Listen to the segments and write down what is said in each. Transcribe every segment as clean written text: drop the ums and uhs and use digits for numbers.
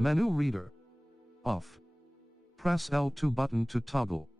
Menu reader. Off. Press L2 button to toggle.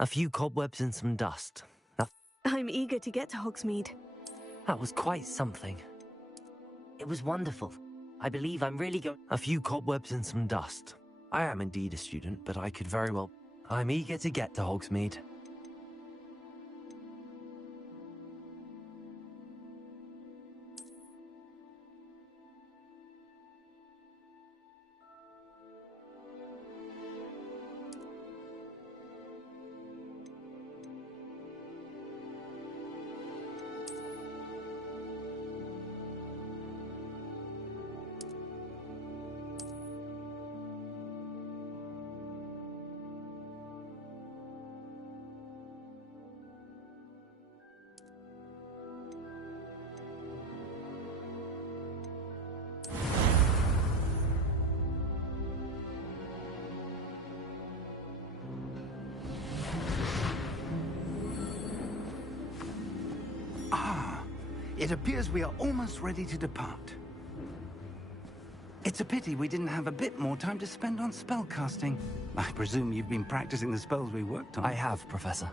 A few cobwebs and some dust. I'm eager to get to Hogsmeade. That was quite something. It was wonderful. I believe I'm really going... A few cobwebs and some dust. I am indeed a student, but I could very well... I'm eager to get to Hogsmeade. It appears we are almost ready to depart. It's a pity we didn't have a bit more time to spend on spellcasting. I presume you've been practicing the spells we worked on. I have, Professor.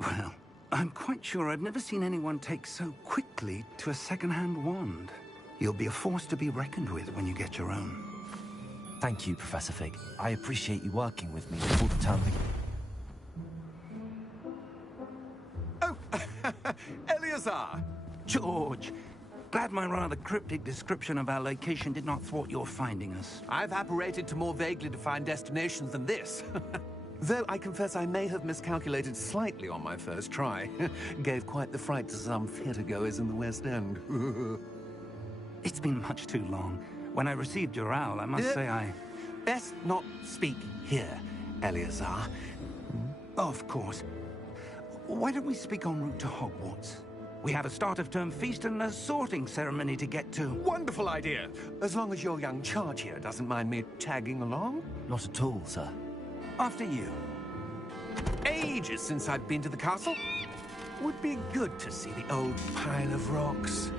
Well, I'm quite sure I've never seen anyone take so quickly to a second-hand wand. You'll be a force to be reckoned with when you get your own. Thank you, Professor Fig. I appreciate you working with me before the term begins. Oh, Eleazar! George! Glad my rather cryptic description of our location did not thwart your finding us. I've apparated to more vaguely defined destinations than this. Though I confess I may have miscalculated slightly on my first try. Gave quite the fright to some theatergoers in the West End. It's been much too long. When I received your owl, I must say I... Best not speak here, Eleazar. Of course. Why don't we speak en route to Hogwarts? We have a start-of-term feast and a sorting ceremony to get to. Wonderful idea! As long as your young charge here doesn't mind me tagging along. Not at all, sir. After you. Ages since I've been to the castle. Would be good to see the old pile of rocks.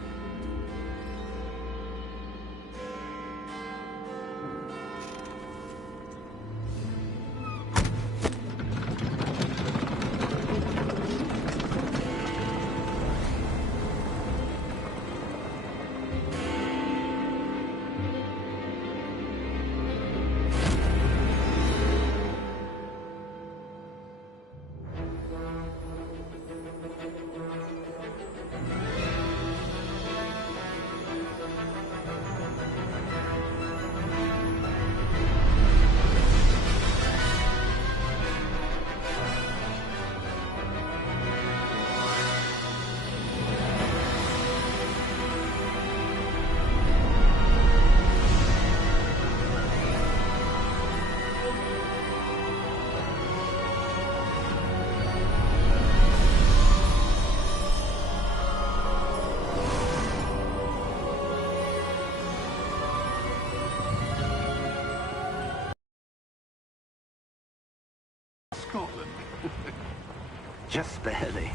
Scotland. Just barely.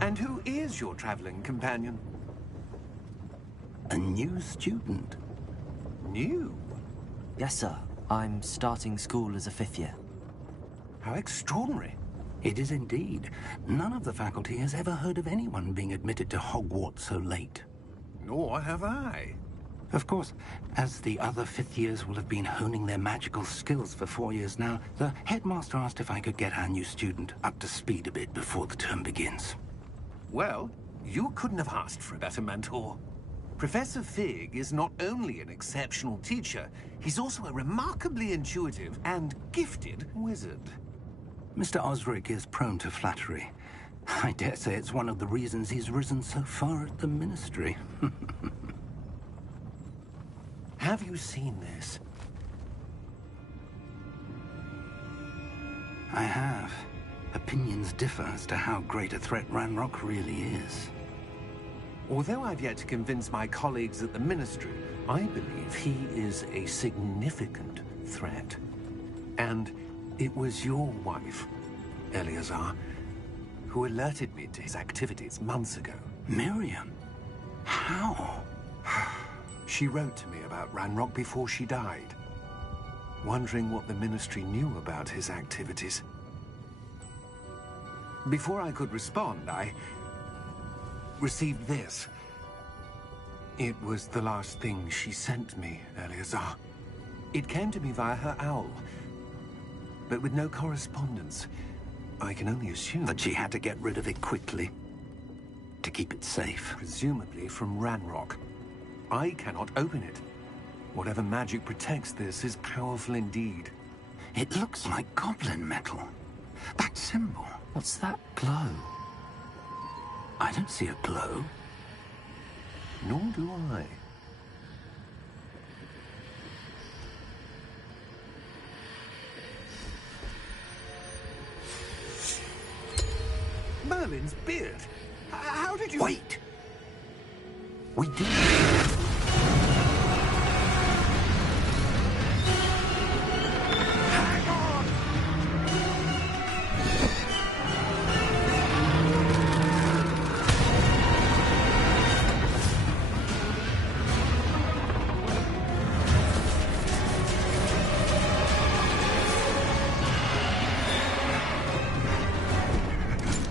And who is your traveling companion? A new student. New? Yes, sir. I'm starting school as a 5th year. How extraordinary. It is indeed. None of the faculty has ever heard of anyone being admitted to Hogwarts so late. Nor have I. Of course, as the other 5th years will have been honing their magical skills for 4 years now, the headmaster asked if I could get our new student up to speed a bit before the term begins. Well, you couldn't have asked for a better mentor. Professor Fig is not only an exceptional teacher, he's also a remarkably intuitive and gifted wizard. Mr. Osric is prone to flattery. I dare say it's one of the reasons he's risen so far at the Ministry. Have you seen this? I have. Opinions differ as to how great a threat Ranrock really is. Although I've yet to convince my colleagues at the Ministry, I believe he is a significant threat. And it was your wife, Eleazar, who alerted me to his activities months ago. Miriam? How? She wrote to me about Ranrock before she died. wondering what the Ministry knew about his activities. Before I could respond, I received this. It was the last thing she sent me, Eleazar. It came to me via her owl, but with no correspondence. I can only assume That she had to get rid of it quickly to keep it safe. presumably from Ranrock. I cannot open it. Whatever magic protects this is powerful indeed. It looks like goblin metal. That symbol. What's that glow? I don't see a glow. Nor do I. Merlin's beard. How did you... Wait! We did. Hang on!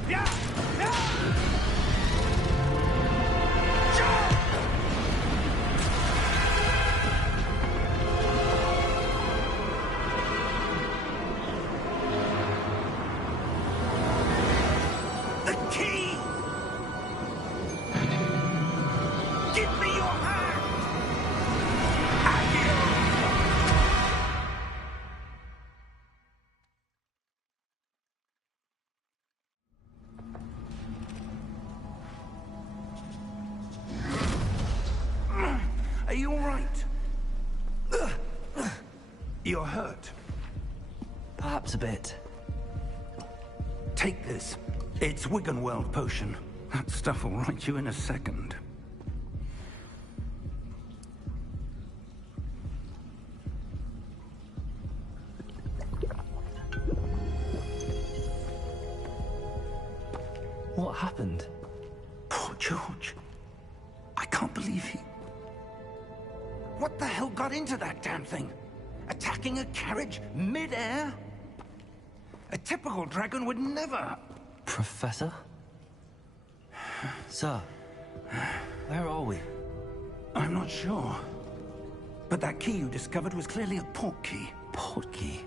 Yeah! Yeah! The key! Give me your hand! Accio! Are you all right? You're hurt. Perhaps a bit. Take this. It's Wiggenweld potion. That stuff will right you in a second. What happened? Poor George. I can't believe he... What the hell got into that damn thing? Attacking a carriage mid-air? A typical dragon would never... Professor? Sir, where are we? I'm not sure. But that key you discovered was clearly a port key. Port key?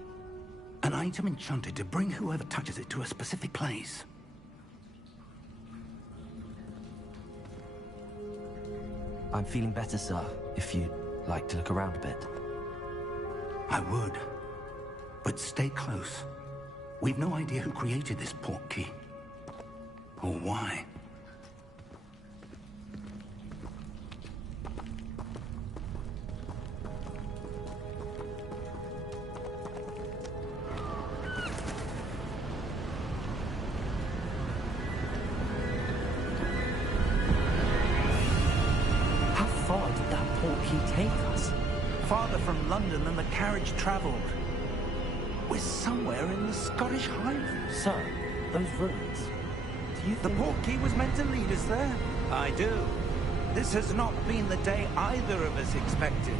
An item enchanted to bring whoever touches it to a specific place. I'm feeling better, sir, if you'd like to look around a bit. I would. But stay close. We've no idea who created this port key. Or why. How far did that port key take us? Farther from London than the carriage traveled. We're somewhere in the Scottish Highlands. Sir, those ruins. Do you The think... port key was meant to lead us there? I do. This has not been the day either of us expected.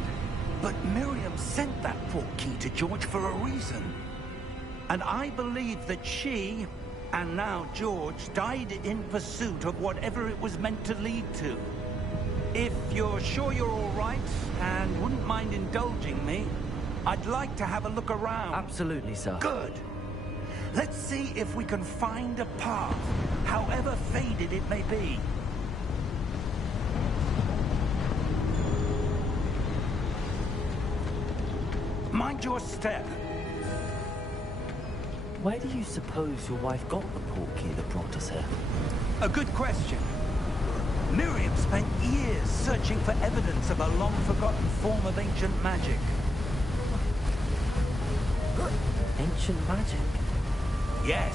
But Miriam sent that port key to George for a reason. And I believe that she, and now George, died in pursuit of whatever it was meant to lead to. If you're sure you're all right, and wouldn't mind indulging me, I'd like to have a look around. Absolutely, sir. Good. Let's see if we can find a path, however faded it may be. Mind your step. Where do you suppose your wife got the port key that brought us here? A good question. Miriam spent years searching for evidence of a long-forgotten form of ancient magic. Ancient magic? Yes,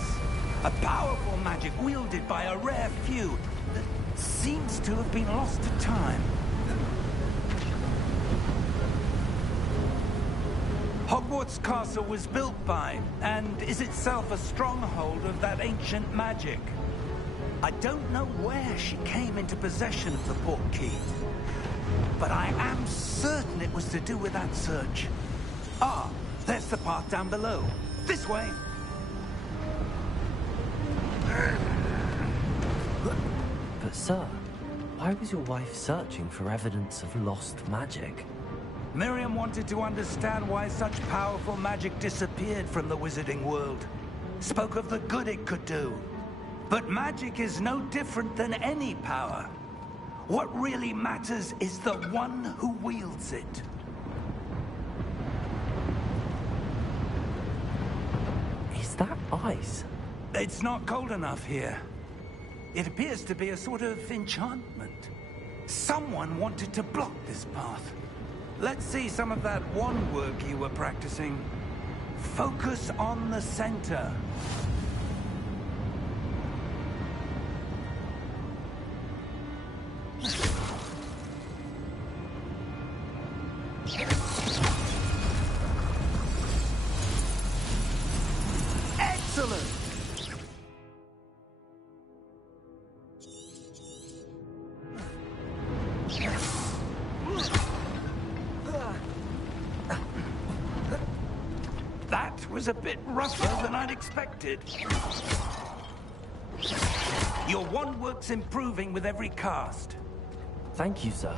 a powerful magic wielded by a rare few that seems to have been lost to time. Hogwarts Castle was built by, and is itself a stronghold of that ancient magic. I don't know where she came into possession of the port key, but I am certain it was to do with that search. Ah, There's the path down below. This way. But sir, why was your wife searching for evidence of lost magic? Miriam wanted to understand why such powerful magic disappeared from the wizarding world. Spoke of the good it could do. But magic is no different than any power. What really matters is the one who wields it. Is that ice? It's not cold enough here. It appears to be a sort of enchantment. Someone wanted to block this path. Let's see some of that wand work you were practicing. Focus on the center. Excellent! That was a bit rougher than I'd expected. Your wand work's improving with every cast. Thank you, sir.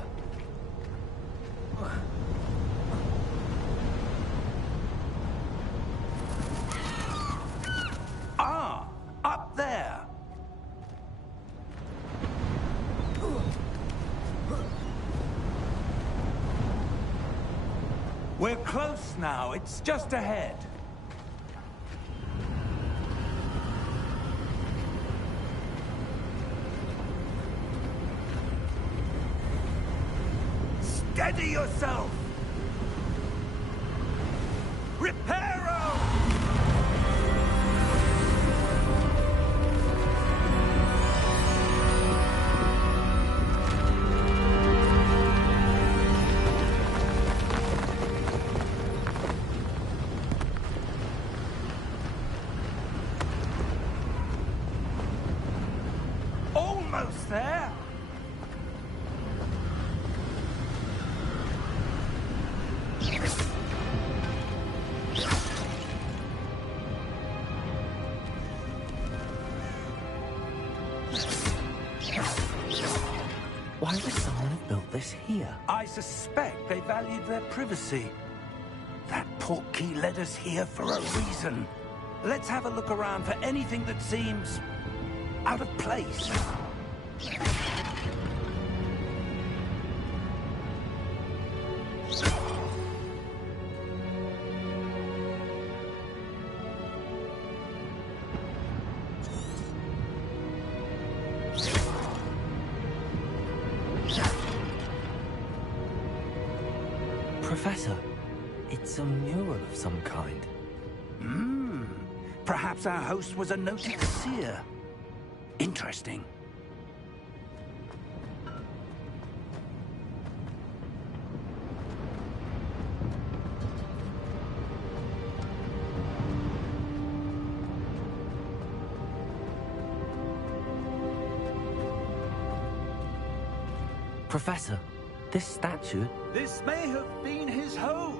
Ah, up there. We're close now. It's just ahead. Steady yourself! Reparo! Almost there! Why would someone have built this here? I suspect they valued their privacy. That portkey led us here for a reason. Let's have a look around for anything that seems out of place. Professor, it's a mural of some kind. Perhaps our host was a noted seer. Interesting. Professor, this statue... This may have been his home.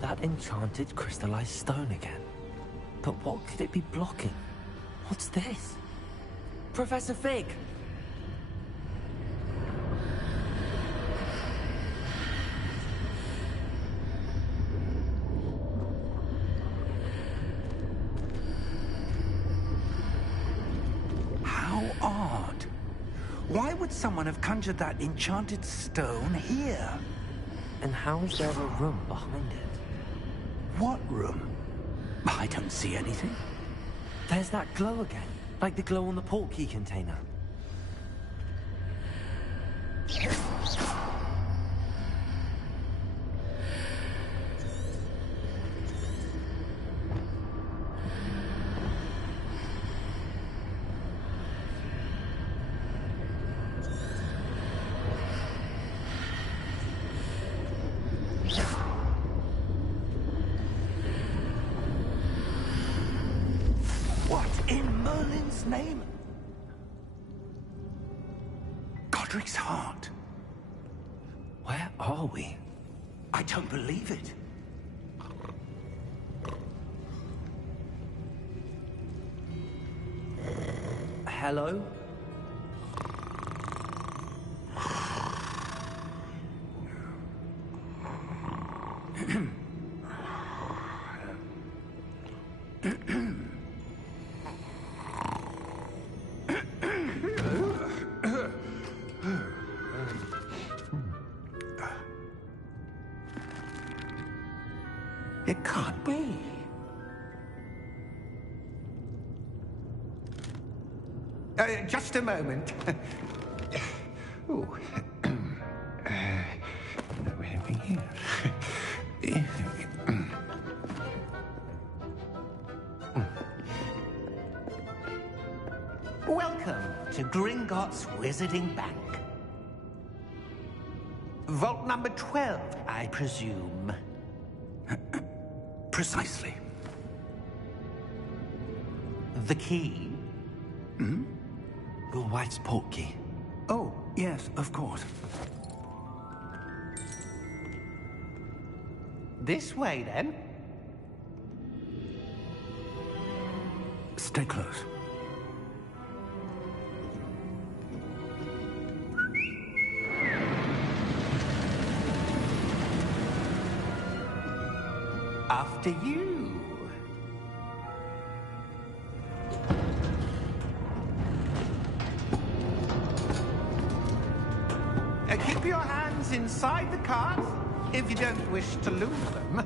That enchanted crystallized stone again. But what could it be blocking? What's this? Professor Fig! How odd. Why would someone have conjured that enchanted stone here? And how is there a room behind it? What room? I don't see anything. There's that glow again, like the glow on the portkey container. son's name? Godric's heart. Where are we? I don't believe it. Hello? It can't be. Just a moment. Ooh. Anything here? Welcome to Gringotts Wizarding Bank. Vault number 12, I presume. Precisely. The key? Hmm? Your wife's portkey. Oh, yes, of course. This way, then. Stay close. After you. Keep your hands inside the cart if you don't wish to lose them.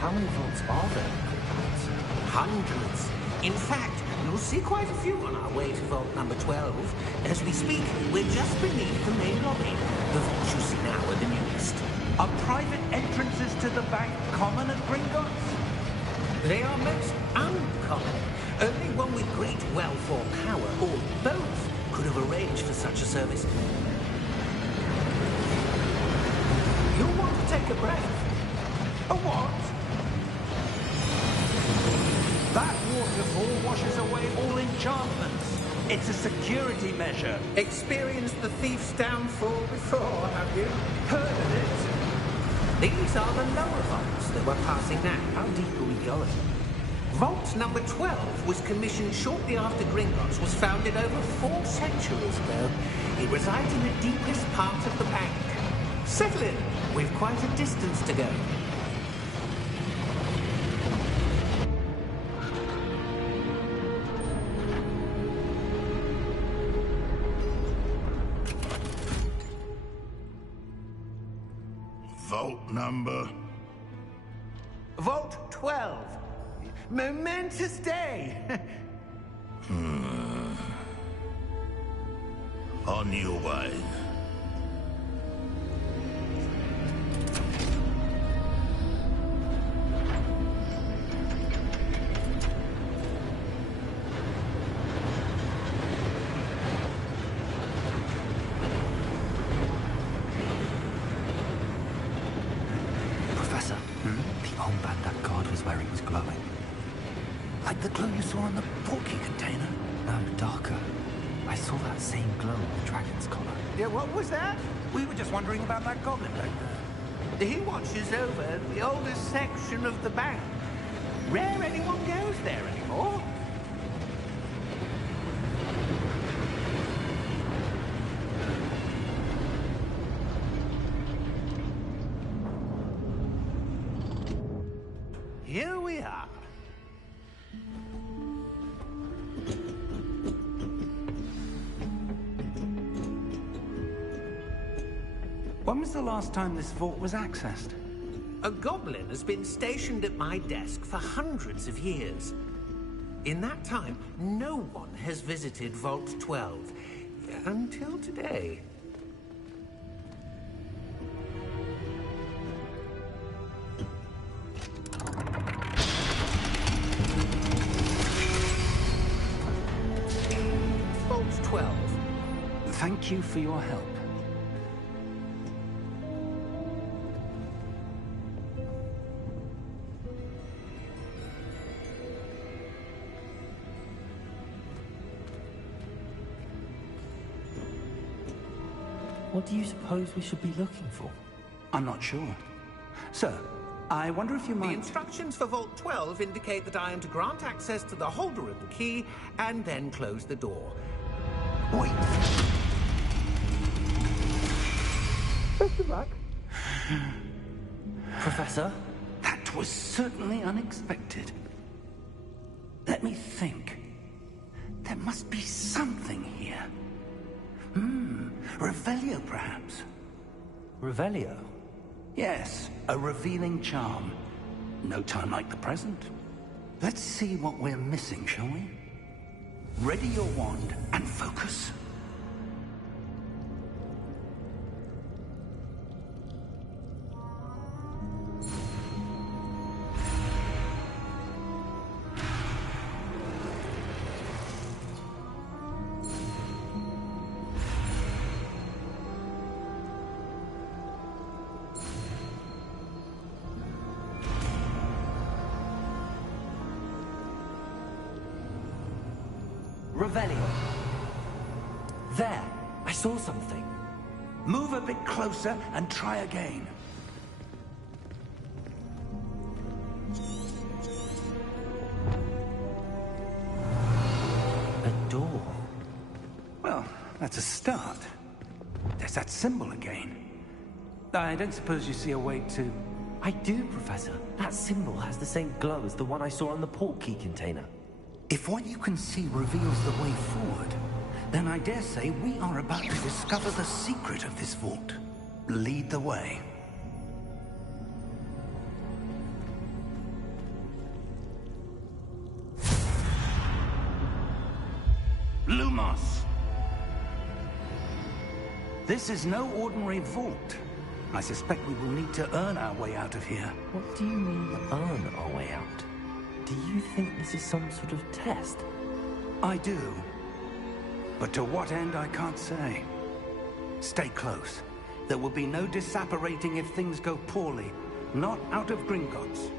How many vaults are there? Hundreds. In fact, you'll see quite a few on our way to vault number 12. As we speak, we're just beneath the main lobby. The vaults you see now are the newest. Are private entrances to the bank common at Gringotts? They are most uncommon. Only one with great wealth or power, or both, could have arranged for such a service. You'll want to take a breath. A what? That waterfall washes away all enchantments. It's a security measure. Experienced the thief's downfall before, have you? Heard of it? These are the lower vaults that we're passing now. How deep are we going? Vault number 12 was commissioned shortly after Gringotts was founded over 4 centuries ago. It resides in the deepest part of the bank. Settle in. We've quite a distance to go. Vault number? Vault 12. Momentous day. On your way. Professor, the armband that guard was wearing was glowing. Like the glow you saw on the portkey container? No, darker. I saw that same glow on the dragon's collar. Yeah, what was that? We were just wondering about that goblin back there. He watches over the oldest section of the bank. Rare anyone goes there anymore. Here we are. When was the last time this vault was accessed? A goblin has been stationed at my desk for hundreds of years. In that time, no one has visited Vault 12. Until today. Vault 12. Thank you for your help. What do you suppose we should be looking for? I'm not sure. Sir, I wonder if you The might... instructions for Vault 12 indicate that I am to grant access to the holder of the key and then close the door. Wait. Best of luck. Professor? That was certainly unexpected. Let me think. There must be something here. Revelio, perhaps. Revelio? Yes, a revealing charm. No time like the present. Let's see what we're missing, shall we? Ready your wand and focus. Revelio. There, I saw something. Move a bit closer and try again. A door. Well, that's a start. There's that symbol again. I don't suppose you see a way to... I do, Professor. That symbol has the same glow as the one I saw on the port key container. If what you can see reveals the way forward, then I dare say we are about to discover the secret of this vault. Lead the way. Lumos! This is no ordinary vault. I suspect we will need to earn our way out of here. What do you mean, earn our way out? Do you think this is some sort of test? I do. But to what end, I can't say. Stay close. There will be no disapparating if things go poorly. Not out of Gringotts.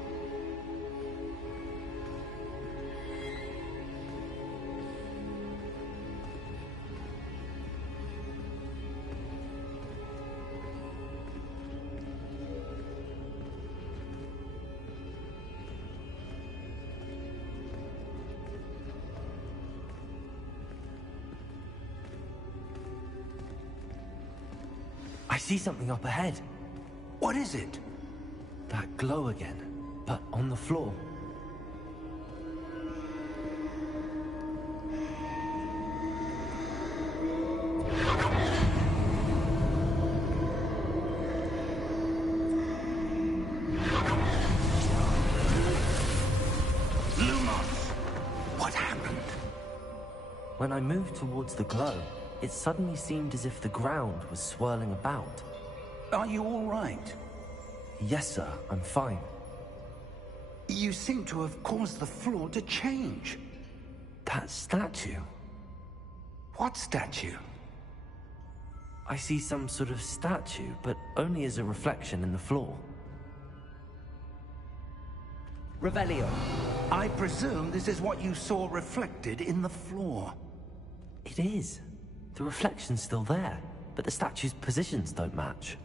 I see something up ahead. What is it? That glow again, but on the floor. Lumos! What happened? When I moved towards the glow, it suddenly seemed as if the ground was swirling about. Are you all right? Yes, sir, I'm fine. You seem to have caused the floor to change. That statue. What statue? I see some sort of statue, but only as a reflection in the floor. Revelio. I presume this is what you saw reflected in the floor. It is. The reflection's still there, but the statue's positions don't match.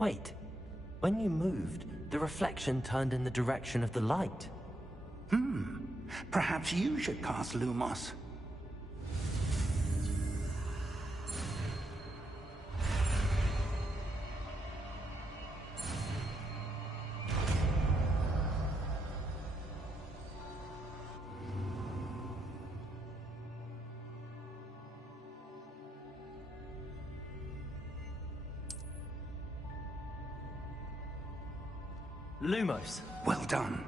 Wait. When you moved, the reflection turned in the direction of the light. Perhaps you should cast Lumos. Lumos. Well done.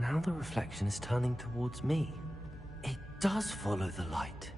Now the reflection is turning towards me. It does follow the light.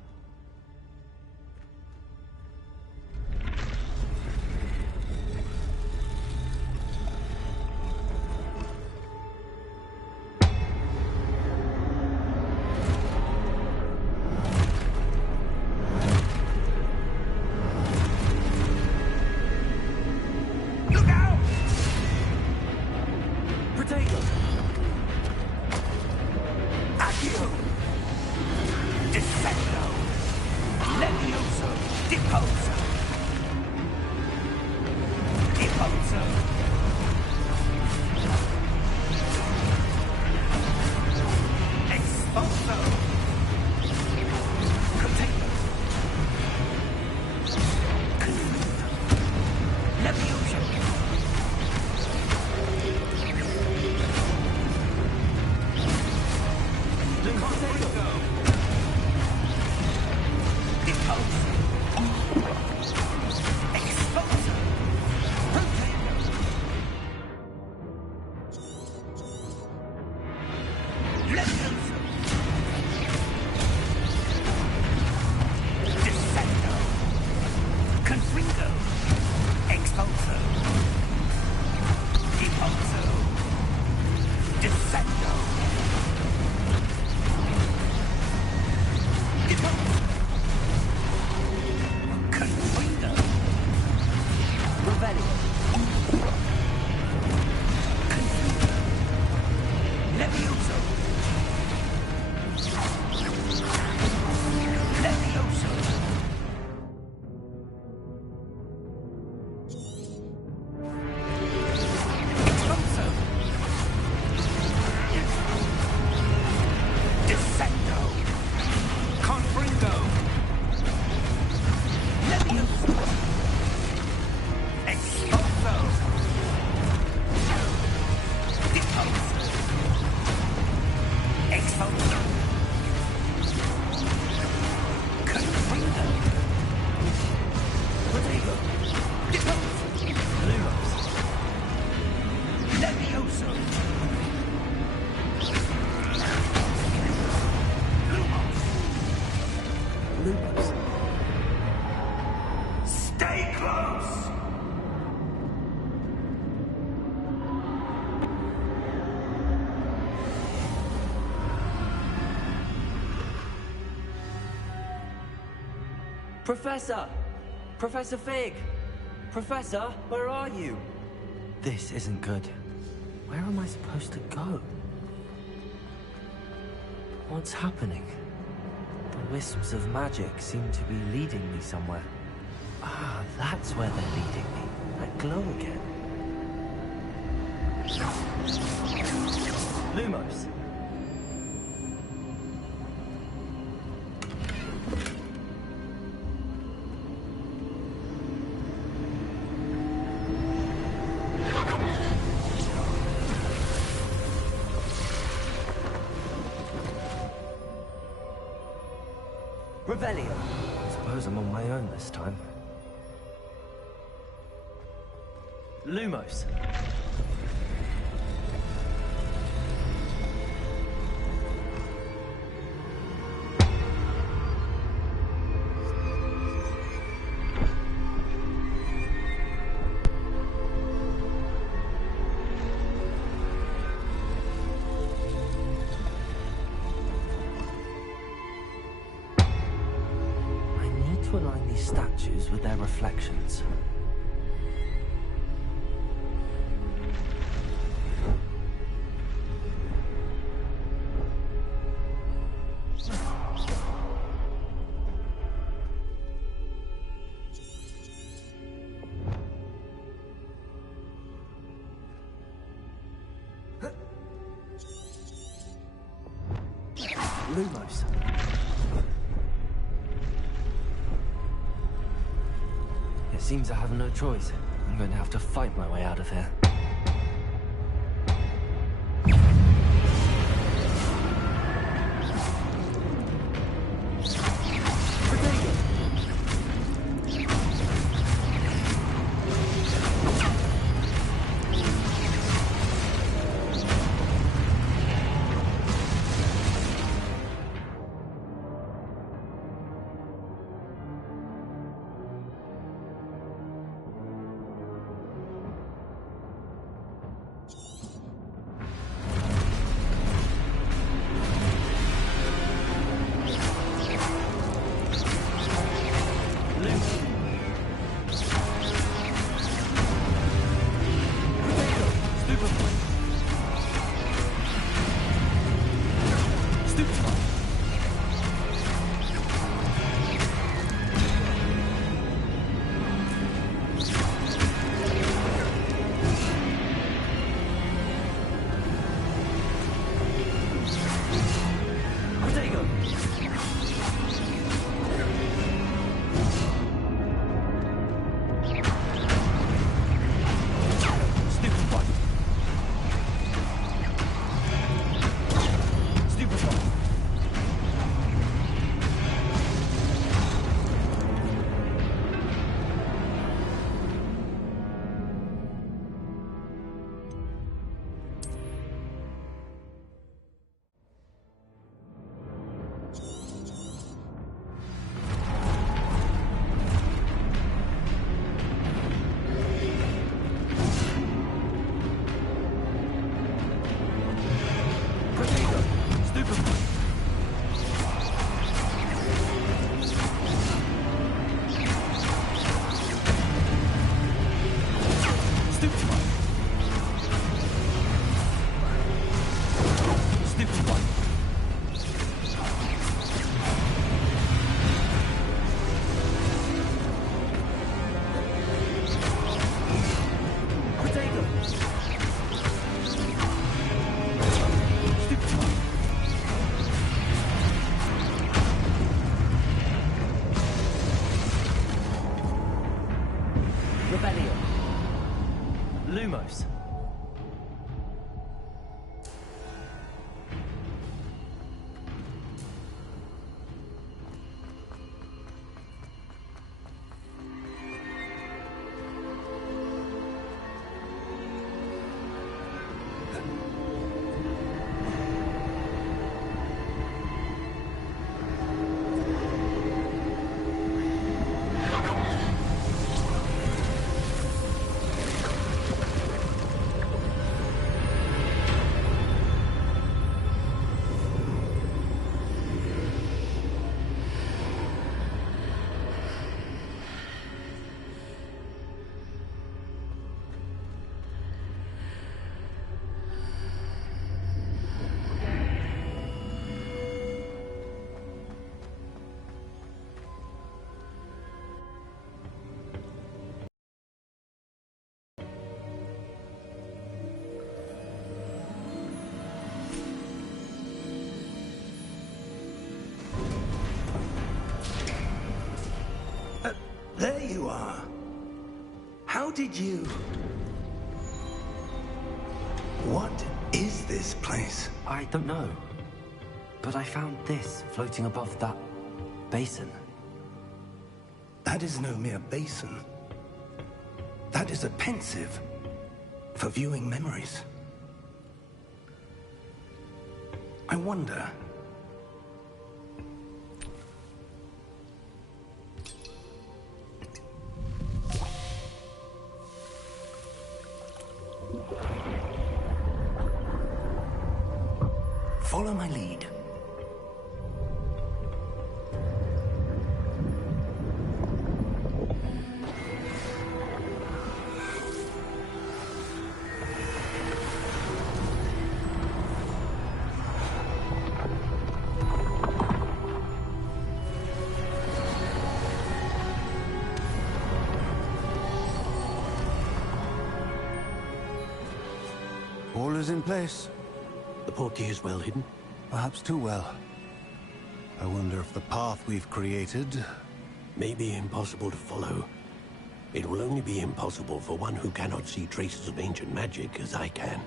Professor! Professor Fig! Professor, where are you? This isn't good. Where am I supposed to go? What's happening? The wisps of magic seem to be leading me somewhere. Ah, that's where they're leading me. That glow again. Lumos. Revelio. Suppose I'm on my own this time. Lumos. To align these statues with their reflections. Lumos. It seems I have no choice. I'm going to have to fight my way out of here. Lumos. There you are. How did you... What is this place? I don't know. But I found this floating above that basin. That is no mere basin. That is a pensive for viewing memories. I wonder... Follow my lead. All is in place. The portkey is well hidden. Perhaps too well. I wonder if the path we've created... May be impossible to follow. It will only be impossible for one who cannot see traces of ancient magic as I can.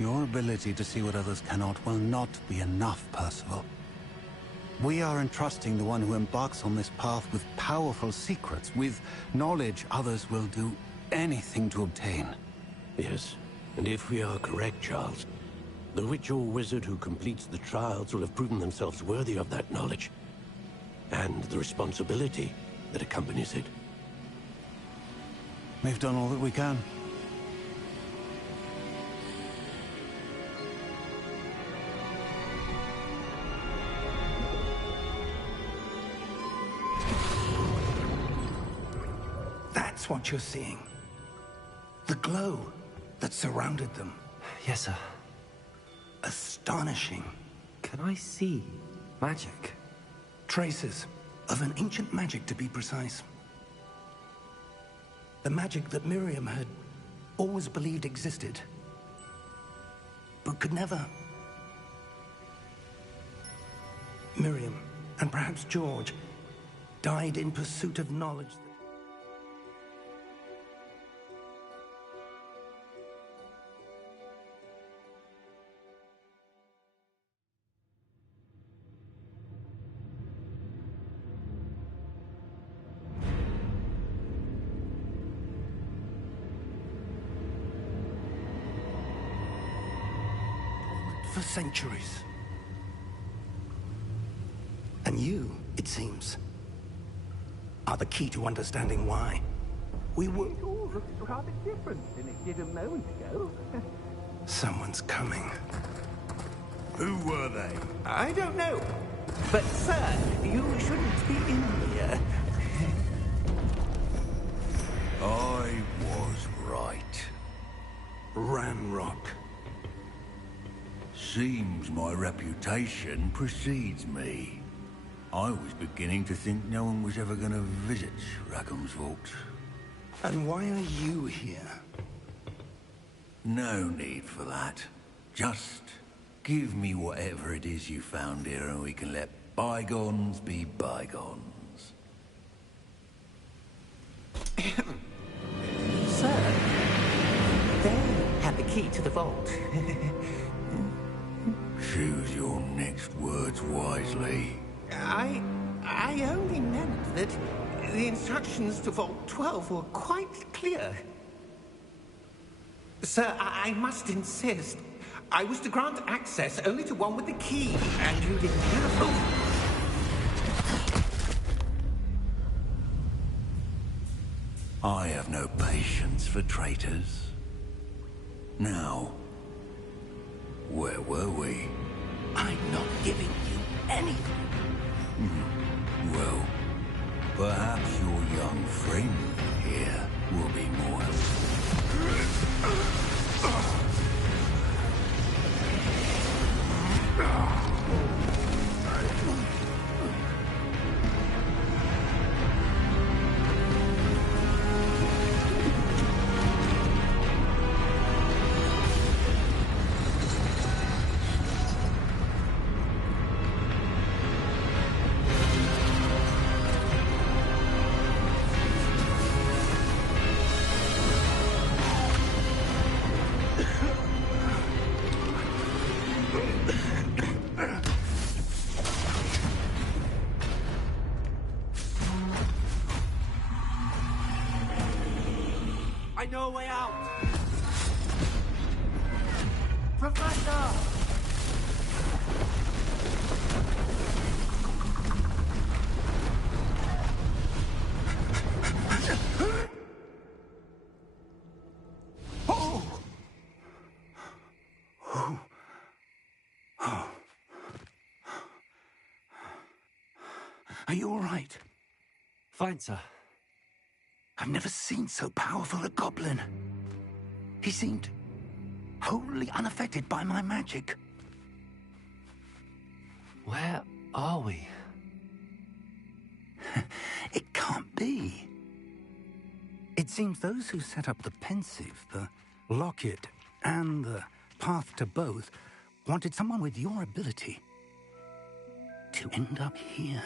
Your ability to see what others cannot will not be enough, Percival. We are entrusting the one who embarks on this path with powerful secrets, with knowledge others will do anything to obtain. Yes, and if we are correct, Charles, the witch or wizard who completes the trials will have proven themselves worthy of that knowledge, and the responsibility that accompanies it. We've done all that we can. That's what you're seeing. The glow that surrounded them. Yes, sir. Astonishing. Can I see magic? Traces of an ancient magic, to be precise. The magic that Miriam had always believed existed, but could never. Miriam, and perhaps George, died in pursuit of knowledge. For centuries. And you, it seems, are the key to understanding why. We were... It all looks rather different than it did a moment ago. Someone's coming. Who were they? I don't know. But, sir, you shouldn't be in here. I was right. Ranrock. Seems my reputation precedes me. I was beginning to think no one was ever going to visit Rackham's Vault. And why are you here? No need for that. Just give me whatever it is you found here and we can let bygones be bygones. Sir? key to the vault. Choose your next words wisely. I only meant that the instructions to Vault 12 were quite clear. Sir, I must insist. I was to grant access only to one with the key, and you didn't know. I have no patience for traitors. Now, where were we? I'm not giving you anything. Well, perhaps your young friend here will be more I know a way out! Professor! Are you all right? Fine, sir. I've never seen so powerful a goblin. He seemed wholly unaffected by my magic. Where are we? It can't be. It seems those who set up the pensive, the locket, and the path to both wanted someone with your ability to end up here.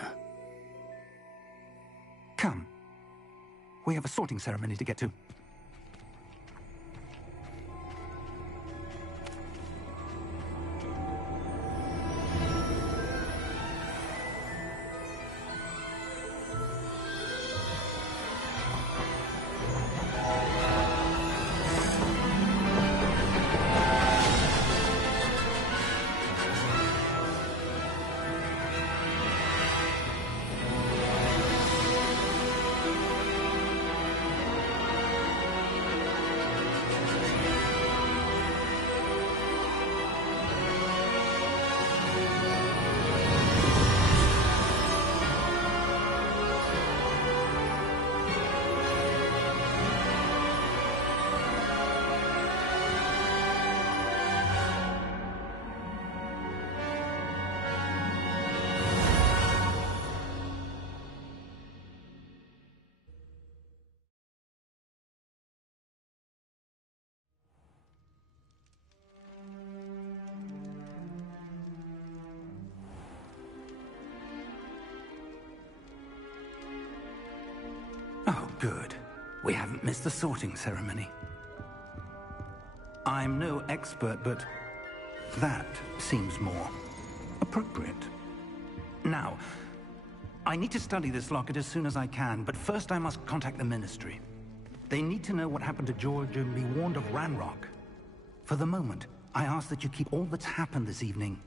Come. We have a sorting ceremony to get to. Oh, good. We haven't missed the sorting ceremony. I'm no expert, but that seems more appropriate. Now, I need to study this locket as soon as I can, but first I must contact the Ministry. They need to know what happened to George and be warned of Ranrock. For the moment, I ask that you keep all that's happened this evening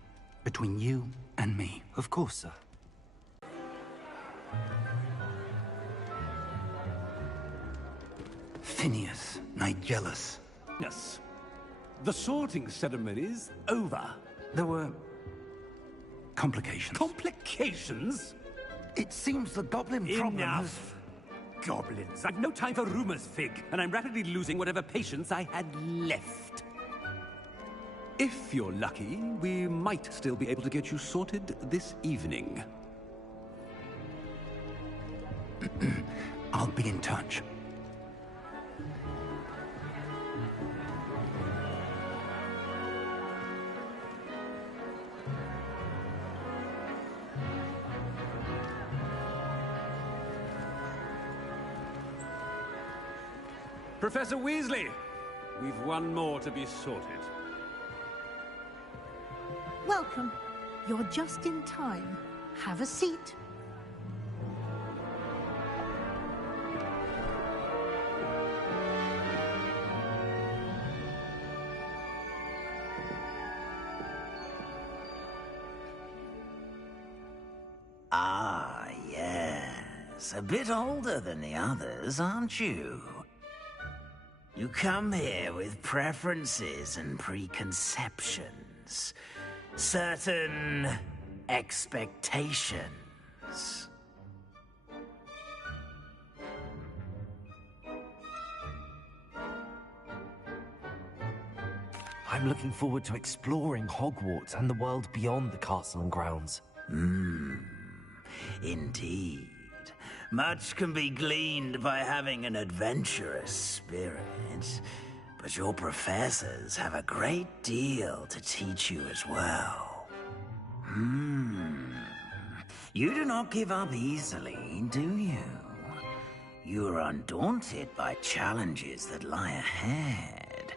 between you and me. Of course, sir. Phineas, Nigellus. Yes. The sorting ceremony's over. There were complications. Complications? It seems the goblin problem Enough. Goblins. I've no time for rumors, Fig, and I'm rapidly losing whatever patience I had left. If you're lucky, we might still be able to get you sorted this evening. I'll be in touch. Professor Weasley, we've one more to be sorted. Welcome. You're just in time. Have a seat. Ah, yes. A bit older than the others, aren't you? You come here with preferences and preconceptions. Certain expectations. I'm looking forward to exploring Hogwarts and the world beyond the castle and grounds. Indeed. Much can be gleaned by having an adventurous spirit, but your professors have a great deal to teach you as well. You do not give up easily, do you? You are undaunted by challenges that lie ahead,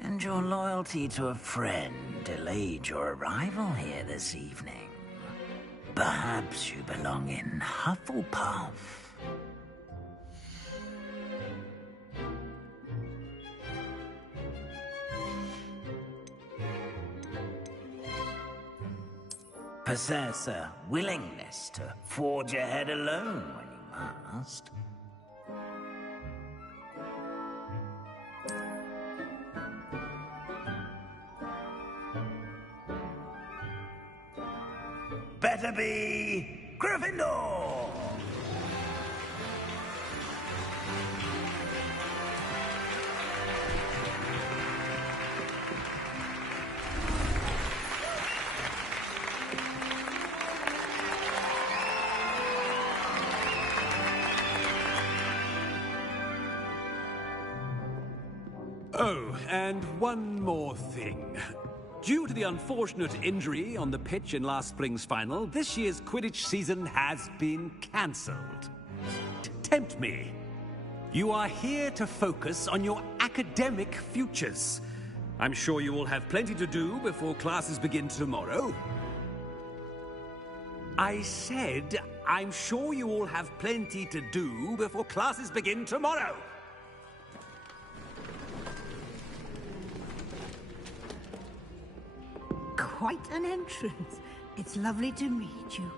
and your loyalty to a friend delayed your arrival here this evening. Perhaps you belong in Hufflepuff. Possess a willingness to forge ahead alone when you must. Better be Gryffindor! Oh, and one more thing. Due to the unfortunate injury on the pitch in last spring's final, this year's Quidditch season has been cancelled. Tempt me. You are here to focus on your academic futures. I'm sure you will have plenty to do before classes begin tomorrow. I said, I'm sure you all have plenty to do before classes begin tomorrow. Quite an entrance. It's lovely to meet you.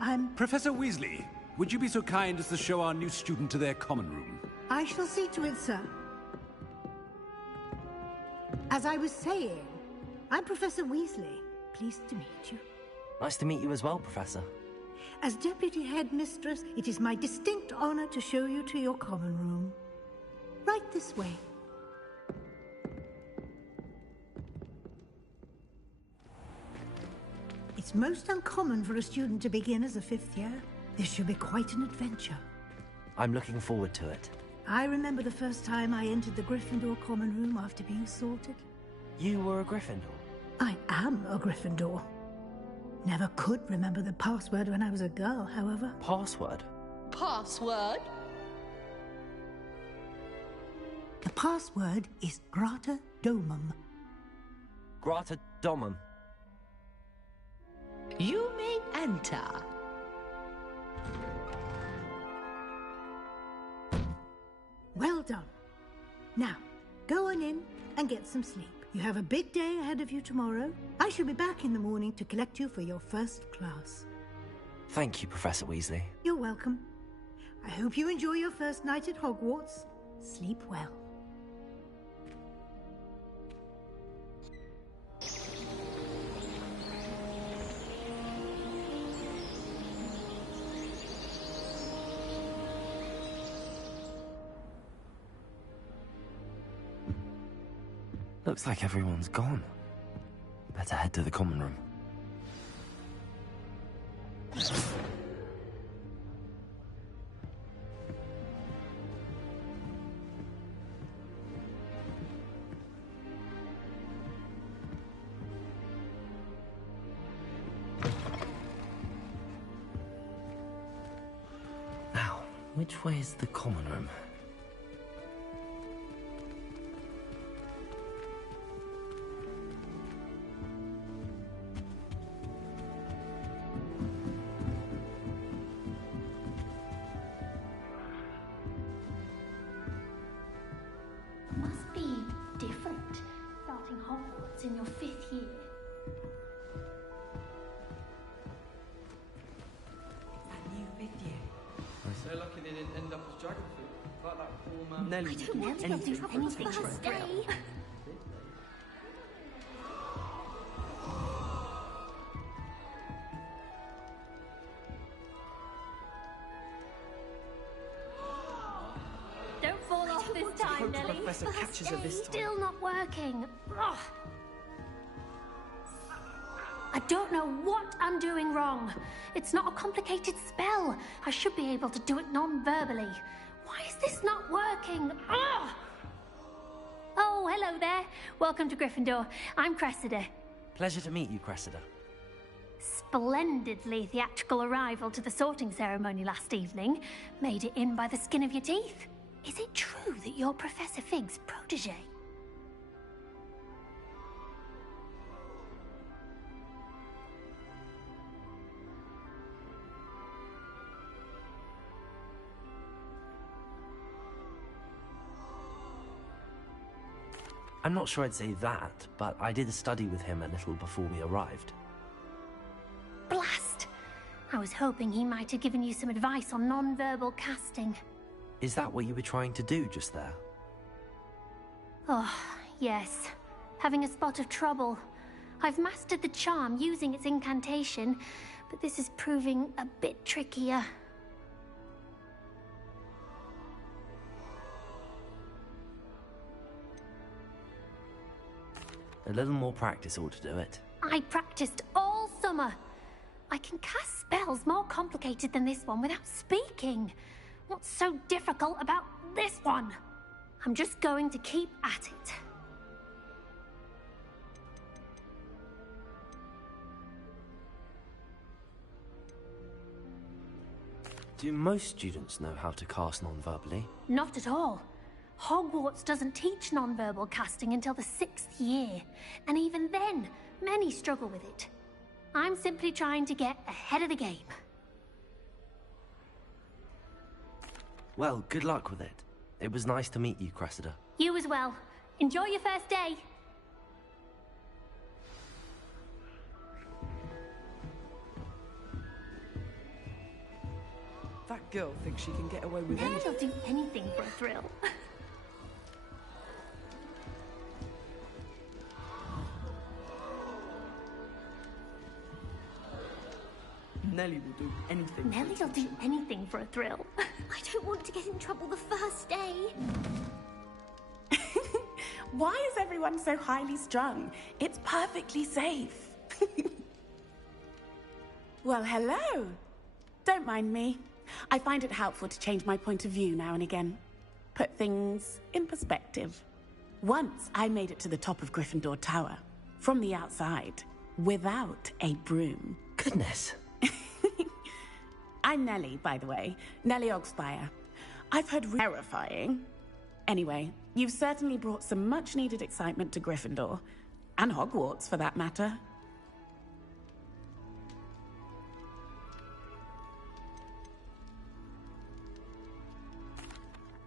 I'm... Professor Weasley, would you be so kind as to show our new student to their common room? I shall see to it, sir. As I was saying, I'm Professor Weasley. Pleased to meet you. Nice to meet you as well, Professor. As Deputy Headmistress, it is my distinct honor to show you to your common room. Right this way. It's most uncommon for a student to begin as a fifth year. This should be quite an adventure. I'm looking forward to it. I remember the first time I entered the Gryffindor common room after being sorted. You were a Gryffindor? I am a Gryffindor. Never could remember the password when I was a girl, however. Password? Password? The password is Grata Domum. Grata Domum. You may enter. Well done. Now, go on in and get some sleep. You have a big day ahead of you tomorrow. I shall be back in the morning to collect you for your first class. Thank you, Professor Weasley. You're welcome. I hope you enjoy your first night at Hogwarts. Sleep well. Looks like everyone's gone. Better head to the common room. Now, which way is the common room? So lucky they didn't end up as dragon food. Like that poor man. Nelly I don't want to get in trouble the first day. Don't fall off this time, Nelly. Professor catches her this time. Still not working. Ugh. I don't know what I'm doing wrong. It's not a complicated spell. I should be able to do it non-verbally. Why is this not working? Ugh. Oh, hello there. Welcome to Gryffindor. I'm Cressida. Pleasure to meet you, Cressida. Splendidly theatrical arrival to the sorting ceremony last evening. Made it in by the skin of your teeth. Is it true that you're Professor Fig's protege? I'm not sure I'd say that, but I did a study with him a little before we arrived. Blast! I was hoping he might have given you some advice on non-verbal casting. Is that what you were trying to do just there? Oh, yes. Having a spot of trouble. I've mastered the charm using its incantation, but this is proving a bit trickier. A little more practice ought to do it. I practiced all summer. I can cast spells more complicated than this one without speaking. What's so difficult about this one? I'm just going to keep at it. Do most students know how to cast non-verbally? Not at all. Hogwarts doesn't teach non-verbal casting until the 6th year, and even then, many struggle with it. I'm simply trying to get ahead of the game. Well, good luck with it. It was nice to meet you, Cressida. You as well. Enjoy your first day. That girl thinks she can get away with anything. She'll do anything for a thrill. Nelly will do anything. Nelly'll do anything for a thrill. I don't want to get in trouble the first day. Why is everyone so highly strung? It's perfectly safe. Well, hello. Don't mind me. I find it helpful to change my point of view now and again. Put things in perspective. Once I made it to the top of Gryffindor Tower, from the outside, without a broom. Goodness. I'm Nelly, by the way. Nelly Ogspire. I've heard terrifying. Anyway, you've certainly brought some much-needed excitement to Gryffindor. And Hogwarts, for that matter.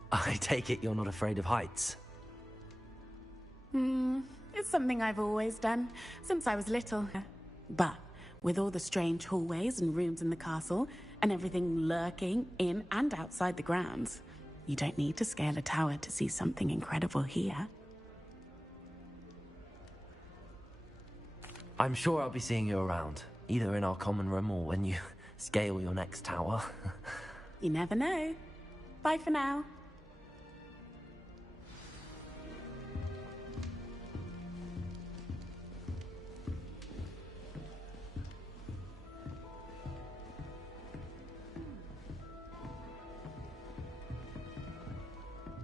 I take it you're not afraid of heights. It's something I've always done, since I was little. But with all the strange hallways and rooms in the castle, and everything lurking in and outside the grounds, you don't need to scale a tower to see something incredible here. I'm sure I'll be seeing you around, either in our common room or when you scale your next tower. You never know. Bye for now.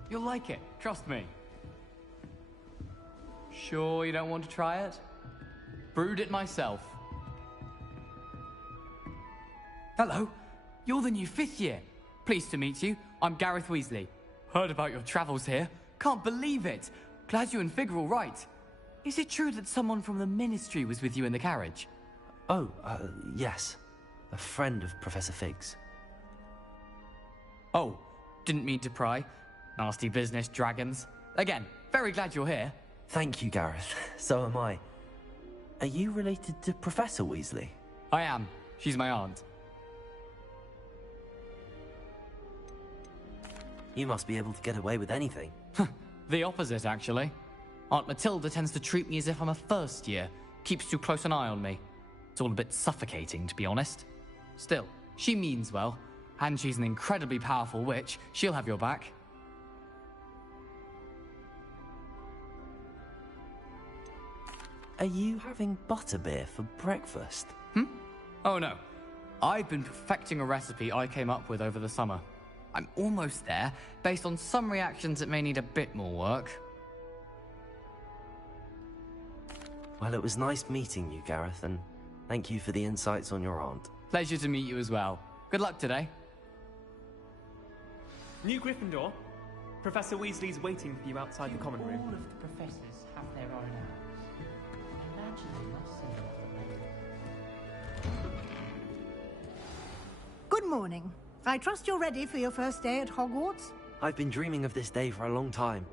You'll like it, trust me. Sure you don't want to try it? Brewed it myself. Hello, you're the new 5th year. Pleased to meet you. I'm Gareth Weasley. Heard about your travels here. Can't believe it. Glad you and Fig are all right. Is it true that someone from the Ministry was with you in the carriage? Oh, yes. A friend of Professor Fig's. Oh, didn't mean to pry. Nasty business, dragons. Again, very glad you're here. Thank you, Gareth. So am I. Are you related to Professor Weasley? I am. She's my aunt. You must be able to get away with anything. The opposite, actually. Aunt Matilda tends to treat me as if I'm a first year, keeps too close an eye on me. It's all a bit suffocating, to be honest. Still, she means well, and she's an incredibly powerful witch. She'll have your back. Are you having butterbeer for breakfast? Oh no. I've been perfecting a recipe I came up with over the summer. I'm almost there. Based on some reactions, it may need a bit more work. Well, it was nice meeting you, Gareth, and thank you for the insights on your aunt. Pleasure to meet you as well. Good luck today. New Gryffindor. Professor Weasley's waiting for you outside the common room. All of the professors have their own hours. Imagine they must say Good morning. I trust you're ready for your first day at Hogwarts? I've been dreaming of this day for a long time.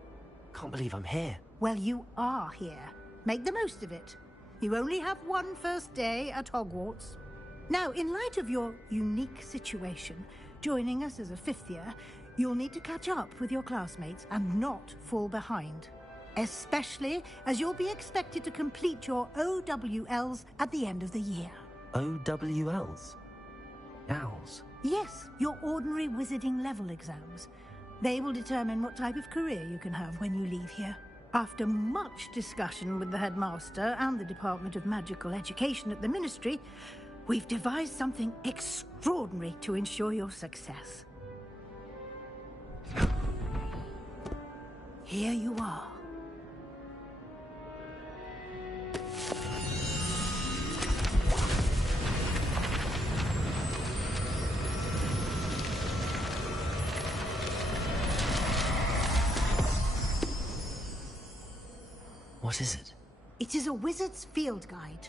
Can't believe I'm here. Well, you are here. Make the most of it. You only have one first day at Hogwarts. Now, in light of your unique situation, joining us as a fifth year, you'll need to catch up with your classmates and not fall behind. Especially as you'll be expected to complete your OWLs at the end of the year. OWLs? Owls? Yes, your ordinary wizarding level exams. They will determine what type of career you can have when you leave here. After much discussion with the headmaster and the Department of Magical Education at the Ministry, we've devised something extraordinary to ensure your success. Here you are. What is it? It is a wizard's field guide.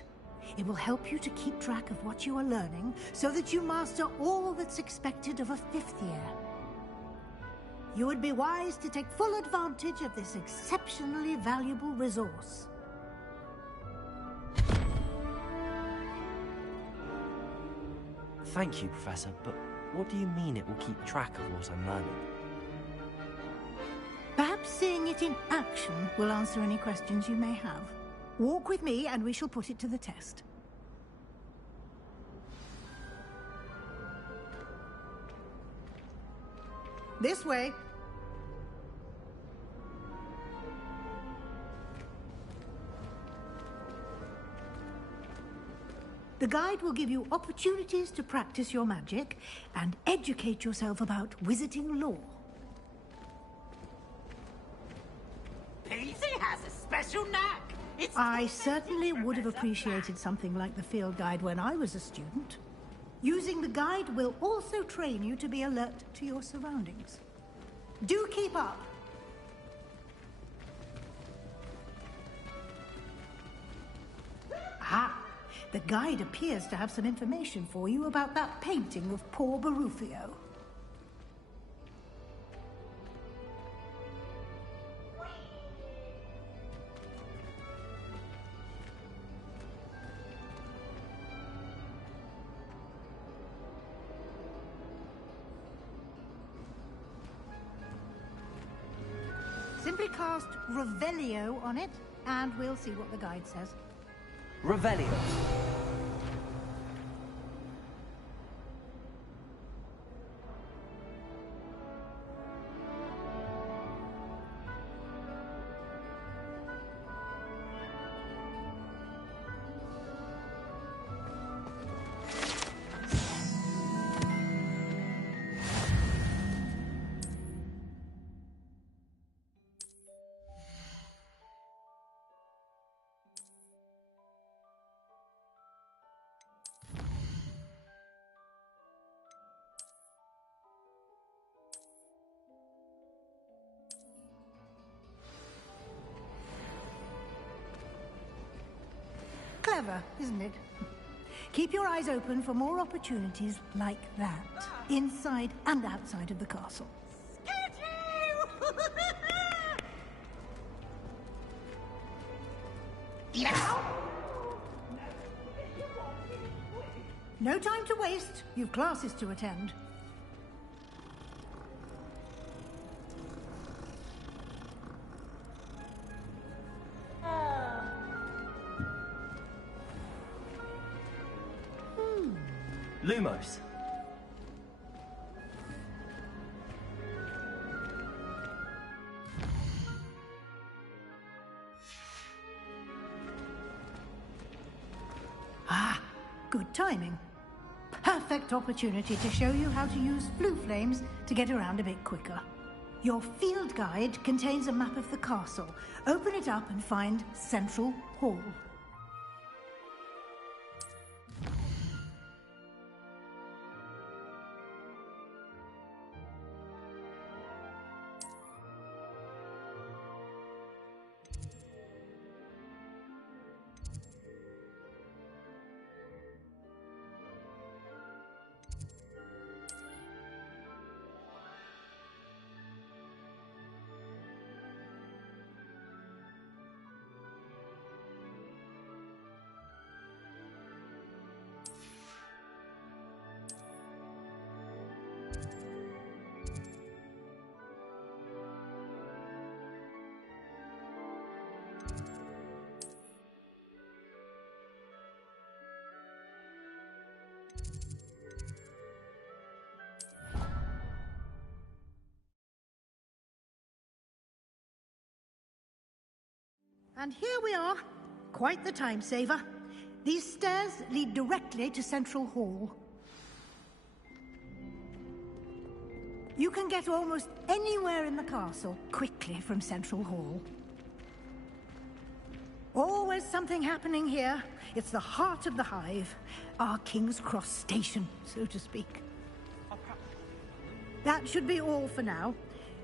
It will help you to keep track of what you are learning so that you master all that's expected of a fifth year. You would be wise to take full advantage of this exceptionally valuable resource. Thank you, Professor, but what do you mean it will keep track of what I'm learning? Perhaps seeing it in action will answer any questions you may have. Walk with me and we shall put it to the test. This way. The guide will give you opportunities to practice your magic and educate yourself about wizarding lore. Peasy has a special knack. I certainly would have appreciated something like the field guide when I was a student. Using the guide will also train you to be alert to your surroundings. Do keep up. Ah, the guide appears to have some information for you about that painting of poor Barufio. Simply cast Revelio on it, and we'll see what the guide says. Revelio. Clever, isn't it? Keep your eyes open for more opportunities like that, inside and outside of the castle. No time to waste. You've classes to attend. Lumos. Ah, good timing. Perfect opportunity to show you how to use flue flames to get around a bit quicker. Your field guide contains a map of the castle. Open it up and find Central Hall. And here we are. Quite the time saver. These stairs lead directly to Central Hall. You can get almost anywhere in the castle quickly from Central Hall. Always something happening here. It's the heart of the hive. Our King's Cross station, so to speak. That should be all for now.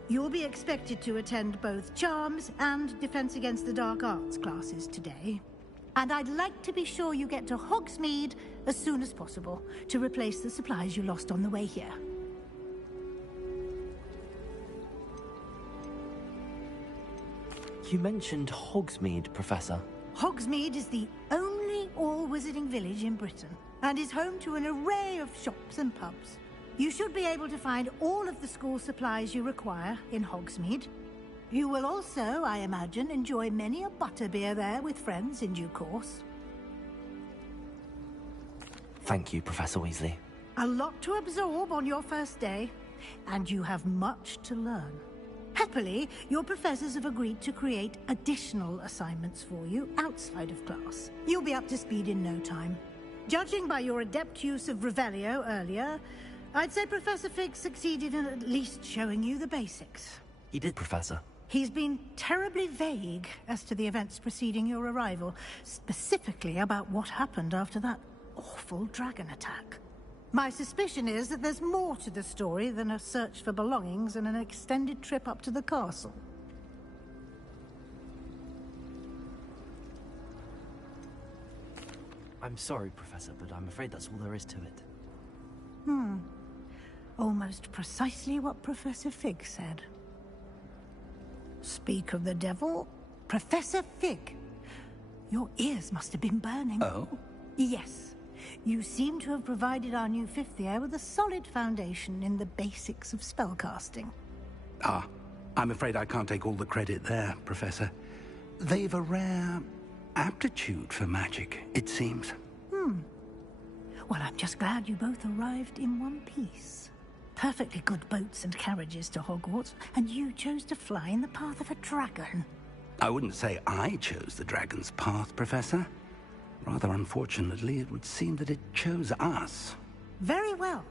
You'll be expected to attend both Charms and Defense Against the Dark Arts classes today. And I'd like to be sure you get to Hogsmeade as soon as possible to replace the supplies you lost on the way here. You mentioned Hogsmeade, Professor. Hogsmeade is the only all-wizarding village in Britain and is home to an array of shops and pubs. You should be able to find all of the school supplies you require in Hogsmeade. You will also, I imagine, enjoy many a butterbeer there with friends in due course. Thank you, Professor Weasley. A lot to absorb on your first day, and you have much to learn. Happily, your professors have agreed to create additional assignments for you outside of class. You'll be up to speed in no time. Judging by your adept use of Revelio earlier, I'd say Professor Fig succeeded in at least showing you the basics. He did, Professor. He's been terribly vague as to the events preceding your arrival, specifically about what happened after that awful dragon attack. My suspicion is that there's more to the story than a search for belongings and an extended trip up to the castle. I'm sorry, Professor, but I'm afraid that's all there is to it. Almost precisely what Professor Fig said. Speak of the devil, Professor Fig. Your ears must have been burning. Oh? Yes. You seem to have provided our new fifth year with a solid foundation in the basics of spellcasting. Ah, I'm afraid I can't take all the credit there, Professor. They've a rare aptitude for magic, it seems. Well, I'm just glad you both arrived in one piece. Perfectly good boats and carriages to Hogwarts, and you chose to fly in the path of a dragon. I wouldn't say I chose the dragon's path, Professor. Rather unfortunately, it would seem that it chose us. Very well.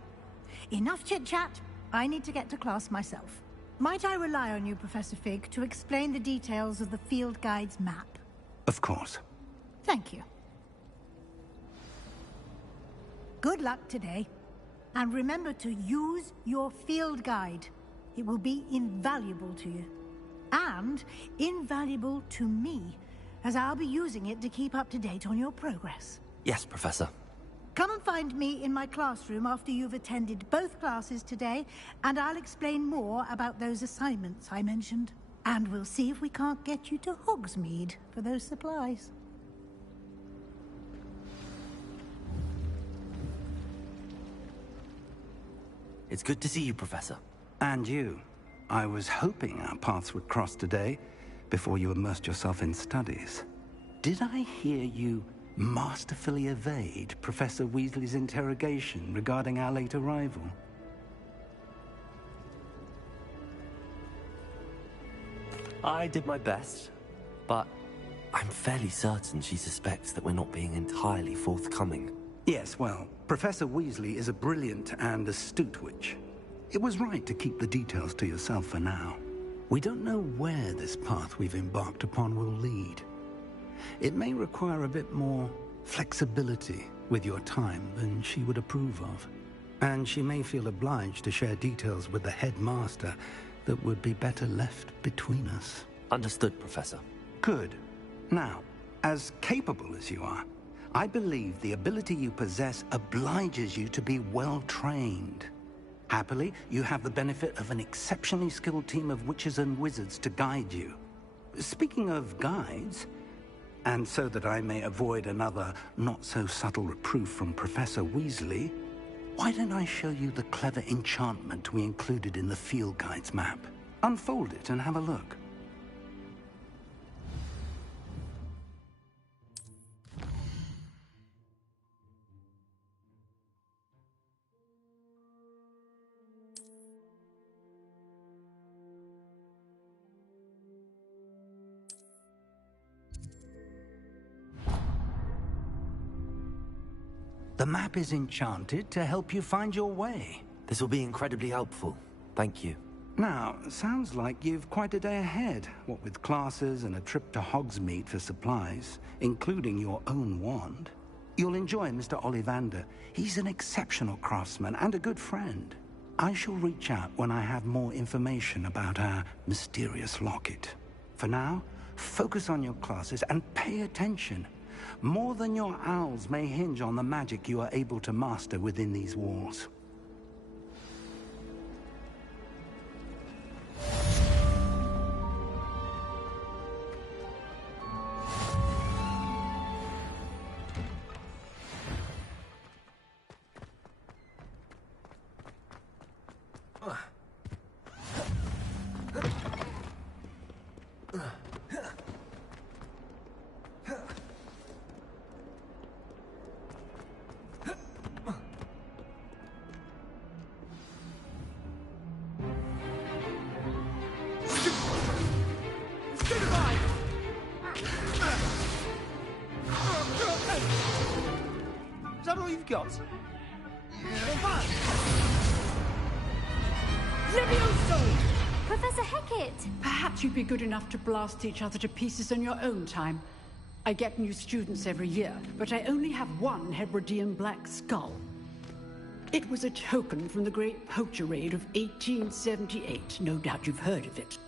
Enough chit-chat. I need to get to class myself. Might I rely on you, Professor Fig, to explain the details of the field guide's map? Of course. Thank you. Good luck today. And remember to use your field guide. It will be invaluable to you. And invaluable to me, as I'll be using it to keep up to date on your progress. Yes, Professor. Come and find me in my classroom after you've attended both classes today, and I'll explain more about those assignments I mentioned. And we'll see if we can't get you to Hogsmeade for those supplies. It's good to see you, Professor. And you. I was hoping our paths would cross today, before you immersed yourself in studies. Did I hear you masterfully evade Professor Weasley's interrogation regarding our late arrival. I did my best, but I'm fairly certain she suspects that we're not being entirely forthcoming. Yes, well, Professor Weasley is a brilliant and astute witch. It was right to keep the details to yourself for now. We don't know where this path we've embarked upon will lead. It may require a bit more flexibility with your time than she would approve of. And she may feel obliged to share details with the headmaster that would be better left between us. Understood, Professor. Good. Now, as capable as you are, I believe the ability you possess obliges you to be well-trained. Happily, you have the benefit of an exceptionally skilled team of witches and wizards to guide you. Speaking of guides, and so that I may avoid another not-so-subtle reproof from Professor Weasley, why don't I show you the clever enchantment we included in the field guide's map? Unfold it and have a look. The map is enchanted to help you find your way. This will be incredibly helpful. Thank you. Now, sounds like you've quite a day ahead, what with classes and a trip to Hogsmeade for supplies, including your own wand. You'll enjoy Mr. Ollivander. He's an exceptional craftsman and a good friend. I shall reach out when I have more information about our mysterious locket. For now, focus on your classes and pay attention. More than your owls may hinge on the magic you are able to master within these walls. Is that all you've got? Levioso! Professor Hecat! Perhaps you'd be good enough to blast each other to pieces in your own time. I get new students every year, but I only have one Hebridean black skull. It was a token from the Great Poacher Raid of 1878. No doubt you've heard of it.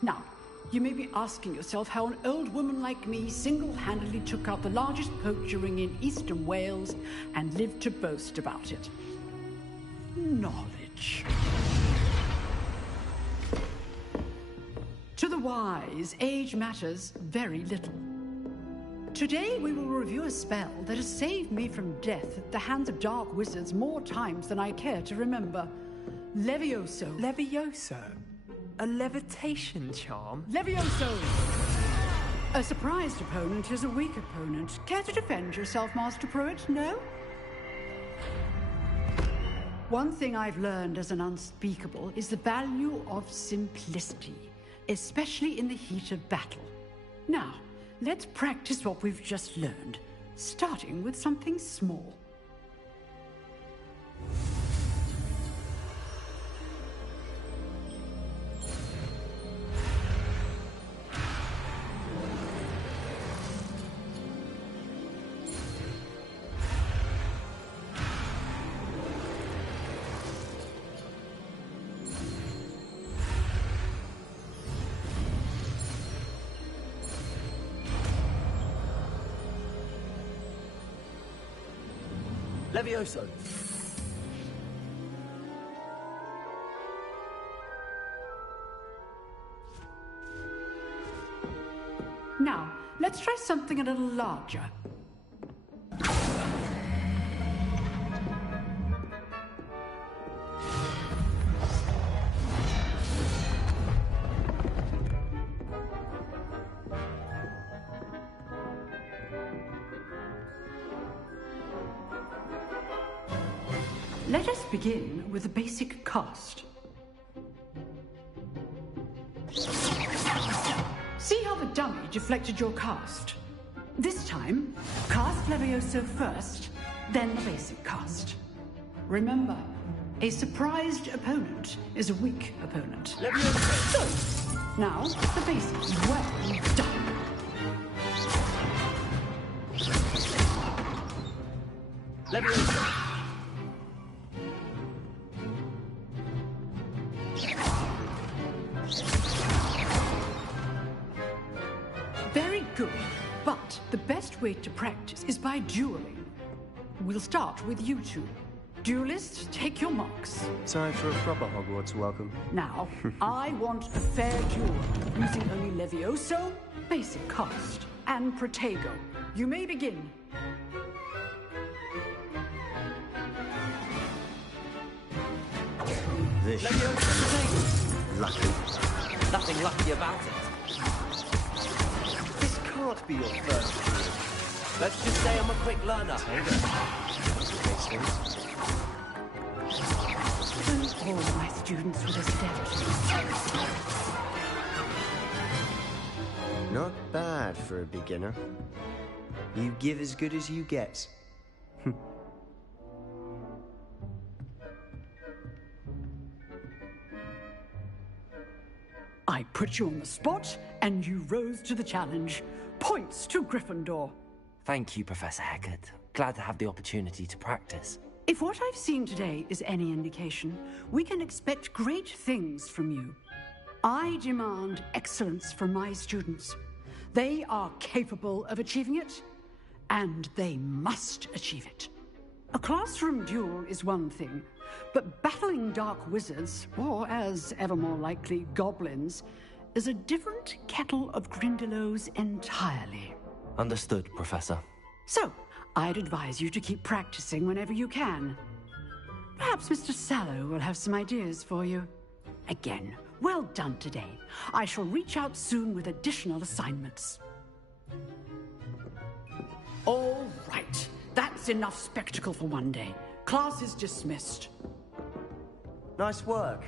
Now, you may be asking yourself how an old woman like me single-handedly took out the largest poacher ring in eastern Wales and lived to boast about it. Knowledge. To the wise, age matters very little. Today we will review a spell that has saved me from death at the hands of dark wizards more times than I care to remember. Levioso. Levioso? A levitation charm? Levioso! A surprised opponent is a weak opponent. Care to defend yourself, Master Pruitt? No? One thing I've learned as an unspeakable is the value of simplicity, especially in the heat of battle. Now, let's practice what we've just learned, starting with something small. Levioso! Now, let's try something a little larger. Let us begin with the basic cast. See how the dummy deflected your cast? This time, cast Levioso first, then the basic cast. Remember, a surprised opponent is a weak opponent. So, now, the basics. Well done. Levioso. Very good, but the best way to practice is by dueling. We'll start with you two. Duelists, take your marks. Time for a proper Hogwarts welcome. Now, I want a fair duel, using only Levioso, basic cast, and Protego. You may begin. This Levioso, Protego. lucky. Nothing lucky about it. This can't be your first duel. Let's just say I'm a quick learner. All my students with a step. Not bad for a beginner. You give as good as you get. I put you on the spot, and you rose to the challenge. Points to Gryffindor. Thank you, Professor Hecat. Glad to have the opportunity to practice. If what I've seen today is any indication, we can expect great things from you. I demand excellence from my students. They are capable of achieving it, and they must achieve it. A classroom duel is one thing, but battling dark wizards, or as ever more likely, goblins, is a different kettle of Grindylows entirely. Understood, Professor. So, I'd advise you to keep practicing whenever you can. Perhaps Mr. Sallow will have some ideas for you. Again, well done today. I shall reach out soon with additional assignments. All right. That's enough spectacle for one day. Class is dismissed. Nice work.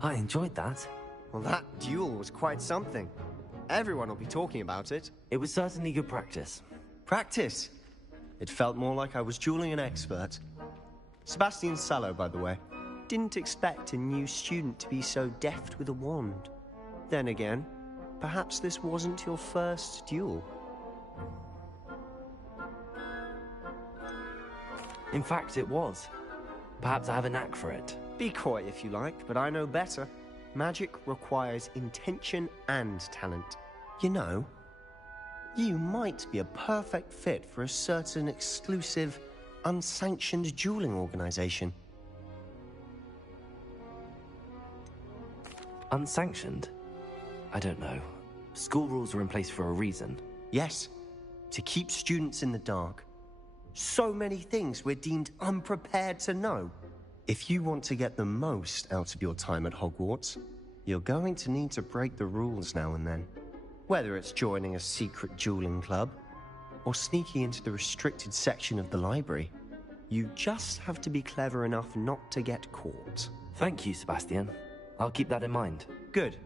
I enjoyed that. Well, that duel was quite something. Everyone will be talking about it. It was certainly good practice. Practice? It felt more like I was dueling an expert. Sebastian Sallow, by the way. Didn't expect a new student to be so deft with a wand. Then again, perhaps this wasn't your first duel. In fact, it was. Perhaps I have a knack for it. Be coy if you like, but I know better. Magic requires intention and talent. You know, you might be a perfect fit for a certain exclusive, unsanctioned dueling organization. Unsanctioned? I don't know. School rules are in place for a reason. Yes, to keep students in the dark. So many things we're deemed unprepared to know. If you want to get the most out of your time at Hogwarts, you're going to need to break the rules now and then. Whether it's joining a secret dueling club, or sneaking into the restricted section of the library, you just have to be clever enough not to get caught. Thank you, Sebastian. I'll keep that in mind. Good.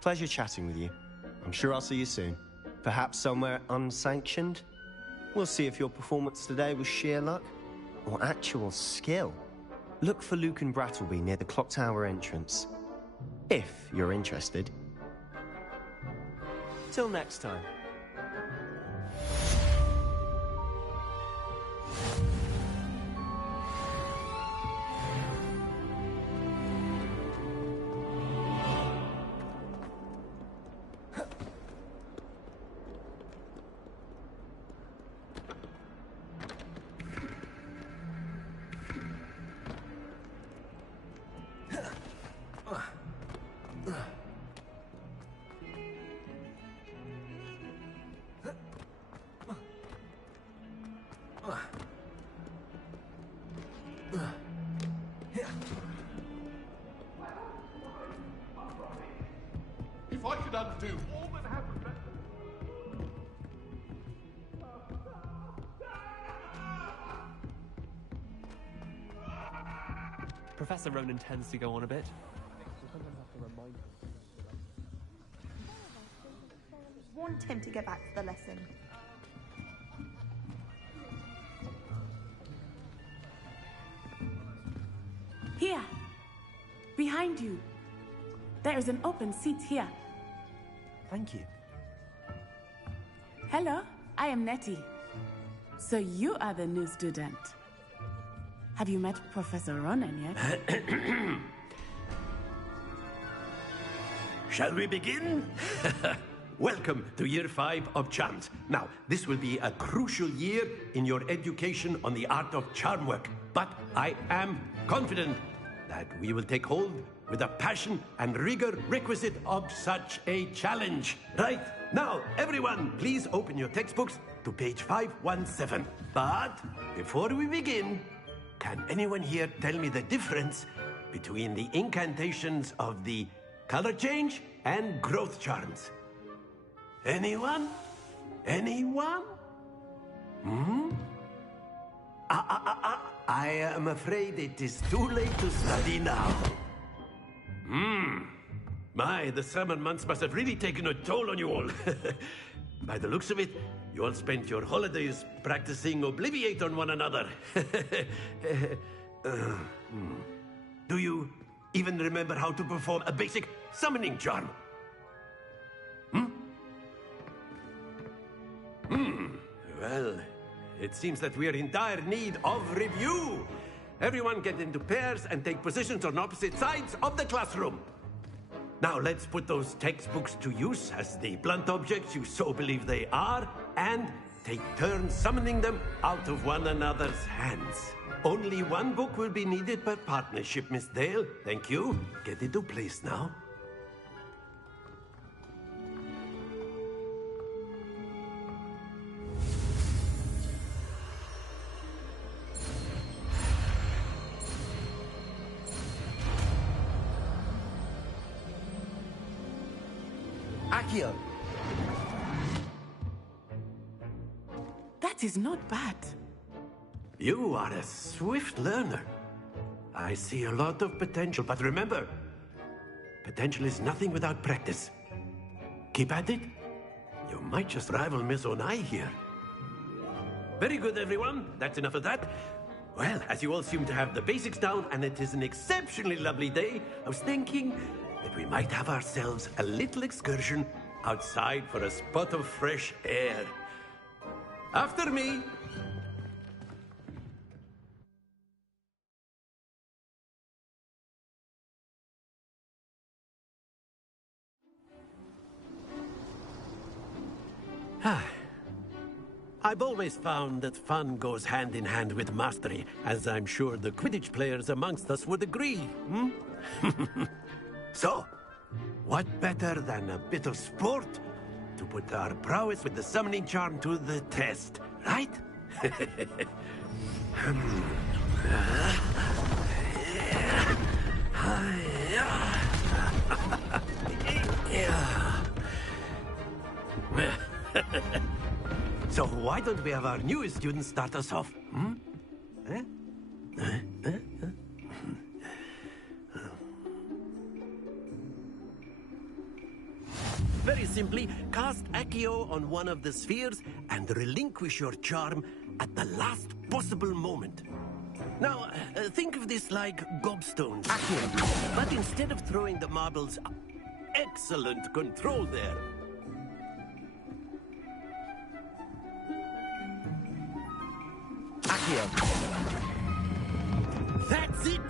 Pleasure chatting with you. I'm sure I'll see you soon. Perhaps somewhere unsanctioned? We'll see if your performance today was sheer luck, or actual skill. Look for Luke and Brattleby near the Clock Tower entrance. If you're interested. Till next time. If I could undo all that happened... Professor Ronan tends to go on a bit. Want him to get back to the lesson. Here. Behind you. There is an open seat here. Thank you. Hello, I am Nettie. So you are the new student. Have you met Professor Ronan yet? Shall we begin? Welcome to Year 5 of Charms. Now, this will be a crucial year in your education on the art of charm work. But I am confident that we will take hold with the passion and rigor requisite of such a challenge. Right, now, everyone, please open your textbooks to page 517. But before we begin, can anyone here tell me the difference between the incantations of the color change and growth charms? Anyone? Anyone? I am afraid it is too late to study now. My, the summer months must have really taken a toll on you all. By the looks of it, you all spent your holidays practicing Obliviate on one another. Do you even remember how to perform a basic summoning charm? Well, it seems that we are in dire need of review. Everyone get into pairs and take positions on opposite sides of the classroom. Now let's put those textbooks to use as the blunt objects you so believe they are, and take turns summoning them out of one another's hands. Only one book will be needed per partnership, Miss Dale. Thank you. Get into place now. Accio. That is not bad. You are a swift learner. I see a lot of potential, but remember, potential is nothing without practice. Keep at it. You might just rival Miss Onai here. Very good, everyone. That's enough of that. Well, as you all seem to have the basics down, and it is an exceptionally lovely day, I was thinking that we might have ourselves a little excursion outside for a spot of fresh air. After me. I've always found that fun goes hand in hand with mastery, as I'm sure the Quidditch players amongst us would agree. So, what better than a bit of sport to put our prowess with the summoning charm to the test, right? So why don't we have our newest student start us off? Very simply, cast Accio on one of the spheres and relinquish your charm at the last possible moment. Now, think of this like gobstones. Accio. But instead of throwing the marbles... Excellent control there. Accio. That's it!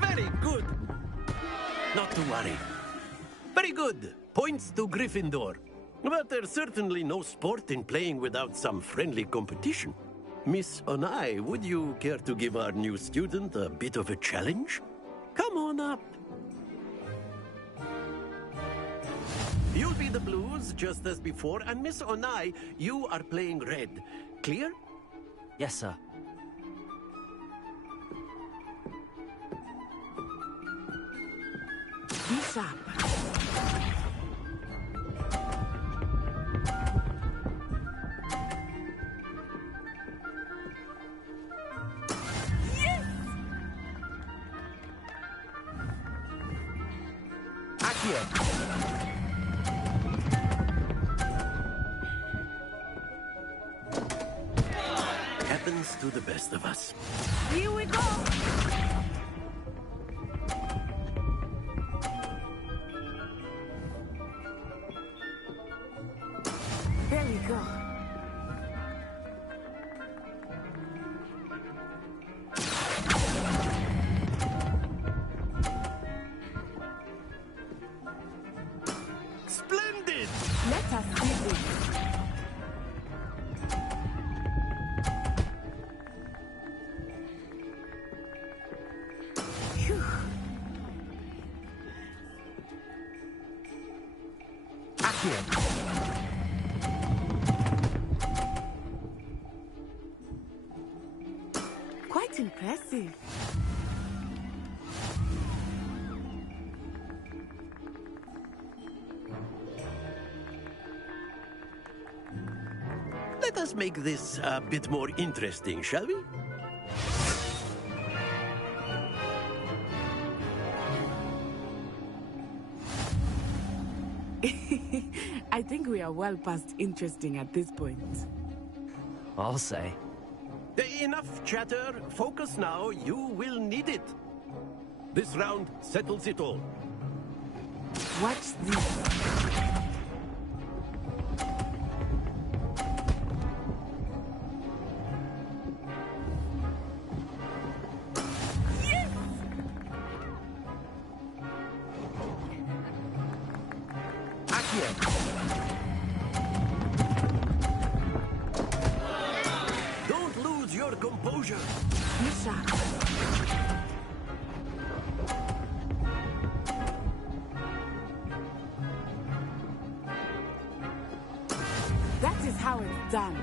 Very good. Not to worry. Very good. Points to Gryffindor. But there's certainly no sport in playing without some friendly competition. Miss Onai, would you care to give our new student a bit of a challenge? Come on up. You'll be the blues, just as before, and Miss Onai, you are playing red. Clear? Yes, sir. Be sharp. Happens to the best of us. Here we go! There we go. Splendid! Let us see this. Phew. Quite impressive. Let us make this a bit more interesting, shall we? I think we are well past interesting at this point. I'll say. Enough chatter. Focus now. You will need it. This round settles it all. Watch this. Don't lose your composure. That is how it's done.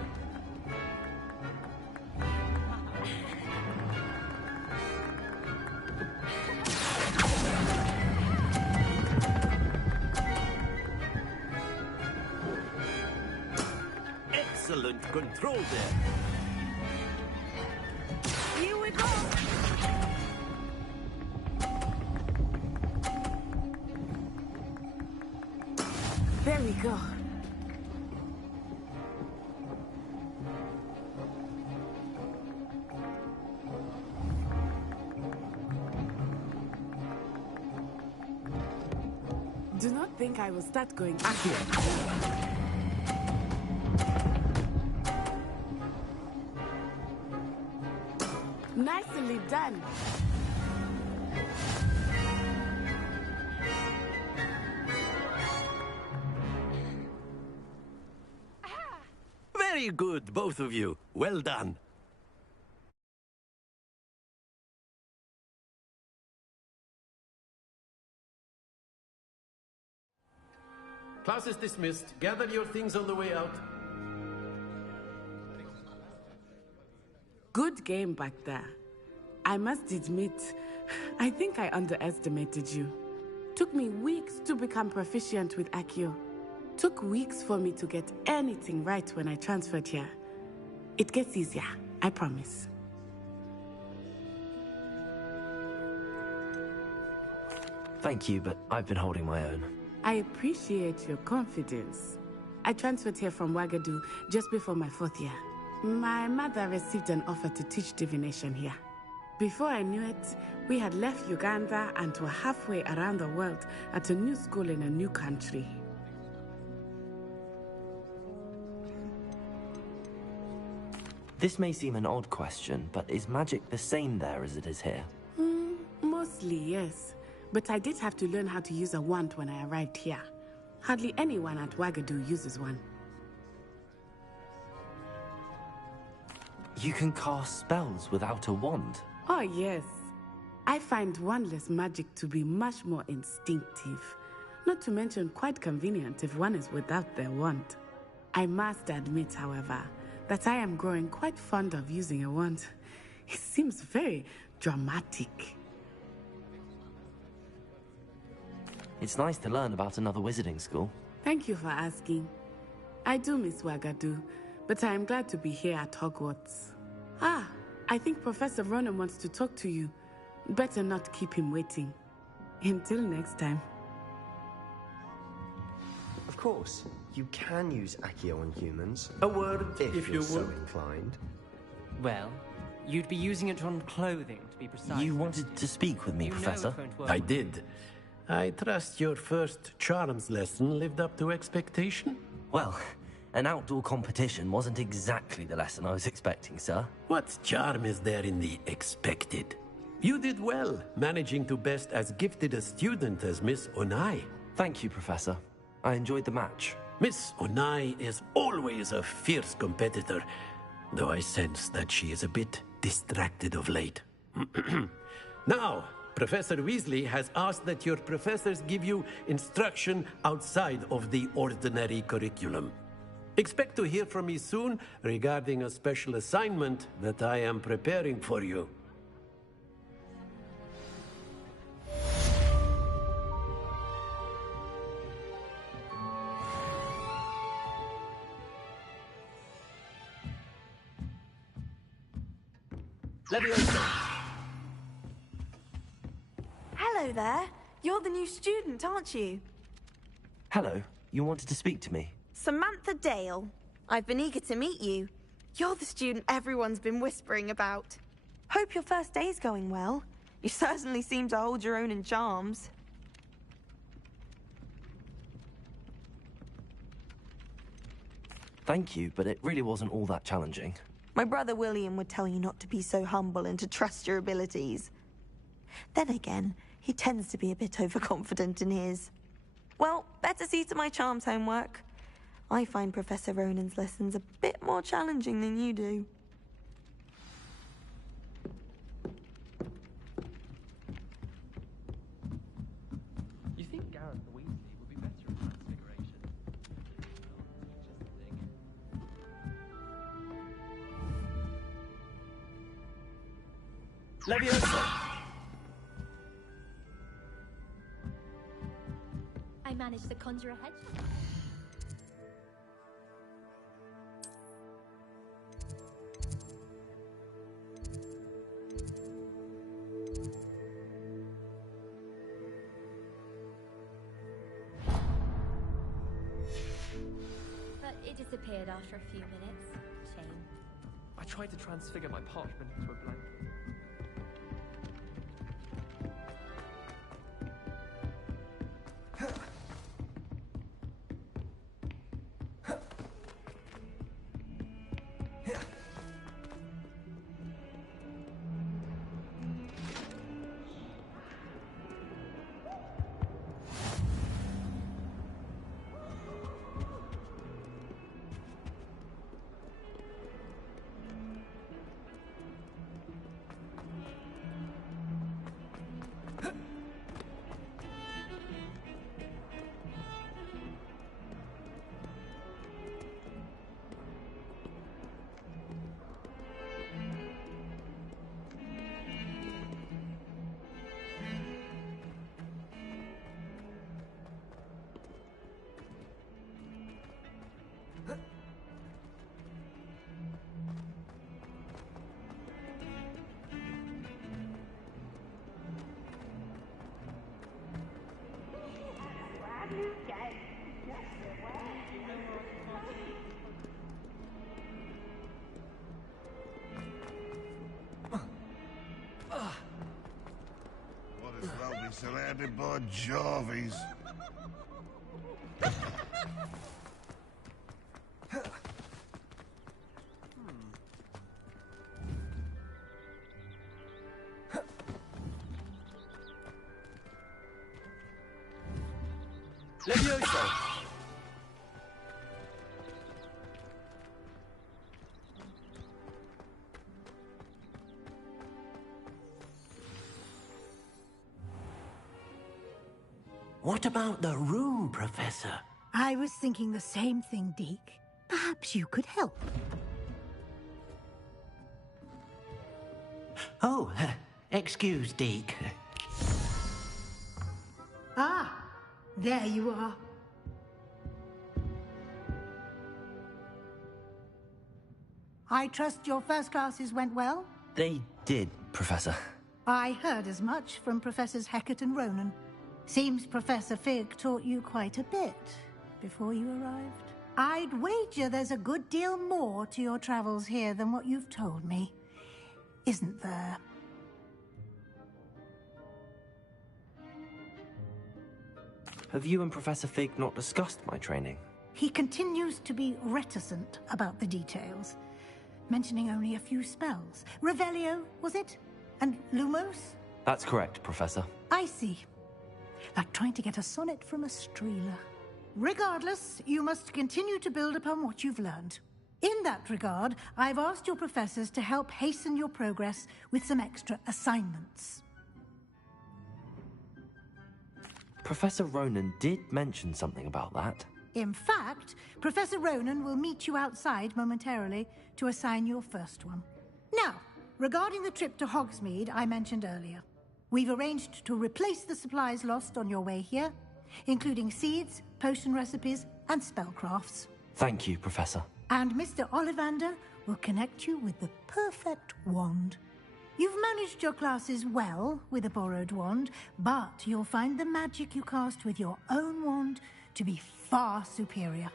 Excellent control there. Here we go. There we go. Do not think I will start going Nicely done. Very good, both of you. Well done. Class is dismissed. Gather your things on the way out. Good game back there. I must admit, I think I underestimated you. Took me weeks to become proficient with Accio. Took weeks for me to get anything right when I transferred here. It gets easier, I promise. Thank you, but I've been holding my own. I appreciate your confidence. I transferred here from Wagadu just before my 4th year. My mother received an offer to teach divination here. Before I knew it, we had left Uganda and were halfway around the world at a new school in a new country. This may seem an odd question, but is magic the same there as it is here? Mostly, yes. But I did have to learn how to use a wand when I arrived here. Hardly anyone at Wagadu uses one. You can cast spells without a wand? Oh, yes. I find wandless magic to be much more instinctive. Not to mention quite convenient if one is without their wand. I must admit, however, that I am growing quite fond of using a wand. It seems very dramatic. It's nice to learn about another wizarding school. Thank you for asking. I do miss Wagadu, but I am glad to be here at Hogwarts. I think Professor Ronan wants to talk to you. Better not keep him waiting. Until next time. course. You can use Accio on humans. A word, if you you're so would. inclined. Well, you'd be using it on clothing, to be precise. You wanted to speak with me, You know Professor? it won't work. I did. I trust your first charms lesson lived up to expectation? Well, an outdoor competition wasn't exactly the lesson I was expecting, sir. What charm is there in the expected? You did well, managing to best as gifted a student as Miss Onai. Thank you, Professor. I enjoyed the match. Miss Onai is always a fierce competitor, though I sense that she is a bit distracted of late. Now, Professor Weasley has asked that your professors give you instruction outside of the ordinary curriculum. Expect to hear from me soon regarding a special assignment that I am preparing for you. Hello there. You're the new student, aren't you? Hello, you wanted to speak to me? Samantha Dale. I've been eager to meet you. You're the student everyone's been whispering about. Hope your first day's going well. You certainly seem to hold your own in charms. Thank you, but it really wasn't all that challenging. My brother William would tell you not to be so humble and to trust your abilities. Then again, he tends to be a bit overconfident in his. Well, better see to my charms homework. I find Professor Ronan's lessons a bit more challenging than you do. You think Gareth Weasley would be better at transfiguration? I managed to conjure a hedge. But it disappeared after a few minutes. Shame. I tried to transfigure my parchment into a blanket. What is well be surrounded by Jarvies? Levioso! What about the room, Professor? I was thinking the same thing, Deke. Perhaps you could help. Oh, excuse, Deke. Ah, there you are. I trust your first classes went well? They did, Professor. I heard as much from Professors Hecat and Ronan. Seems Professor Fig taught you quite a bit. before you arrived? I'd wager there's a good deal more to your travels here than what you've told me. Isn't there? Have you and Professor Fig not discussed my training? He continues to be reticent about the details, mentioning only a few spells. Revelio, was it? And Lumos? That's correct, Professor. I see. Like trying to get a sonnet from a streeler. Regardless, you must continue to build upon what you've learned. In that regard, I've asked your professors to help hasten your progress with some extra assignments. Professor Ronan did mention something about that. In fact, Professor Ronan will meet you outside momentarily to assign your first one. Now, regarding the trip to Hogsmeade I mentioned earlier, we've arranged to replace the supplies lost on your way here, including seeds, potion recipes, and spellcrafts. Thank you, Professor. And Mr. Ollivander will connect you with the perfect wand. You've managed your classes well with a borrowed wand, but you'll find the magic you cast with your own wand to be far superior.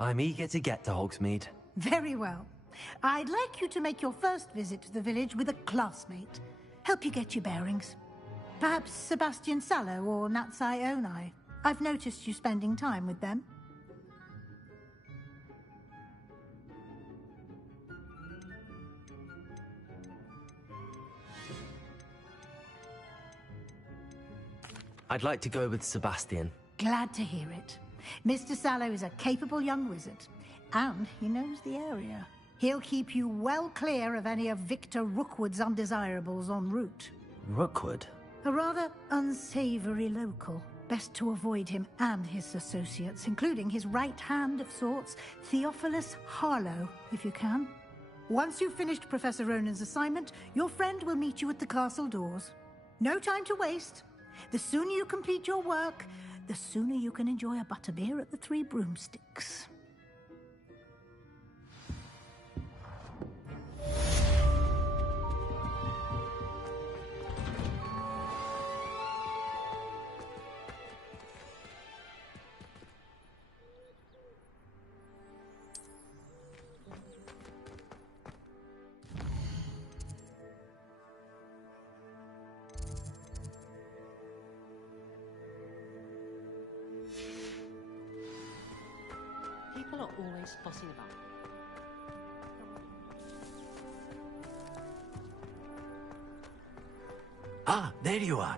I'm eager to get to Hogsmeade. Very well. I'd like you to make your first visit to the village with a classmate. Help you get your bearings. Perhaps Sebastian Sallow or Natsai Onai. I've noticed you spending time with them. I'd like to go with Sebastian. Glad to hear it. Mr. Sallow is a capable young wizard, and he knows the area. He'll keep you well clear of any of Victor Rookwood's undesirables en route. Rookwood? A rather unsavory local. Best to avoid him and his associates, including his right hand of sorts, Theophilus Harlow, if you can. Once you've finished Professor Ronan's assignment, your friend will meet you at the castle doors. No time to waste. The sooner you complete your work, the sooner you can enjoy a butterbeer at the Three Broomsticks. People are always fussing about. Ah, there you are.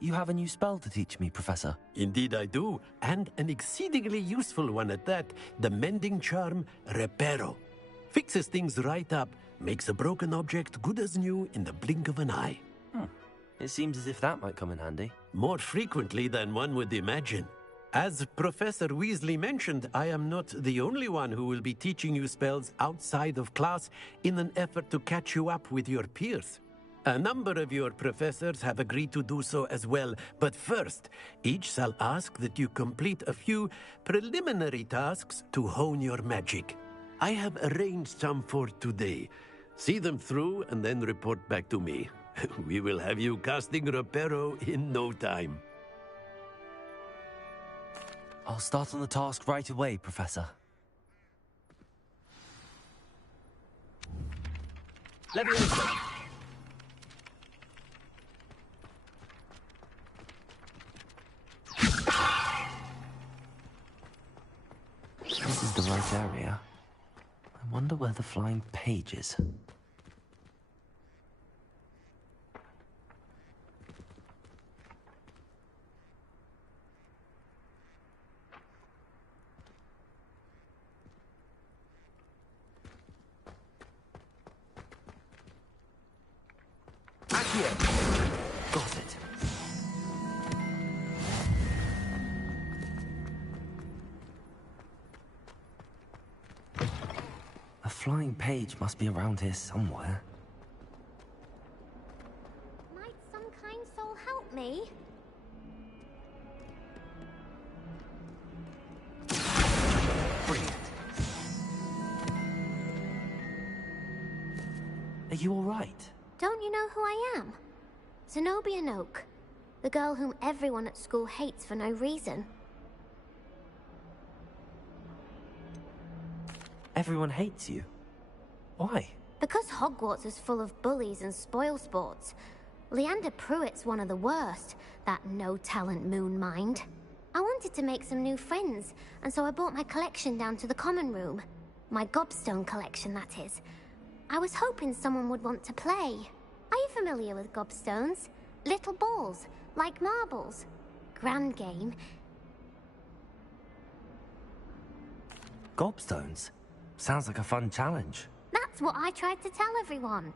You have a new spell to teach me, Professor. Indeed I do, and an exceedingly useful one at that. The mending charm, Reparo. Fixes things right up, makes a broken object good as new in the blink of an eye. It seems as if that might come in handy. More frequently than one would imagine. As Professor Weasley mentioned, I am not the only one who will be teaching you spells outside of class in an effort to catch you up with your peers. A number of your professors have agreed to do so as well, but first, each shall ask that you complete a few preliminary tasks to hone your magic. I have arranged some for today. See them through and then report back to me. We will have you casting Reparo in no time. I'll start on the task right away, Professor. Leviosa. This is the right area. I wonder where the flying page is. Got it. A flying page must be around here somewhere. Might some kind soul help me? A you alright? Don't you know who I am? Zenobia Noak, the girl whom everyone at school hates for no reason. Everyone hates you. Why? Because Hogwarts is full of bullies and spoilsports. Leander Pruitt's one of the worst, that no-talent moon mind. I wanted to make some new friends, and so I brought my collection down to the common room. My gobstone collection, that is. I was hoping someone would want to play. Are you familiar with gobstones? Little balls, like marbles. Grand game. Gobstones? Sounds like a fun challenge. That's what I tried to tell everyone.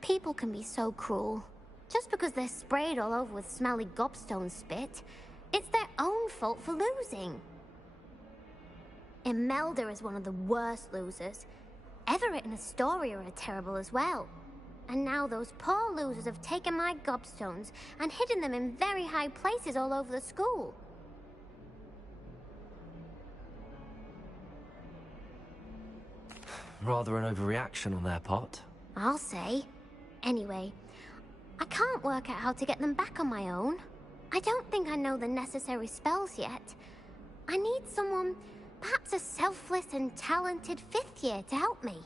People can be so cruel. Just because they're sprayed all over with smelly gobstone spit, it's their own fault for losing. Imelda is one of the worst losers. Everett and Astoria are terrible as well. And now those poor losers have taken my gobstones and hidden them in very high places all over the school. Rather an overreaction on their part. I'll say. Anyway, I can't work out how to get them back on my own. I don't think I know the necessary spells yet. I need someone, perhaps a selfless and talented 5th year to help me.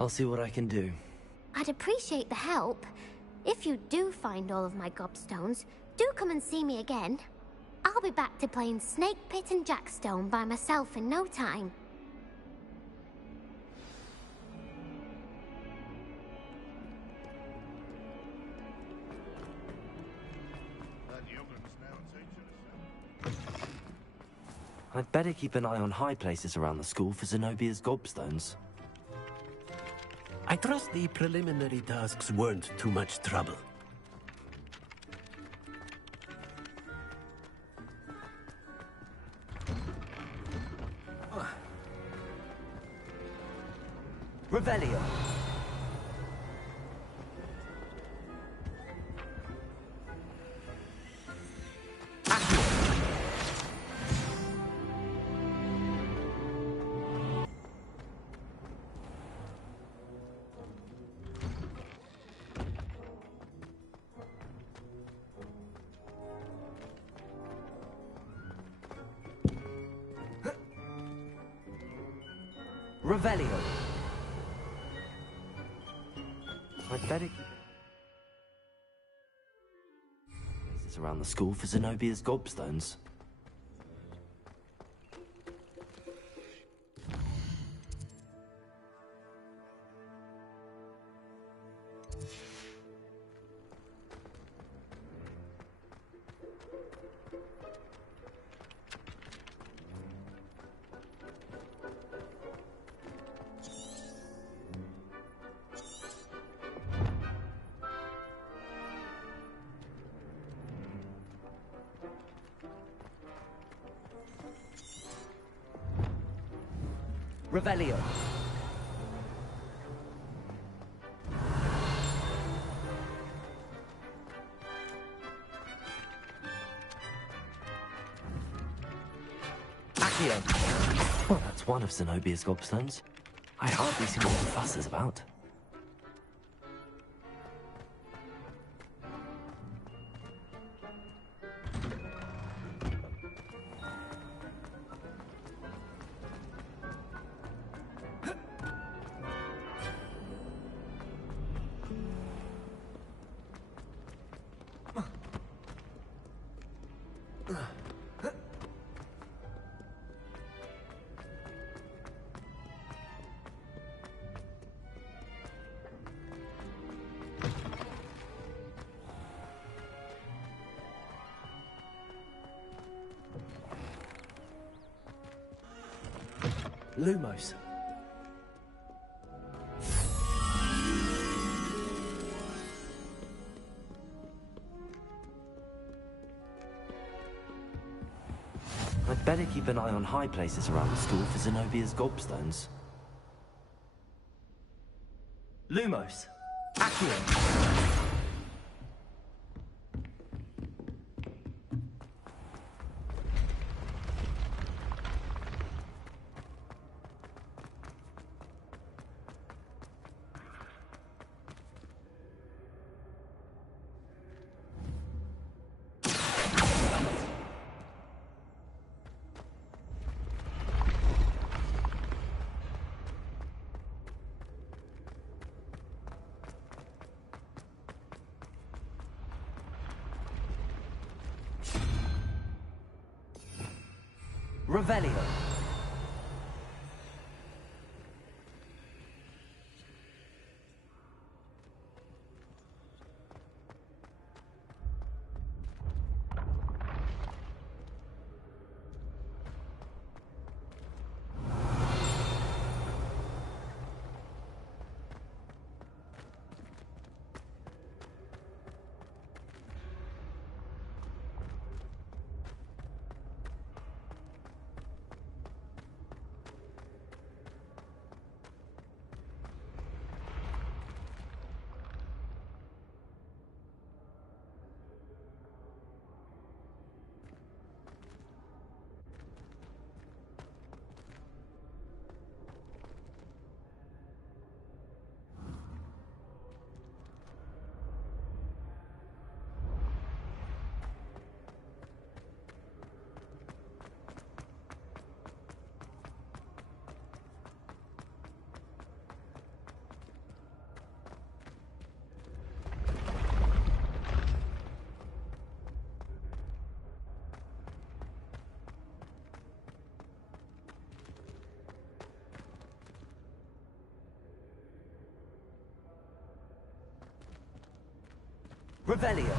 I'll see what I can do. I'd appreciate the help. If you do find all of my gobstones, do come and see me again. I'll be back to playing Snake Pit and Jackstone by myself in no time. I'd better keep an eye on high places around the school for Zenobia's gobstones. I trust the preliminary tasks weren't too much trouble. Revelio. Revelio. I'd better keep places around the school for Zenobia's gobstones. Revelio. Accio. Well, that's one of Zenobia's gobstones. I hardly see what the fuss is about. Lumos. I'd better keep an eye on high places around the school for Zenobia's gobstones. Lumos. Accio. Revelio. Revelio.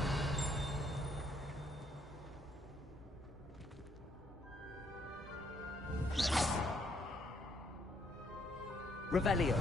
Revelio.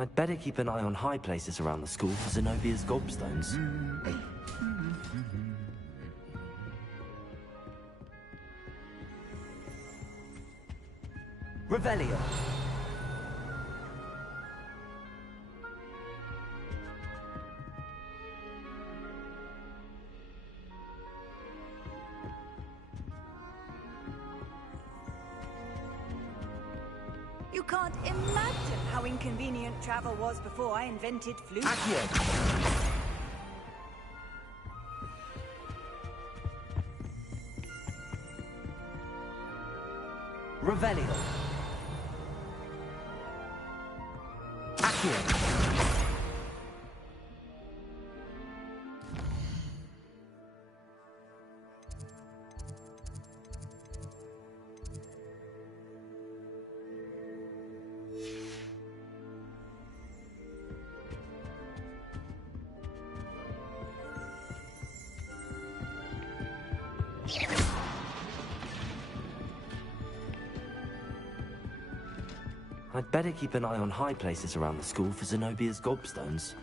I'd better keep an eye on high places around the school for Zenobia's gobstones. Revelio. You can't imagine how inconvenient travel was before I invented flute. Revelio. Accio. I'd better keep an eye on high places around the school for Zenobia's gobstones.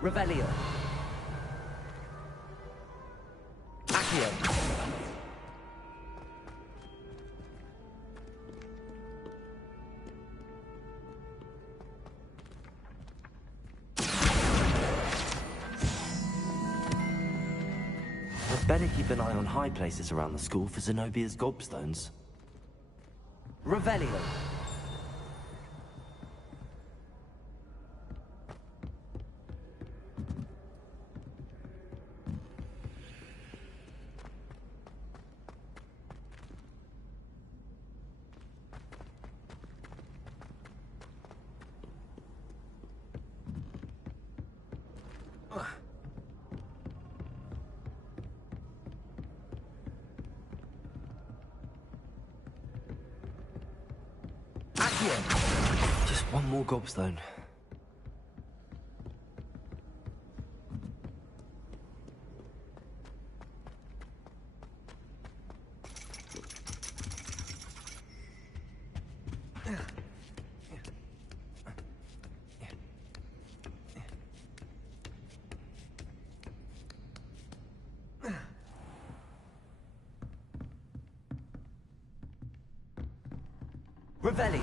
Revelio. better keep an eye on high places around the school for Zenobia's gobstones. Revelio! Just one more gobstone. Revelio!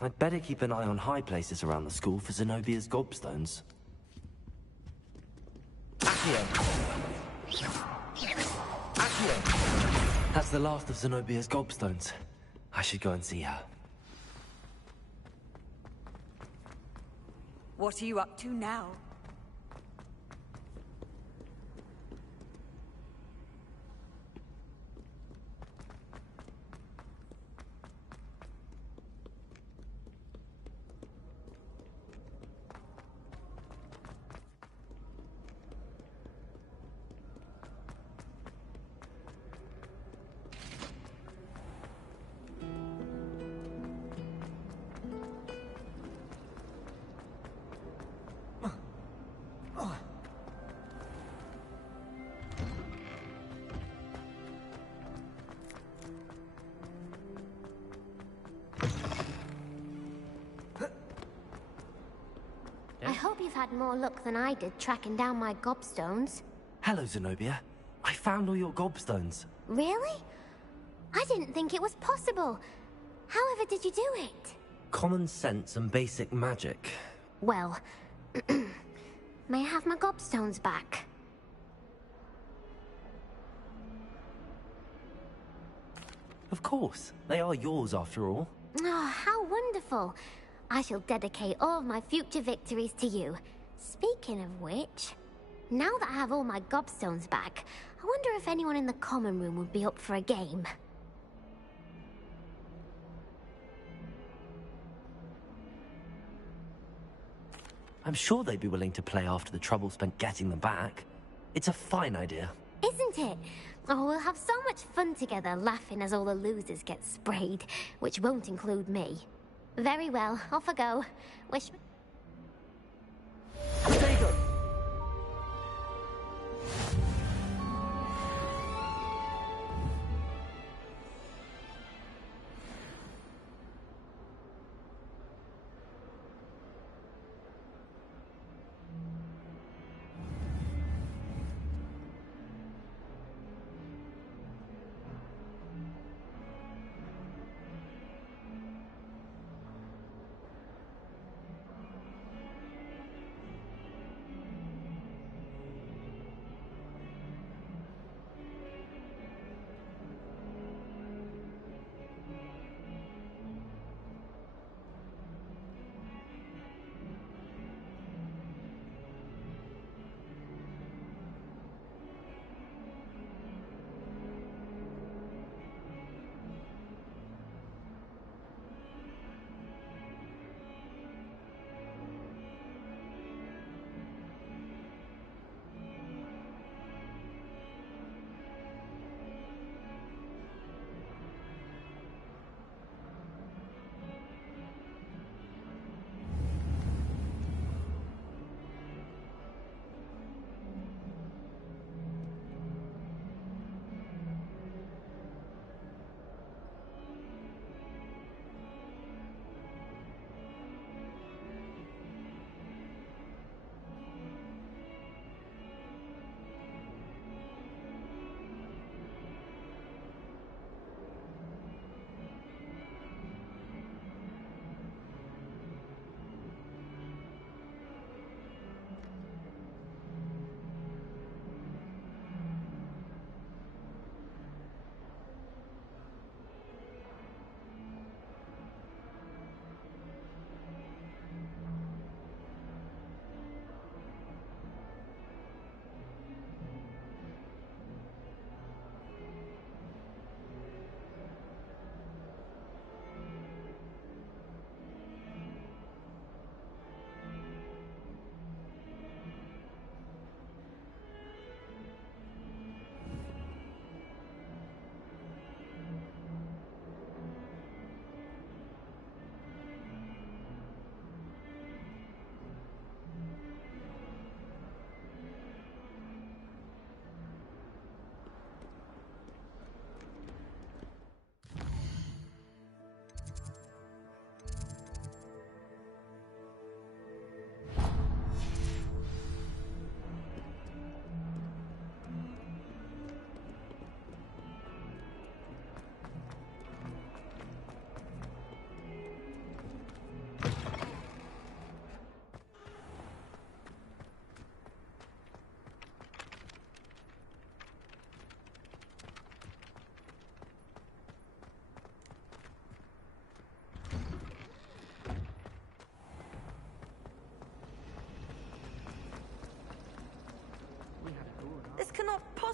I'd better keep an eye on high places around the school for Zenobia's gobstones. That's the last of Zenobia's gobstones. I should go and see her. What are you up to now? I hope you've had more luck than I did tracking down my gobstones. Hello, Zenobia. I found all your gobstones. Really? I didn't think it was possible. However did you do it? Common sense and basic magic. Well, may I have my gobstones back? Of course. They are yours after all. Oh, how wonderful. I shall dedicate all of my future victories to you. Speaking of which, now that I have all my gobstones back, I wonder if anyone in the common room would be up for a game. I'm sure they'd be willing to play after the trouble spent getting them back. It's a fine idea. Isn't it? Oh, we'll have so much fun together, laughing as all the losers get sprayed, which won't include me. Very well, off I go. Wish... Stay good.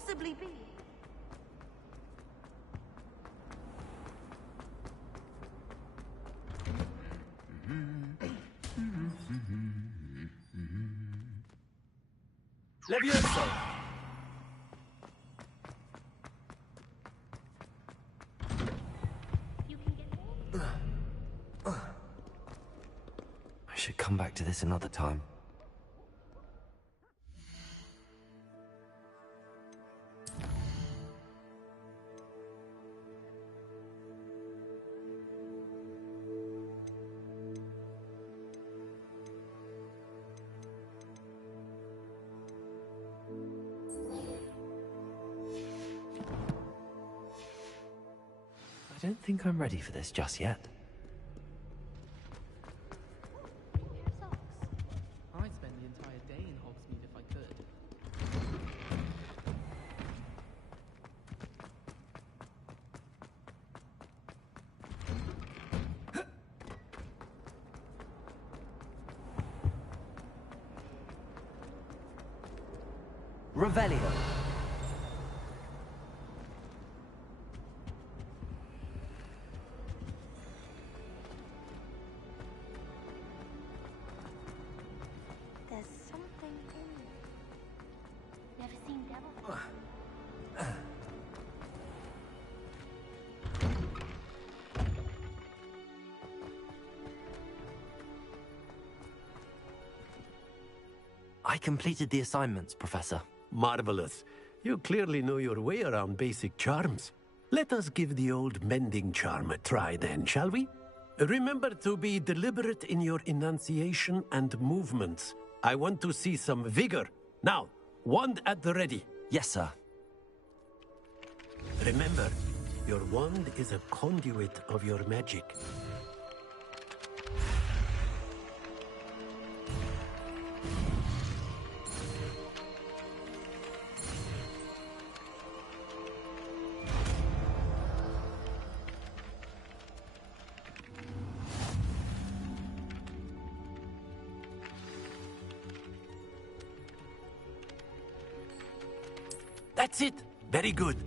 possibly be? Levioso! I should come back to this another time. I don't think I'm ready for this just yet. I'd spend the entire day in Hogsmeade if I could. Revelio. There's something in it. Never seen devil. I completed the assignments, Professor. Marvelous. You clearly know your way around basic charms. Let us give the old mending charm a try then, shall we? Remember to be deliberate in your enunciation and movements. I want to see some vigor. Now, wand at the ready. Yes, sir. Remember, your wand is a conduit of your magic. That's it. Very good.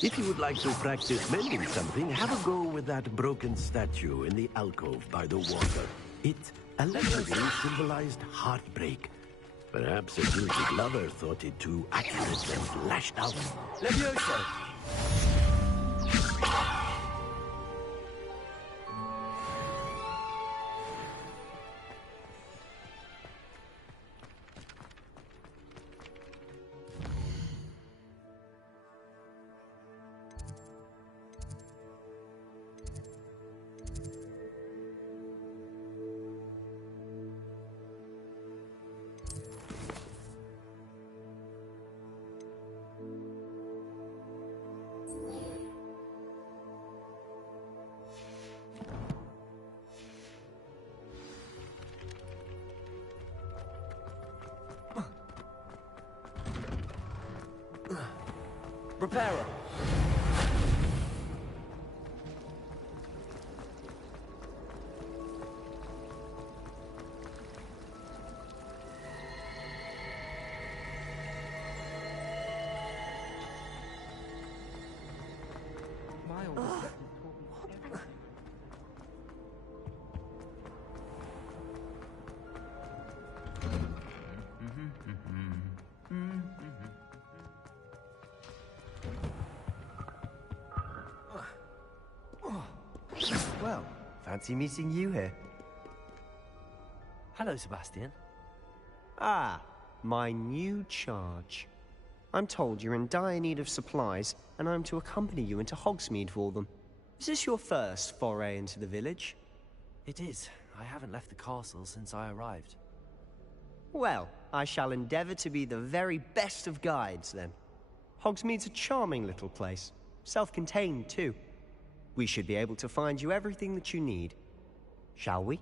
If you would like to practice mending something, have a go with that broken statue in the alcove by the water. It allegedly symbolized heartbreak. Perhaps a guilty lover thought it too accurate and lashed out. Levioso! Reparo. Well, fancy meeting you here. Hello, Sebastian. Ah, my new charge. I'm told you're in dire need of supplies, and I'm to accompany you into Hogsmeade for them. Is this your first foray into the village? It is. I haven't left the castle since I arrived. Well, I shall endeavor to be the very best of guides, then. Hogsmeade's a charming little place. Self-contained, too. We should be able to find you everything that you need. Shall we?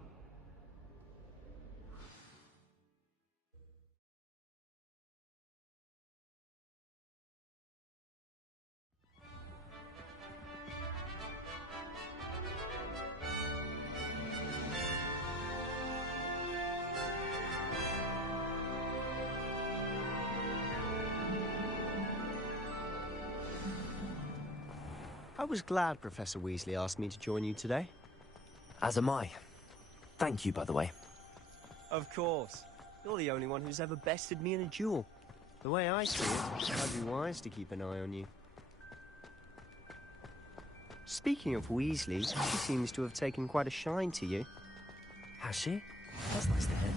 I was glad Professor Weasley asked me to join you today. As am I. Thank you, by the way. Of course. You're the only one who's ever bested me in a duel. The way I see it, I'd be wise to keep an eye on you. Speaking of Weasley, she seems to have taken quite a shine to you. Has she? That's nice to hear.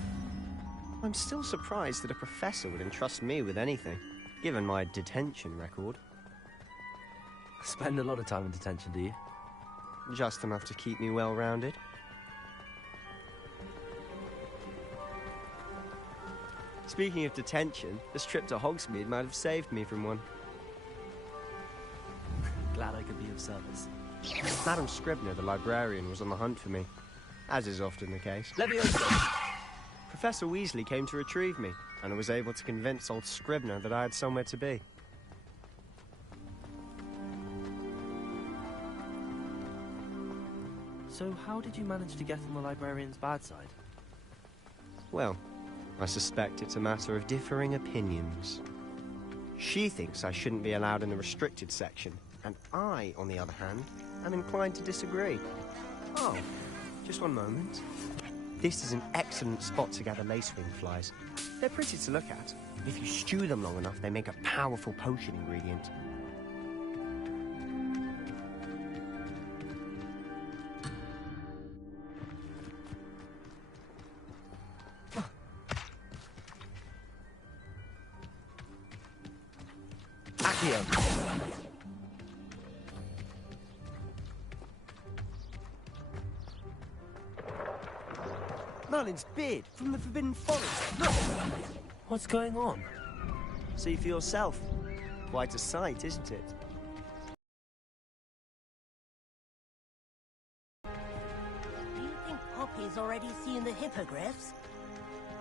I'm still surprised that a professor would entrust me with anything, given my detention record. Spend a lot of time in detention, do you? Just enough to keep me well-rounded. Speaking of detention, this trip to Hogsmeade might have saved me from one. Glad I could be of service. Madam Scribner, the librarian, was on the hunt for me, as is often the case. Leviosa! Professor Weasley came to retrieve me, and I was able to convince old Scribner that I had somewhere to be. So how did you manage to get on the librarian's bad side? Well, I suspect it's a matter of differing opinions. She thinks I shouldn't be allowed in the restricted section, and I, on the other hand, am inclined to disagree. Oh, just one moment. This is an excellent spot to gather lacewing flies. They're pretty to look at. If you stew them long enough, they make a powerful potion ingredient. Merlin's beard from the Forbidden Forest. Look! What's going on? See for yourself. Quite a sight, isn't it? Do you think Poppy's already seen the hippogriffs?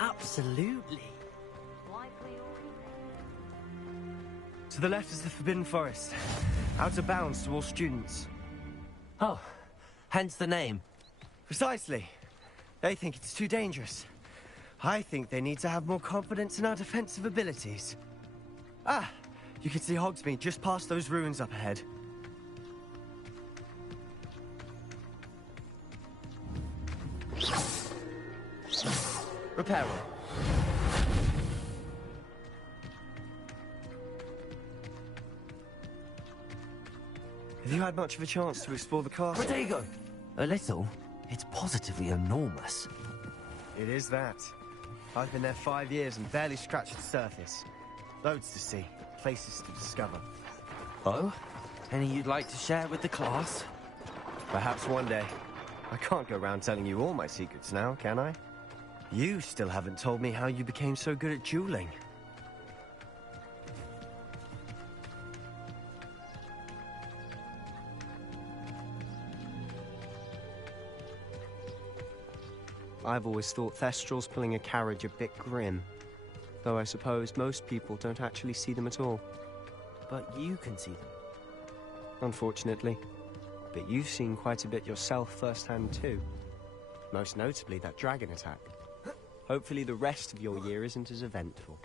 Absolutely. To the left is the Forbidden Forest. Out of bounds to all students. Oh, hence the name. Precisely. They think it's too dangerous. I think they need to have more confidence in our defensive abilities. Ah, you can see Hogsmeade just past those ruins up ahead. Reparo. Have you had much of a chance to explore the castle? Rodrigo! A little. It's positively enormous. It is that. I've been there 5 years and barely scratched the surface. Loads to see, places to discover. Oh? Any you'd like to share with the class? Perhaps one day. I can't go around telling you all my secrets now, can I? You still haven't told me how you became so good at dueling. I've always thought Thestrals pulling a carriage a bit grim. Though I suppose most people don't actually see them at all. But you can see them. Unfortunately. But you've seen quite a bit yourself firsthand too. Most notably that dragon attack. Hopefully the rest of your year isn't as eventful.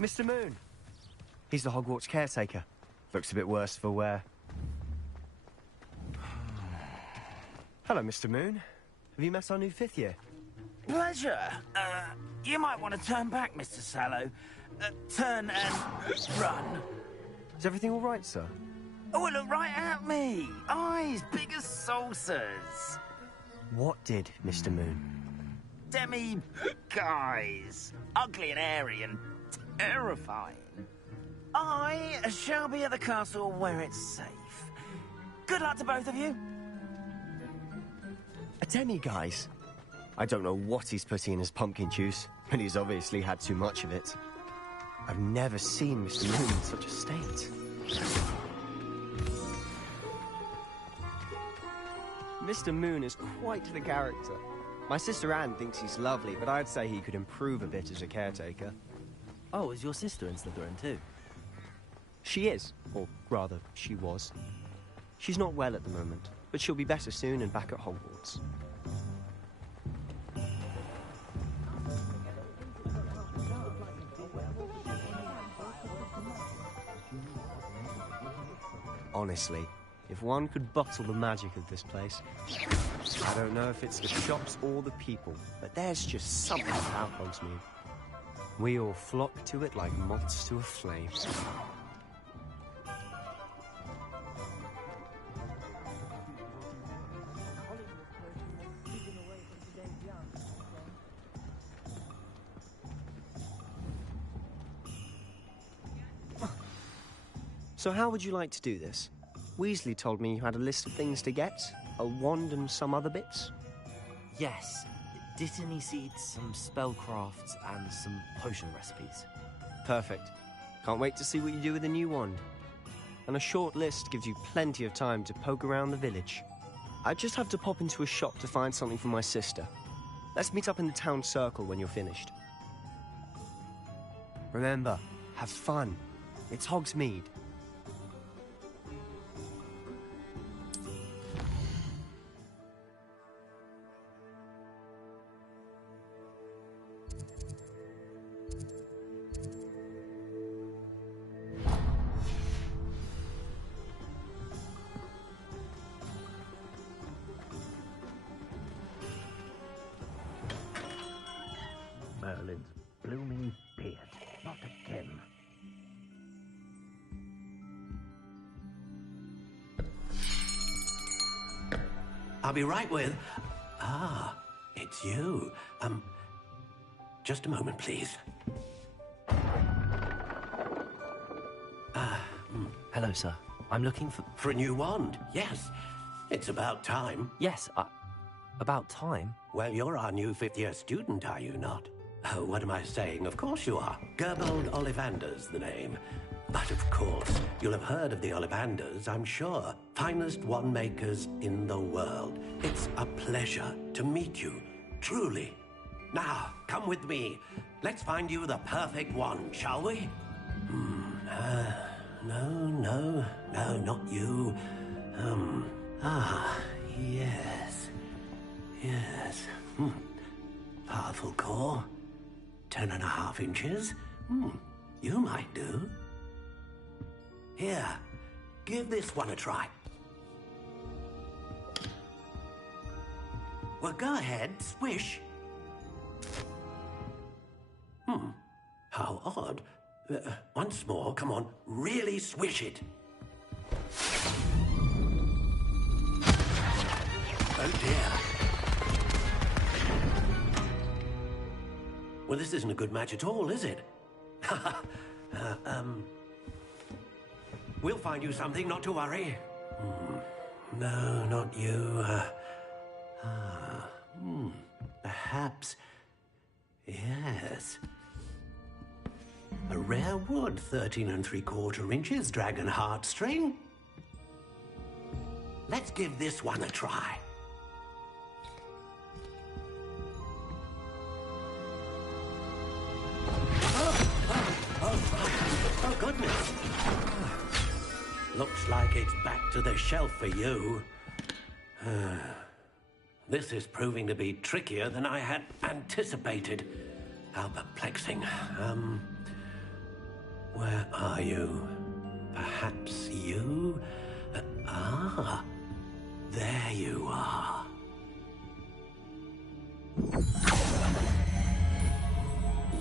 Mr. Moon. He's the Hogwarts caretaker. Looks a bit worse for wear. Hello, Mr. Moon. Have you met our new 5th year? Pleasure. You might want to turn back, Mr. Sallow. Turn and run. Is everything all right, sir? Oh, look right at me. Eyes big as saucers. What did, Mr. Moon? Demi-guys. Ugly and airy and terrifying. I shall be at the castle where it's safe. Good luck to both of you. A demi-guise? I don't know what he's putting in his pumpkin juice, but he's obviously had too much of it. I've never seen Mr. Moon in such a state. Mr. Moon is quite the character. My sister Anne thinks he's lovely, but I'd say he could improve a bit as a caretaker. Oh, is your sister in Slytherin too? She is, or rather, she was. She's not well at the moment, but she'll be better soon and back at Hogwarts. Honestly, if one could bottle the magic of this place, I don't know if it's the shops or the people, but there's just something about Hogsmeade. We all flock to it like moths to a flame. So how would you like to do this? Weasley told me you had a list of things to get, a wand and some other bits. Yes. Dittany seeds, some spellcrafts, and some potion recipes. Perfect. Can't wait to see what you do with the new wand. And a short list gives you plenty of time to poke around the village. I just have to pop into a shop to find something for my sister. Let's meet up in the town circle when you're finished. Remember, have fun. It's Hogsmeade. Merlin's blooming beard. Not again. I'll be right with... Ah, it's you. Just a moment, please. Hello, sir. I'm looking for... For a new wand, yes. It's about time. Yes, about time? Well, you're our new fifth-year student, are you not? Oh, what am I saying? Of course you are. Gerbold Ollivander's the name. But of course, you'll have heard of the Ollivanders, I'm sure. Finest wand makers in the world. It's a pleasure to meet you, truly. Now, come with me. Let's find you the perfect wand, shall we? No, not you. Yes. Yes. Powerful core. 10.5 inches. You might do. Here, give this one a try. Well, go ahead, swish. How odd. Once more, come on, really swish it. Oh dear. Well, this isn't a good match at all, is it? We'll find you something, not to worry. No, not you. Perhaps... Yes. A rare wood, 13 3/4 inches, dragon heartstring. Let's give this one a try. Oh, goodness. Looks like it's back to the shelf for you. This is proving to be trickier than I had anticipated. How perplexing. Where are you? Perhaps you? There you are.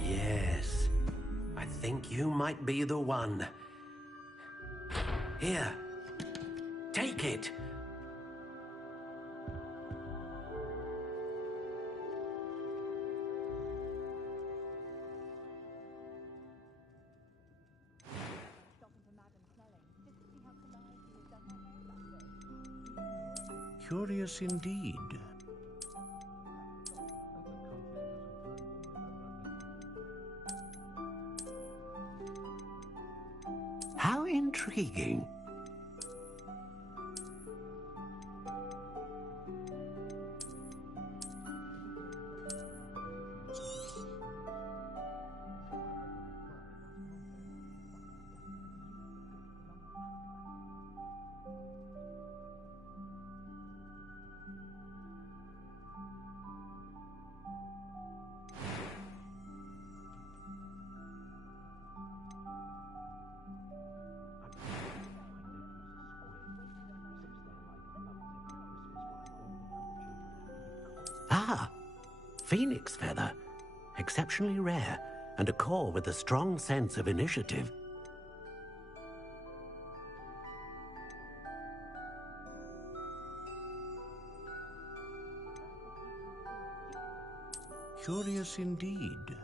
Yes, I think you might be the one. Here, take it. Curious indeed. How intriguing. phoenix feather. Exceptionally rare, and a core with a strong sense of initiative. Curious indeed.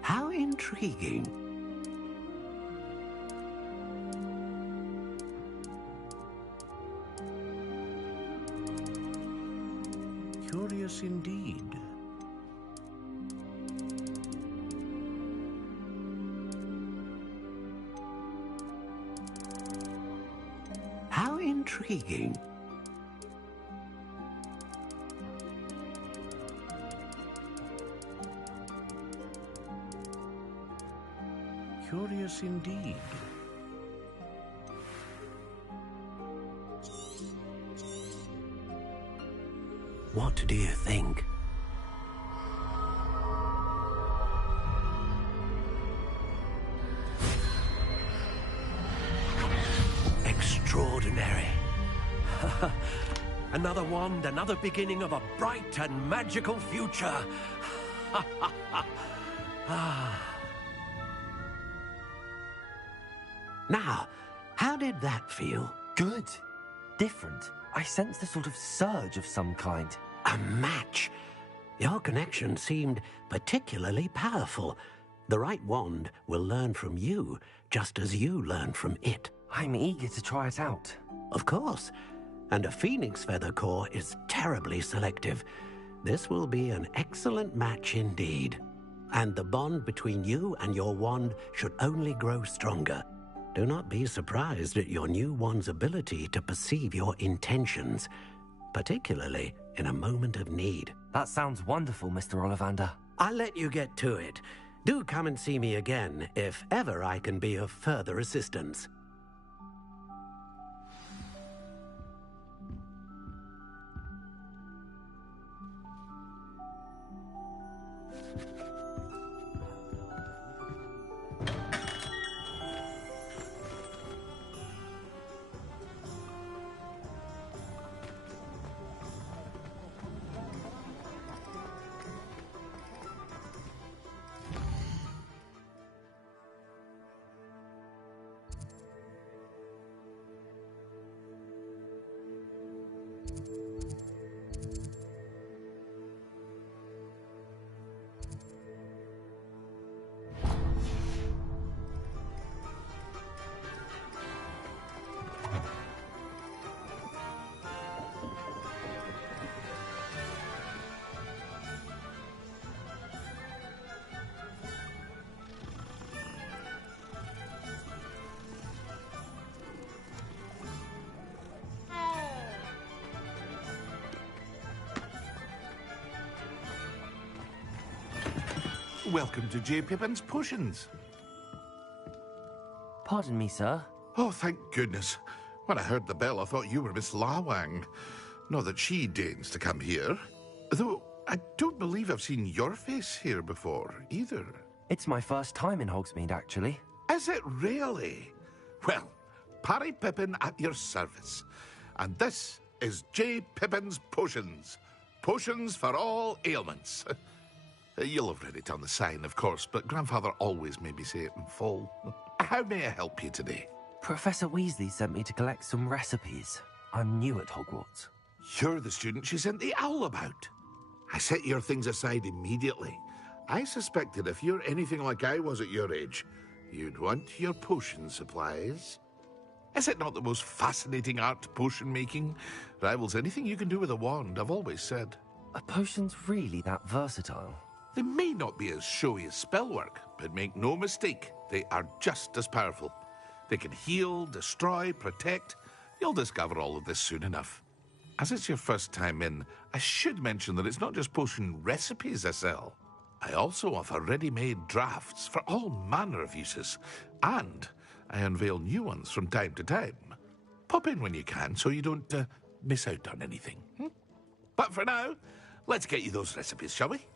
How intriguing. Curious indeed. How intriguing. Curious indeed. What do you think? Extraordinary. Another wand, another beginning of a bright and magical future. Now, how did that feel? Good. Different. I sensed a sort of surge of some kind. A match. Your connection seemed particularly powerful. The right wand will learn from you, just as you learn from it. I'm eager to try it out. Of course. And a phoenix feather core is terribly selective. This will be an excellent match indeed. And the bond between you and your wand should only grow stronger. Do not be surprised at your new wand's ability to perceive your intentions, particularly in a moment of need. That sounds wonderful, Mr. Ollivander. I'll let you get to it. Do come and see me again if ever I can be of further assistance. Welcome to J. Pippin's Potions. Pardon me, sir. Oh, thank goodness. When I heard the bell, I thought you were Miss Lawang. Not that she deigns to come here. Though, I don't believe I've seen your face here before, either. It's my first time in Hogsmeade, actually. Is it really? Well, PRiYAM at your service. And this is J. Pippin's Potions. Potions for all ailments. You'll have read it on the sign, of course, but Grandfather always made me say it in full. How may I help you today? Professor Weasley sent me to collect some recipes. I'm new at Hogwarts. You're the student she sent the owl about. I set your things aside immediately. I suspected if you're anything like I was at your age, you'd want your potion supplies. Is it not the most fascinating art, potion making? Rivals anything you can do with a wand, I've always said. Are potions really that versatile? They may not be as showy as spellwork, but make no mistake, they are just as powerful. They can heal, destroy, protect. You'll discover all of this soon enough. As it's your first time in, I should mention that it's not just potion recipes I sell. I also offer ready-made drafts for all manner of uses, and I unveil new ones from time to time. Pop in when you can so you don't miss out on anything. But for now, let's get you those recipes, shall we?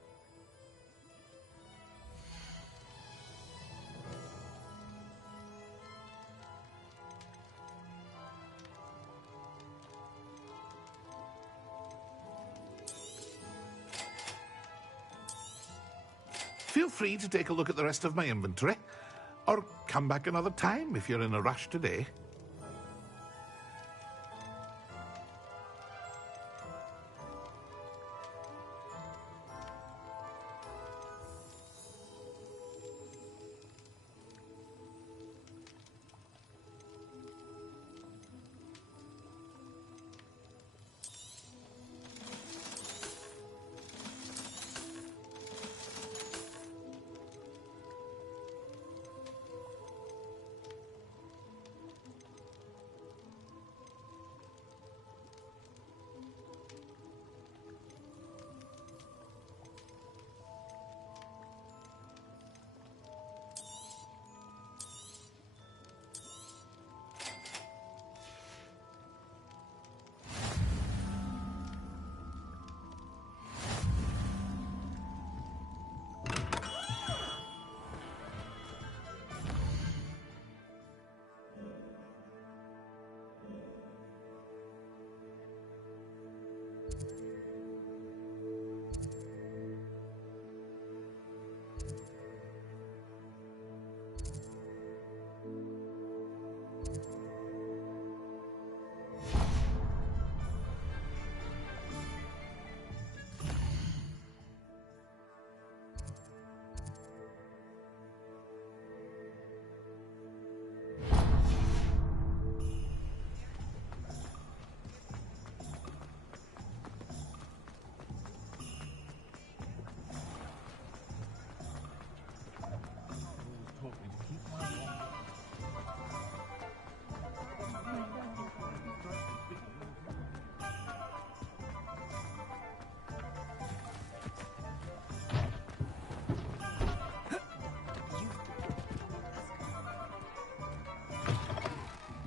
Feel free to take a look at the rest of my inventory, or come back another time if you're in a rush today.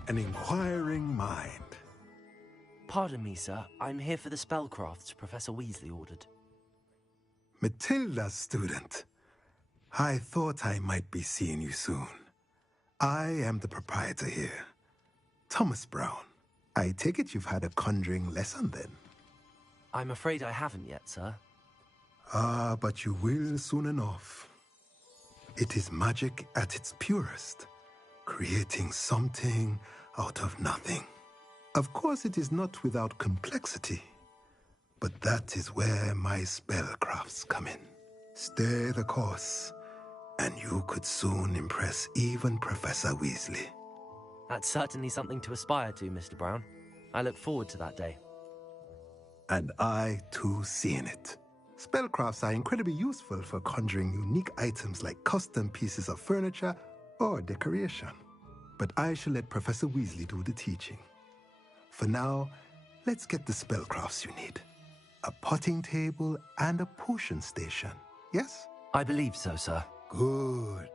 An inquiring mind. Pardon me, sir. I'm here for the spellcrafts Professor Weasley ordered. Matilda's student. I thought I might be seeing you soon. I am the proprietor here, Thomas Brown. I take it you've had a conjuring lesson then? I'm afraid I haven't yet, sir. Ah, but you will soon enough. It is magic at its purest, creating something out of nothing. Of course, it is not without complexity, but that is where my spellcrafts come in. Stay the course, and you could soon impress even Professor Weasley. That's certainly something to aspire to, Mr. Brown. I look forward to that day. And I, too, seeing it. Spellcrafts are incredibly useful for conjuring unique items like custom pieces of furniture or decoration. But I shall let Professor Weasley do the teaching. For now, let's get the spellcrafts you need. A potting table and a potion station, yes? I believe so, sir. Good.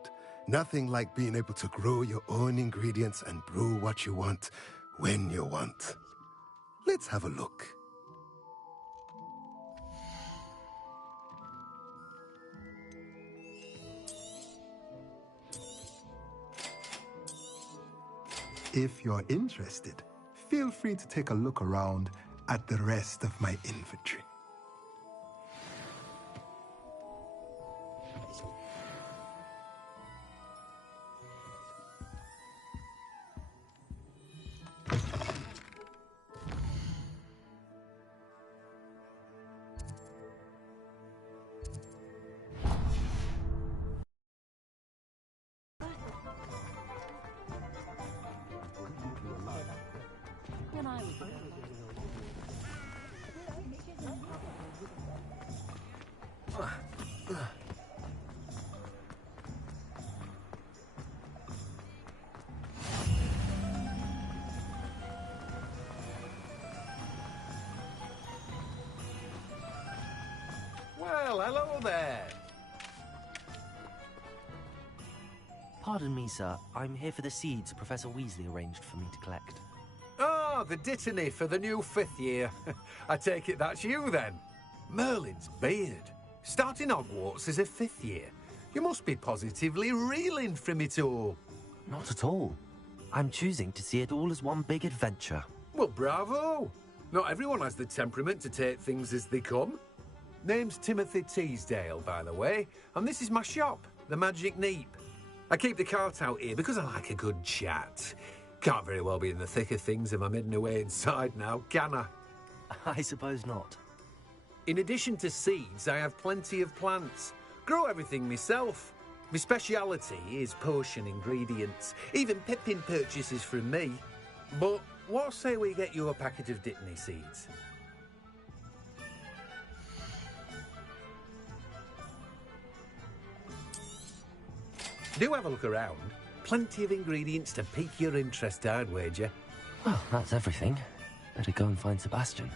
Nothing like being able to grow your own ingredients and brew what you want when you want. Let's have a look. If you're interested, feel free to take a look around at the rest of my inventory. Well, hello there. Pardon me, sir. I'm here for the seeds Professor Weasley arranged for me to collect. Oh, the dittany for the new 5th year. I take it that's you, then. Merlin's beard. Starting Hogwarts as a 5th year. You must be positively reeling from it all. Not at all. I'm choosing to see it all as one big adventure. Well, bravo. Not everyone has the temperament to take things as they come. name's Timothy Teasdale, by the way, and this is my shop, the Magic Neep. I keep the cart out here because I like a good chat. Can't very well be in the thick of things if I'm hidden away inside now, can I? I suppose not. In addition to seeds, I have plenty of plants. Grow everything myself. My speciality is potion ingredients, even pippin purchases from me. But what say we get you a packet of Dittany seeds? Do have a look around. Plenty of ingredients to pique your interest, I'd wager. Well, that's everything. Better go and find Sebastian.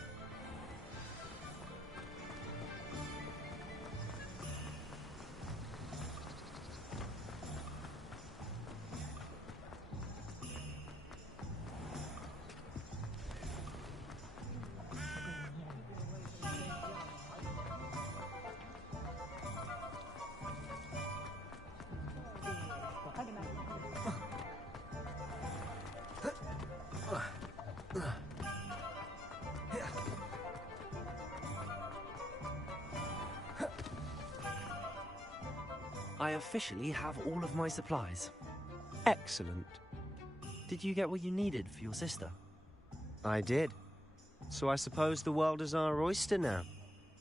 I officially have all of my supplies. Excellent. Did you get what you needed for your sister? I did. So I suppose the world is our oyster now.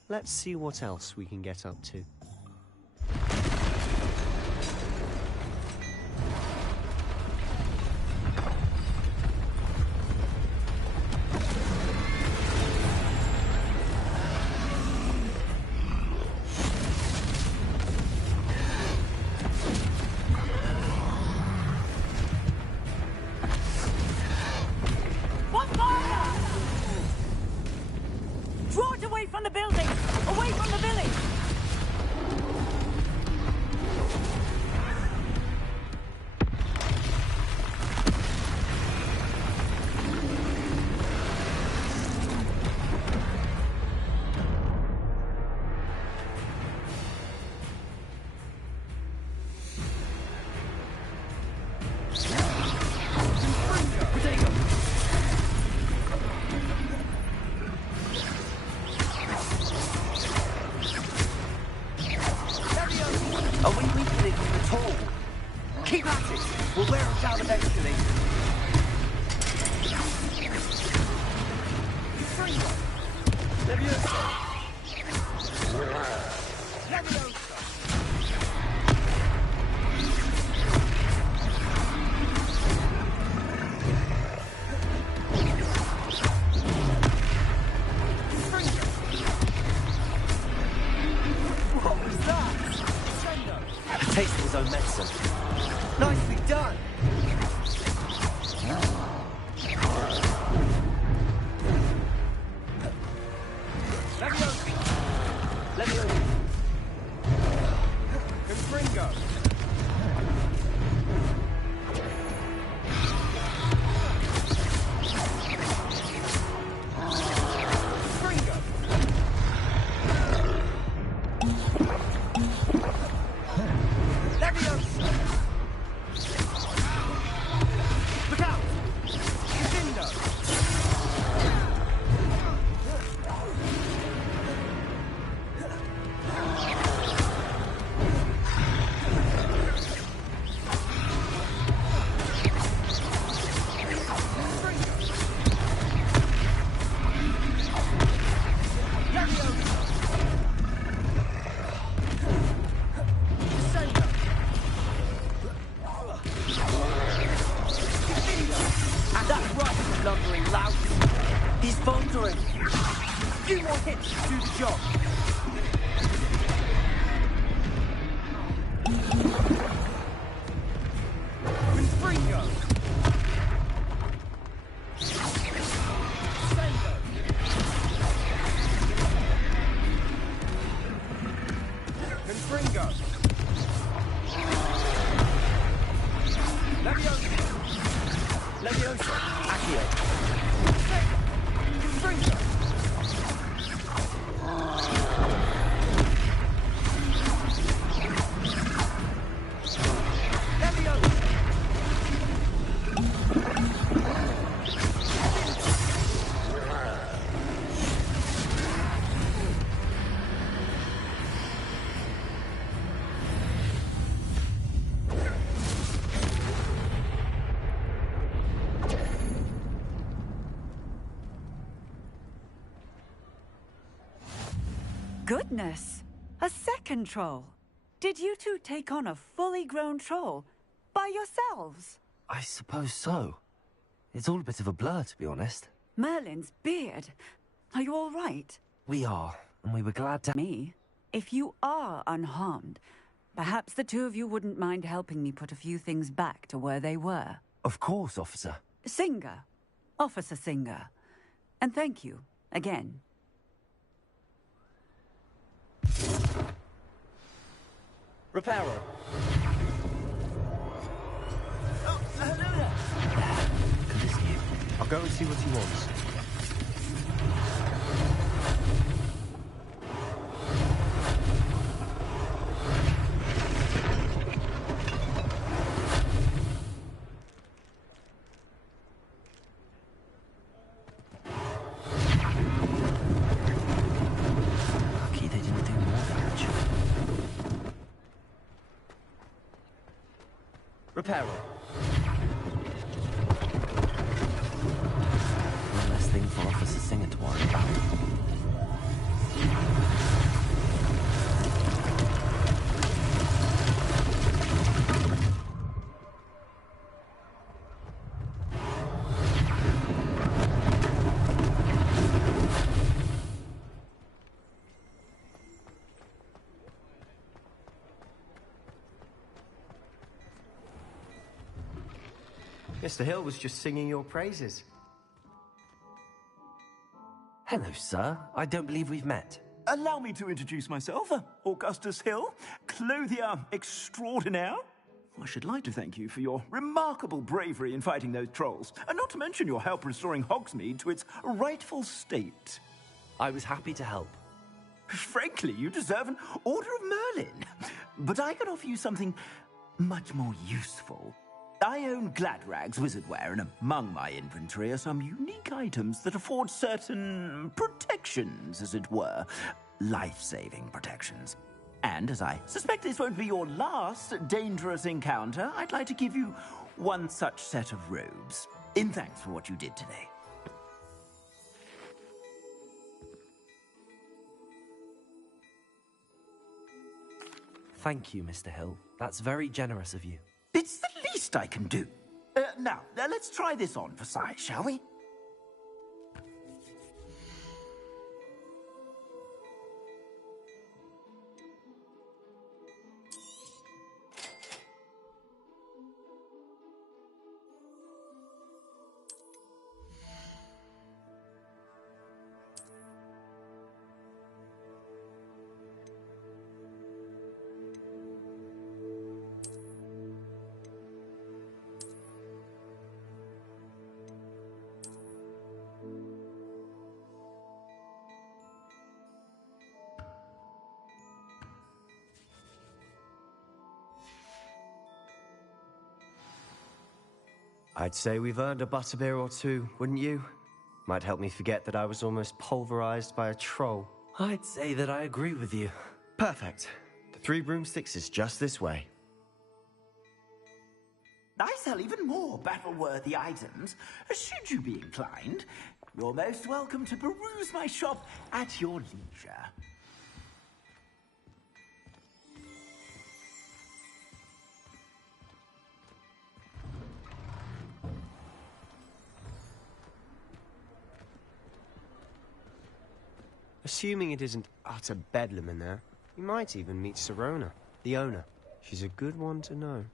Let's see what else we can get up to. Goodness! A second troll. Did you two take on a fully grown troll by yourselves? I suppose so. It's all a bit of a blur, to be honest. Merlin's beard. Are you all right? We are, and we were glad to... Me? If you are unharmed, perhaps the two of you wouldn't mind helping me put a few things back to where they were. Of course, officer. Singer. Officer Singer. And thank you, again. Reparo. Oh, hello there. Good to see you. I'll go and see what he wants. Lucky they didn't do more damage. Reparo. One less thing for Officer Singer to worry about. Mr. Hill was just singing your praises. Hello, sir. I don't believe we've met. Allow me to introduce myself, Augustus Hill, clothier extraordinaire. I should like to thank you for your remarkable bravery in fighting those trolls, and not to mention your help restoring Hogsmeade to its rightful state. I was happy to help. Frankly, you deserve an Order of Merlin. But I can offer you something much more useful. I own Gladrag's wizardware, and among my inventory are some unique items that afford certain protections, as it were. Life-saving protections. And as I suspect this won't be your last dangerous encounter, I'd like to give you one such set of robes, in thanks for what you did today. Thank you, Mr. Hill. That's very generous of you. It's the least I can do. Now, let's try this on for size, shall we? I'd say we've earned a butterbeer or two, wouldn't you? Might help me forget that I was almost pulverized by a troll. I'd say that I agree with you. Perfect. The 3 broomsticks is just this way. I sell even more battle-worthy items. Should you be inclined, you're most welcome to peruse my shop at your leisure. Assuming it isn't utter bedlam in there, you might even meet Sirona, the owner. She's a good one to know.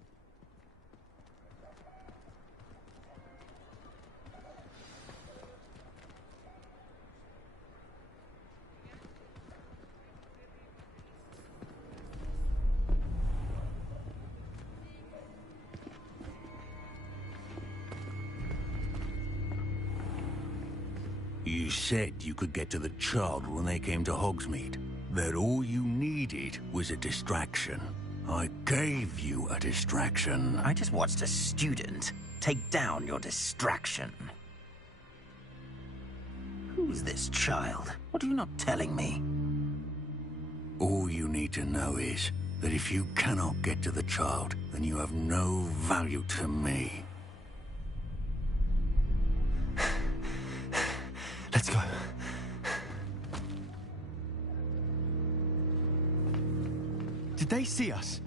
You said you could get to the child when they came to Hogsmeade. That all you needed was a distraction. I gave you a distraction. I just watched a student take down your distraction. Who's this child? What are you not telling me? All you need to know is that if you cannot get to the child, then you have no value to me. Let's go. Did they see us?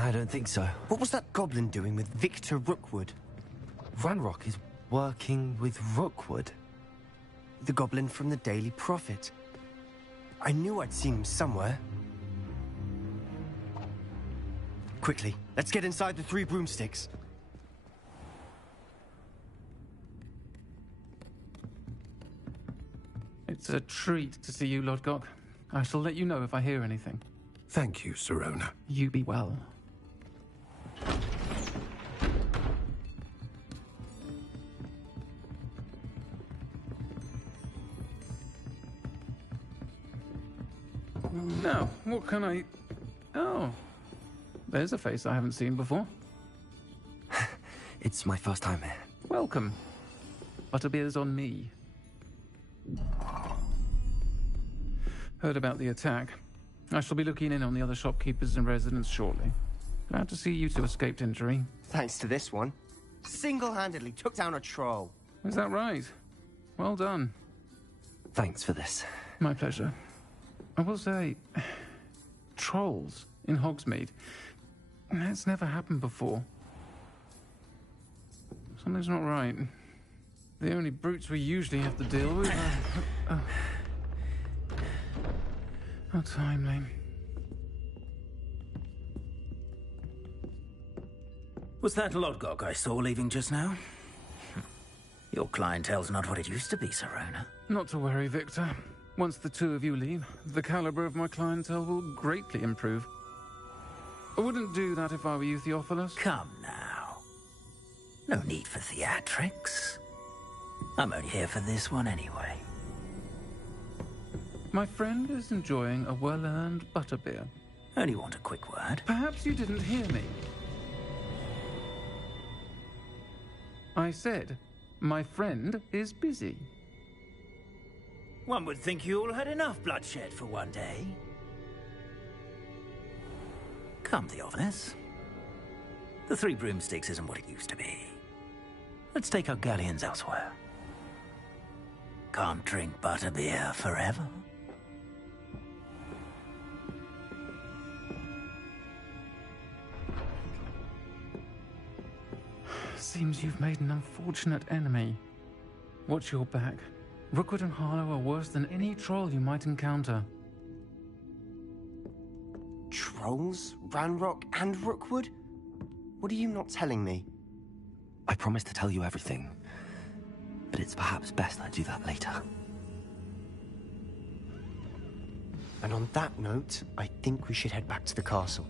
I don't think so. What was that goblin doing with Victor Rookwood? Ranrock is working with Rookwood. The goblin from the Daily Prophet. I knew I'd seen him somewhere. Quickly, let's get inside the 3 broomsticks. It's a treat to see you, Lodgok. I shall let you know if I hear anything. Thank you, Sirona. You be well. Now, what can I... Oh, there's a face I haven't seen before. It's my first time here. Welcome. Butterbeer's on me. Heard about the attack. I shall be looking in on the other shopkeepers and residents shortly. Glad to see you two escaped injury. Thanks to this one. Single-handedly took down a troll. Is that right? Well done. Thanks for this. My pleasure. I will say, trolls in Hogsmeade. That's never happened before. Something's not right. The only brutes we usually have to deal with are... How timely. Was that Lodgok I saw leaving just now? Your clientele's not what it used to be, Sirona. Not to worry, Victor. Once the two of you leave, the caliber of my clientele will greatly improve. I wouldn't do that if I were you, Theophilus. Come now. No need for theatrics. I'm only here for this one anyway. My friend is enjoying a well-earned butterbeer. Only want a quick word. Perhaps you didn't hear me. I said, my friend is busy. One would think you all had enough bloodshed for one day. Come, Theophilus. The 3 broomsticks isn't what it used to be. Let's take our galleons elsewhere. Can't drink butterbeer forever. Seems you've made an unfortunate enemy. Watch your back. Rookwood and Harlow are worse than any troll you might encounter. Trolls? Ranrock and Rookwood? What are you not telling me? I promised to tell you everything, but it's perhaps best I do that later. And on that note, I think we should head back to the castle.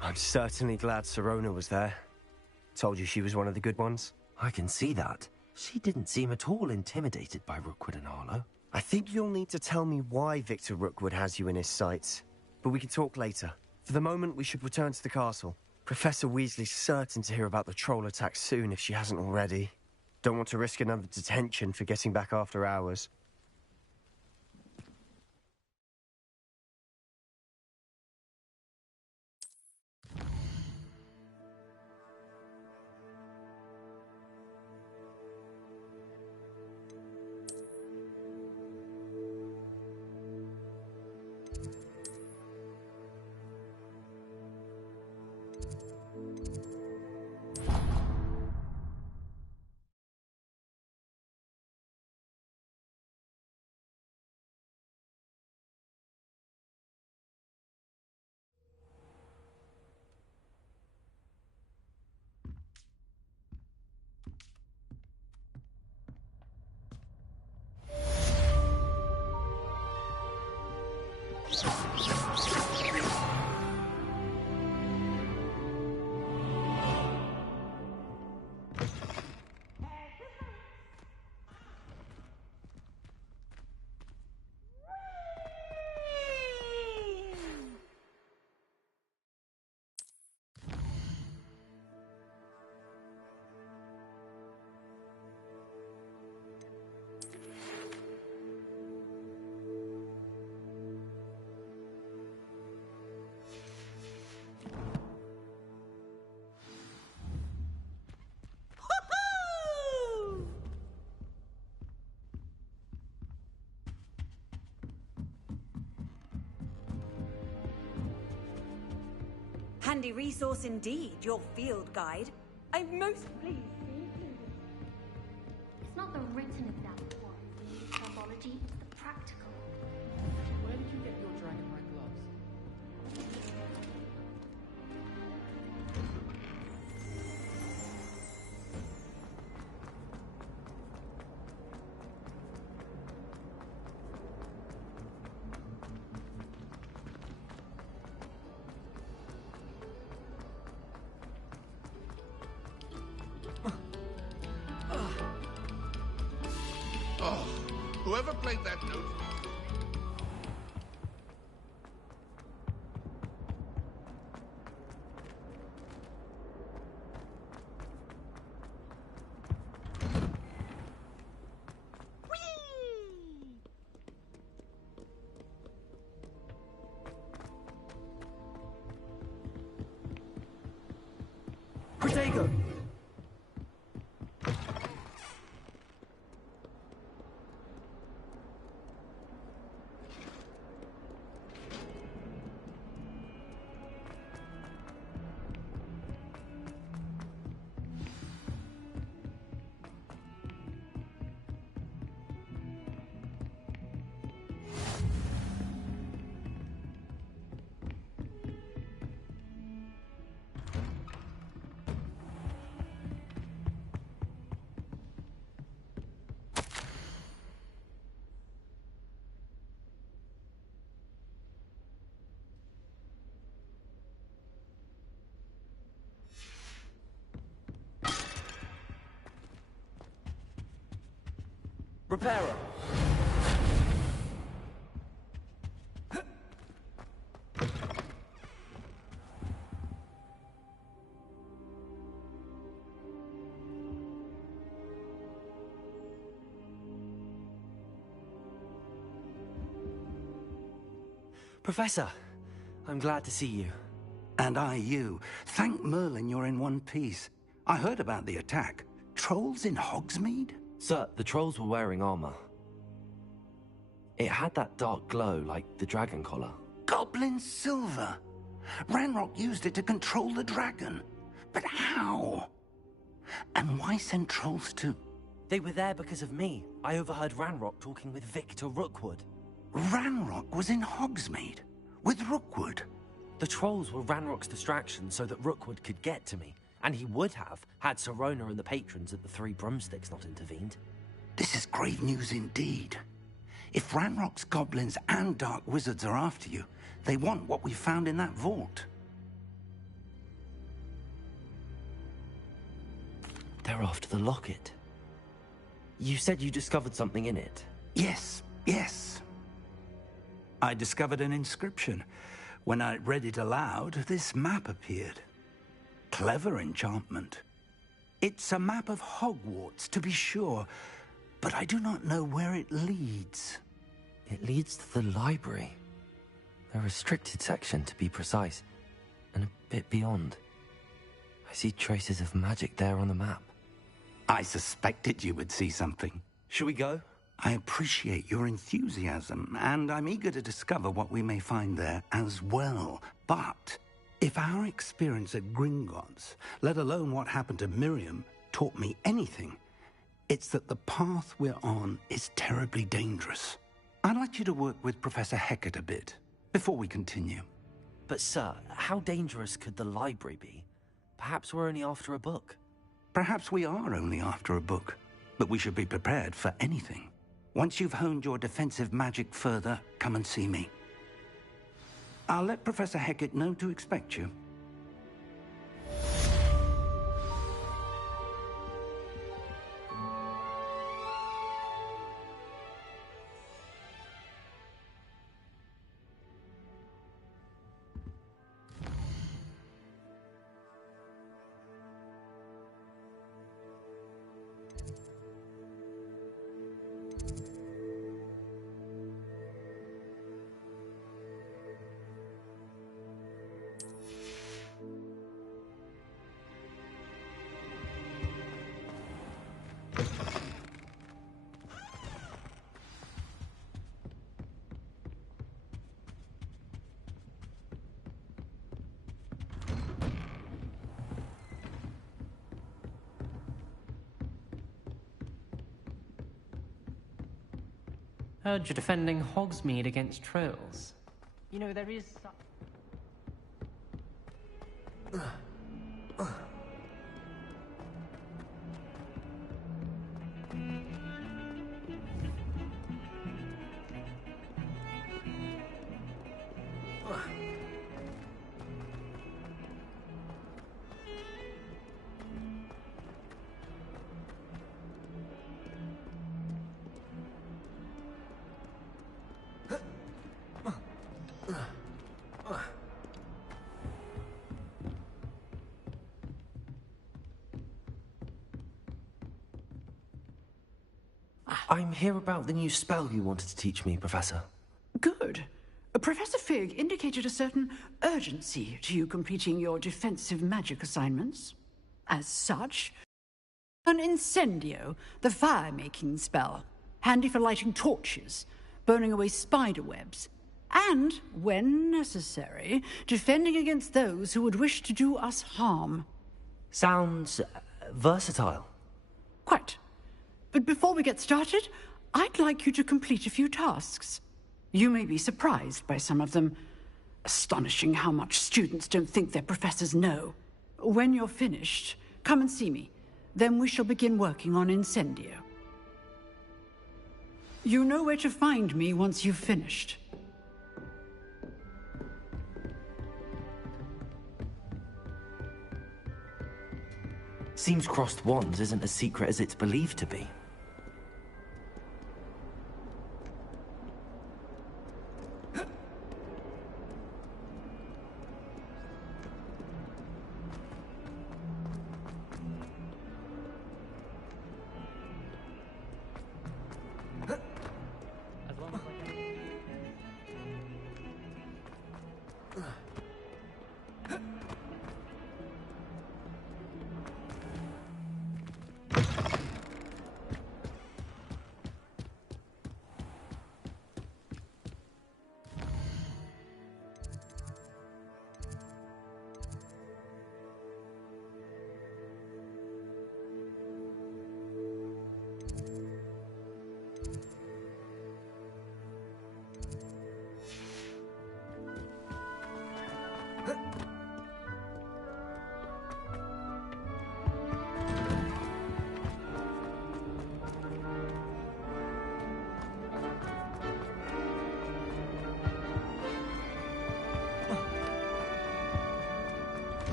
I'm certainly glad Sirona was there. Told you she was one of the good ones. I can see that. She didn't seem at all intimidated by Rookwood and Harlow. I think you'll need to tell me why Victor Rookwood has you in his sights. But we can talk later. For the moment, we should return to the castle. Professor Weasley's certain to hear about the troll attack soon if she hasn't already. Don't want to risk another detention for getting back after hours. handy resource indeed, your field guide. I'm most pleased. It's not the written exam that worries me, herbology, it's the practical. Where did you get your dragonite gloves? Oh, whoever played that note. Protego! Reparo! Professor, I'm glad to see you. And I you. Thank Merlin you're in one piece. I heard about the attack. Trolls in Hogsmeade? Sir, the trolls were wearing armor. It had that dark glow like the dragon collar. Goblin silver! Ranrock used it to control the dragon. But how? And why send trolls to... They were there because of me. I overheard Ranrock talking with Victor Rookwood. Ranrock was in Hogsmeade? With Rookwood? The trolls were Ranrock's distraction so that Rookwood could get to me. And he would have, had Sirona and the patrons at the Three Broomsticks not intervened. This is grave news indeed. If Ranrock's goblins and dark wizards are after you, they want what we found in that vault. They're after the locket. You said you discovered something in it. Yes, yes. I discovered an inscription. When I read it aloud, this map appeared. Clever enchantment. It's a map of Hogwarts, to be sure, but I do not know where it leads. It leads to the library. The restricted section, to be precise, and a bit beyond. I see traces of magic there on the map. I suspected you would see something. Shall we go? I appreciate your enthusiasm, and I'm eager to discover what we may find there as well. But if our experience at Gringotts, let alone what happened to Miriam, taught me anything, it's that the path we're on is terribly dangerous. I'd like you to work with Professor Hecat a bit, before we continue. But sir, how dangerous could the library be? Perhaps we're only after a book. Perhaps we are only after a book, but we should be prepared for anything. Once you've honed your defensive magic further, come and see me. I'll let Professor Hecat know to expect you. Heard you're defending Hogsmeade against trolls. You know, there is... I'm here about the new spell you wanted to teach me, Professor. Good. Professor Fig indicated a certain urgency to you completing your defensive magic assignments. As such, an incendio, the fire-making spell, handy for lighting torches, burning away spider webs, and, when necessary, defending against those who would wish to do us harm. Sounds versatile. Quite. But before we get started, I'd like you to complete a few tasks. You may be surprised by some of them. Astonishing how much students don't think their professors know. When you're finished, come and see me. Then we shall begin working on Incendio. You know where to find me once you've finished. Seems crossed wands isn't as secret as it's believed to be.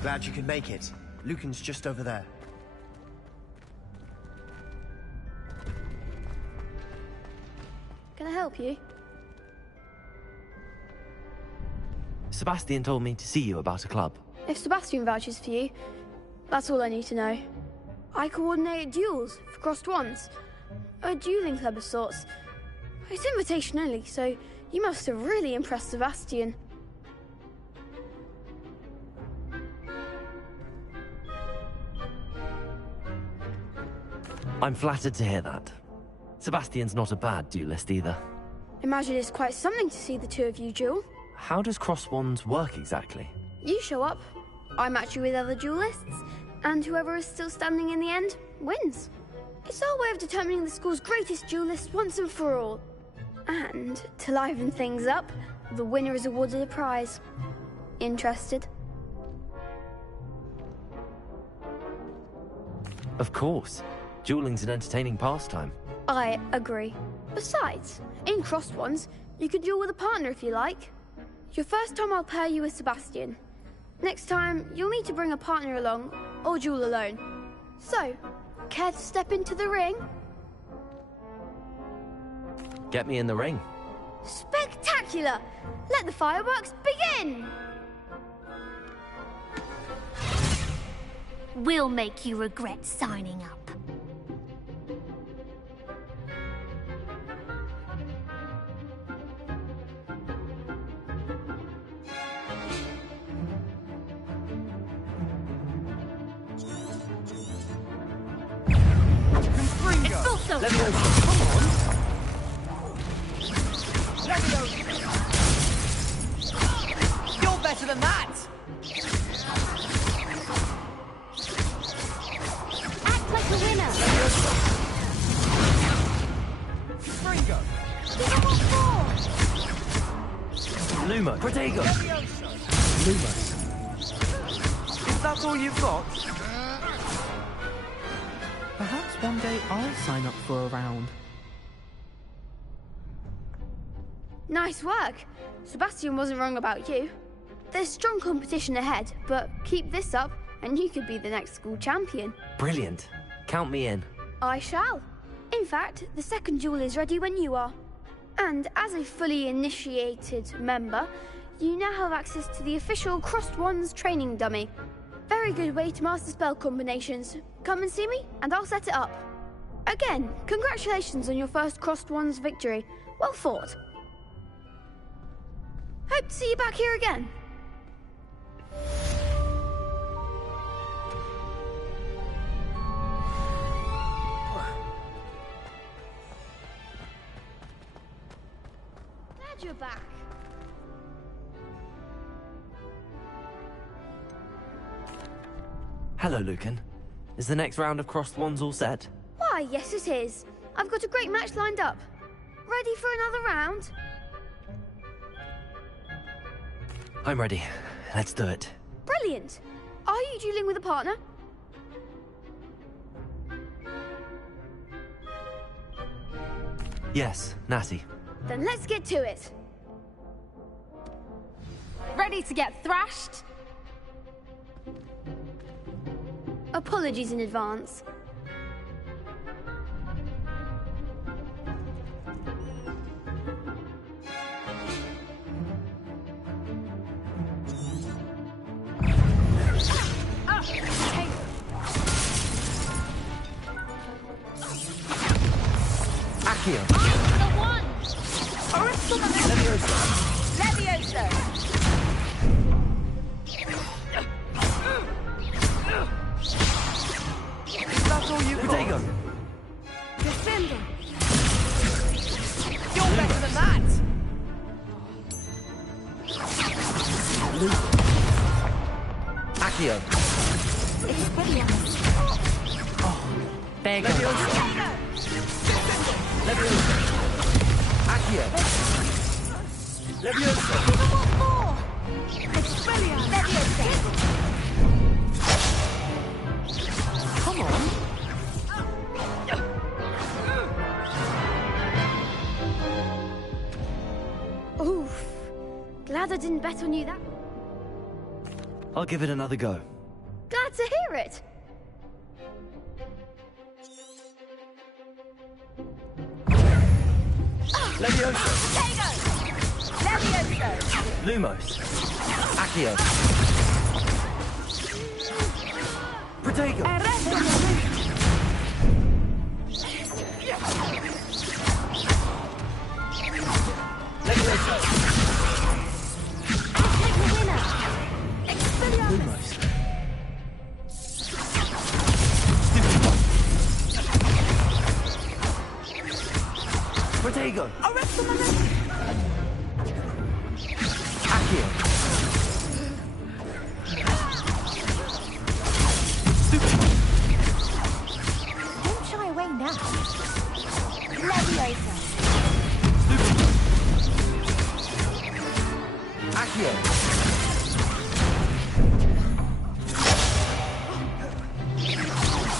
Glad you could make it. Lucan's just over there. Can I help you? Sebastian told me to see you about a club. If Sebastian vouches for you, that's all I need to know. I coordinate duels for crossed wands. A dueling club of sorts. It's invitation only, so you must have really impressed Sebastian. I'm flattered to hear that. Sebastian's not a bad duelist either. Imagine it's quite something to see the two of you duel. How does cross wands work exactly? You show up, I match you with other duelists, and whoever is still standing in the end wins. It's our way of determining the school's greatest duelist once and for all. And to liven things up, the winner is awarded a prize. Interested? Of course. Dueling's an entertaining pastime. I agree. Besides, in crossed wands, you could duel with a partner if you like. Your first time I'll pair you with Sebastian. Next time, you'll need to bring a partner along, or duel alone. So, care to step into the ring? Get me in the ring. Spectacular! Let the fireworks begin! We'll make you regret signing up. Let me over. Come on. Let me over. You're better than that. Act like a winner. Lumo. Protego! Lumos. Is that all you've got? Perhaps one day I'll sign up for a round. Nice work. Sebastian wasn't wrong about you. There's strong competition ahead, but keep this up and you could be the next school champion. Brilliant. Count me in. I shall. In fact, the second duel is ready when you are. And as a fully initiated member, you now have access to the official Crossed Wands training dummy. Very good way to master spell combinations. Come and see me, and I'll set it up. Again, congratulations on your first Crossed Wands victory. Well fought. Hope to see you back here again. Glad you're back. Hello, Lucan. Is the next round of Crossed Wands all set? Why, yes it is. I've got a great match lined up. Ready for another round? I'm ready. Let's do it. Brilliant. Are you dueling with a partner? Yes, Natty. Then let's get to it. Ready to get thrashed? Apologies in advance. Accio. The one! Levioso! That's all you've got. Protego. Defender! You're better than that! Accio. There you go. Levioso! Accio! Levioso! Come on. Oof. Glad I didn't bet on you that. I'll give it another go. Glad to hear it. Levioso! Levioso! Lumos. Accio. Protego! Levioso! Lumos. Protego! Accio. Don't shy away now. Levioso! Accio!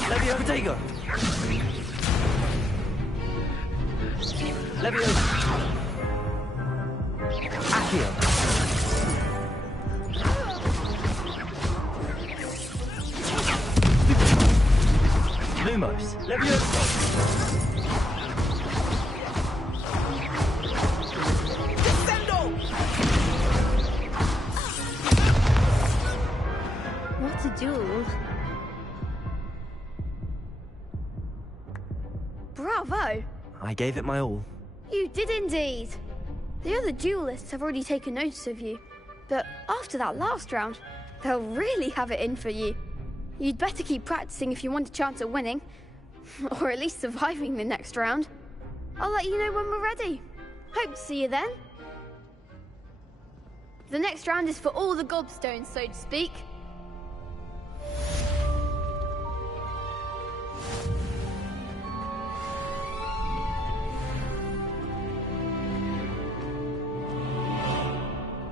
Levioso! Protego! Levioso! Accio. Lumos. Levioso! What a duel. Bravo! I gave it my all. You did indeed. The other duelists have already taken notice of you, but after that last round, they'll really have it in for you. You'd better keep practicing if you want a chance at winning, or at least surviving the next round. I'll let you know when we're ready. Hope to see you then. The next round is for all the gobstones, so to speak.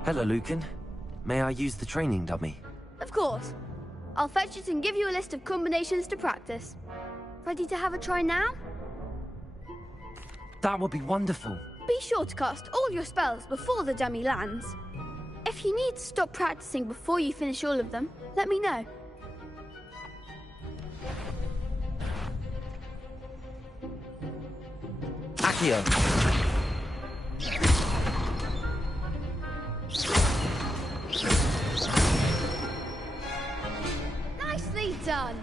Hello, Lucan. May I use the training dummy? Of course. I'll fetch it and give you a list of combinations to practice. Ready to have a try now? That would be wonderful. Be sure to cast all your spells before the dummy lands. If you need to stop practicing before you finish all of them, let me know. Accio. Nicely done.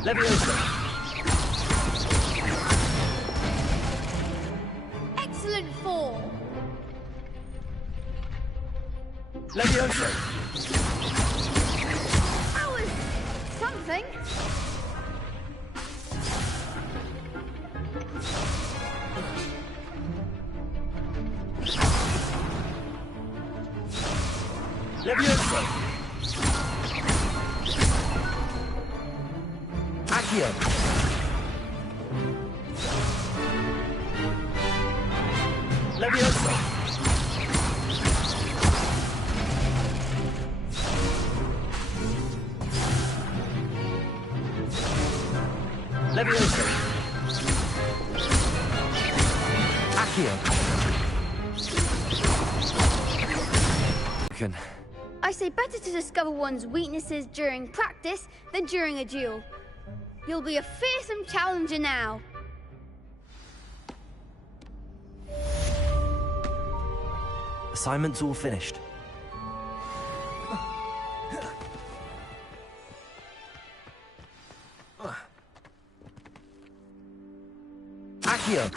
Leviosa. Excellent fall. Leviosa. That was something. Leviosa. Accio. Leviosa. Leviosa. Accio. I say better to discover one's weaknesses during practice than during a duel. You'll be a fearsome challenger now. Assignment's all finished. Accio.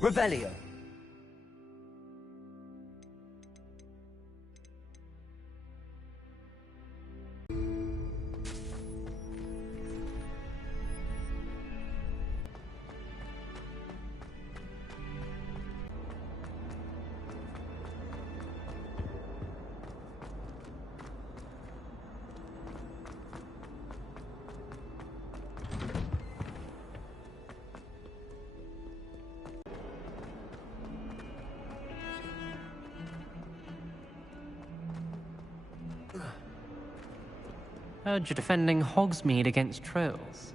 Revelio. Heard you're defending Hogsmeade against trolls.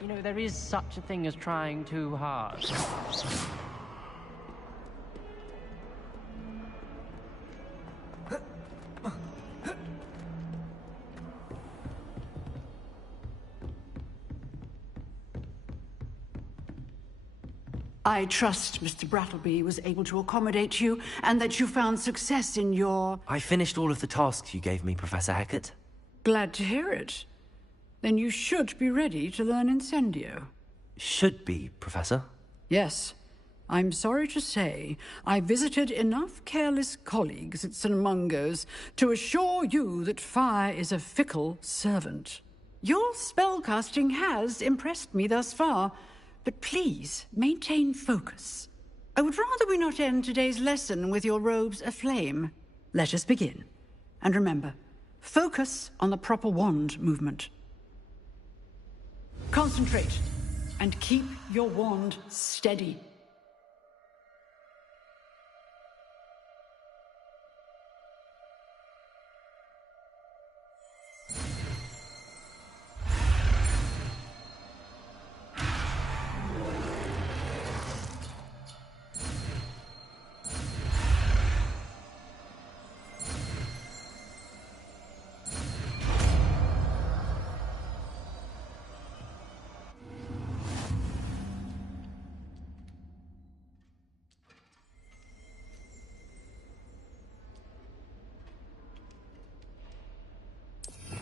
You know, there is such a thing as trying too hard. I trust Mr. Brattleby was able to accommodate you, and that you found success in your... I finished all of the tasks you gave me, Professor Hecat. Glad to hear it. Then you should be ready to learn Incendio. Should be, Professor? Yes. I'm sorry to say, I visited enough careless colleagues at St. Mungo's to assure you that fire is a fickle servant. Your spellcasting has impressed me thus far, but please maintain focus. I would rather we not end today's lesson with your robes aflame. Let us begin. And remember, focus on the proper wand movement. Concentrate, and keep your wand steady.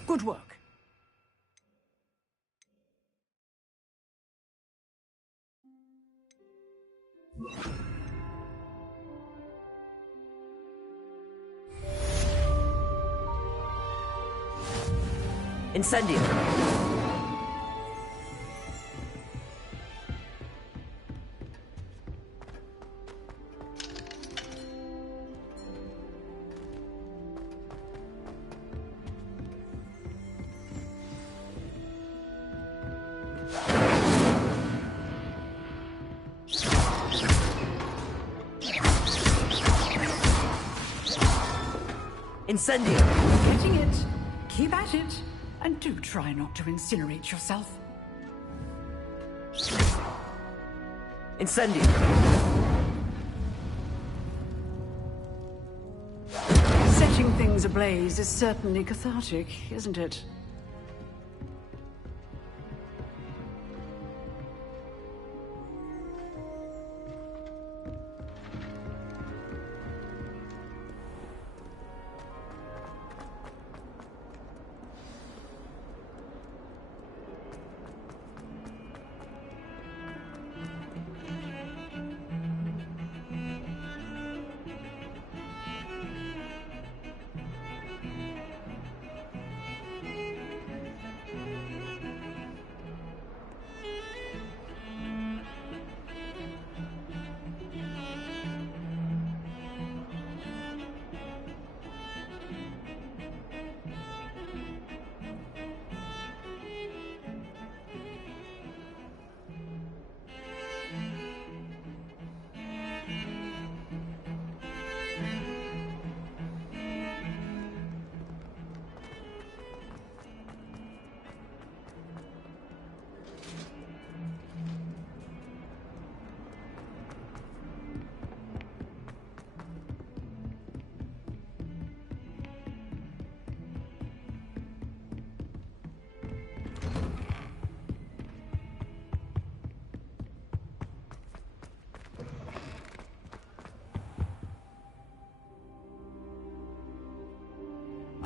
Good work. Incendio! Incendio! Getting it. Keep at it. And do try not to incinerate yourself. Incendio! Setting things ablaze is certainly cathartic, isn't it?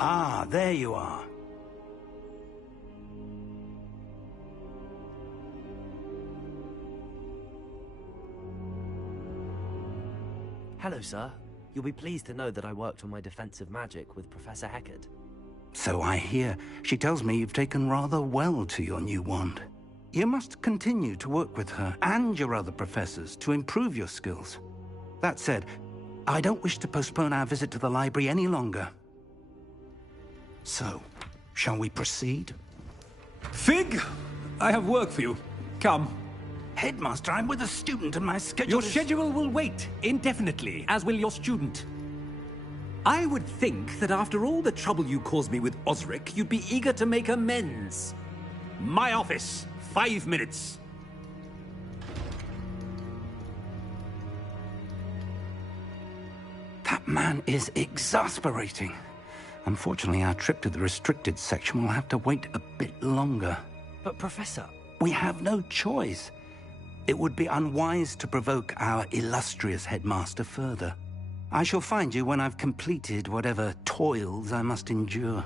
Ah, there you are. Hello, sir. You'll be pleased to know that I worked on my defensive magic with Professor Hecat. So I hear. She tells me you've taken rather well to your new wand. You must continue to work with her and your other professors to improve your skills. That said, I don't wish to postpone our visit to the library any longer. So, shall we proceed? Fig! I have work for you. Come. Headmaster, I'm with a student and my schedule Your schedule will wait indefinitely, as will your student. I would think that after all the trouble you caused me with Osric, you'd be eager to make amends. My office. 5 minutes. That man is exasperating. Unfortunately, our trip to the restricted section will have to wait a bit longer. But, Professor... We have no choice. It would be unwise to provoke our illustrious headmaster further. I shall find you when I've completed whatever toils I must endure.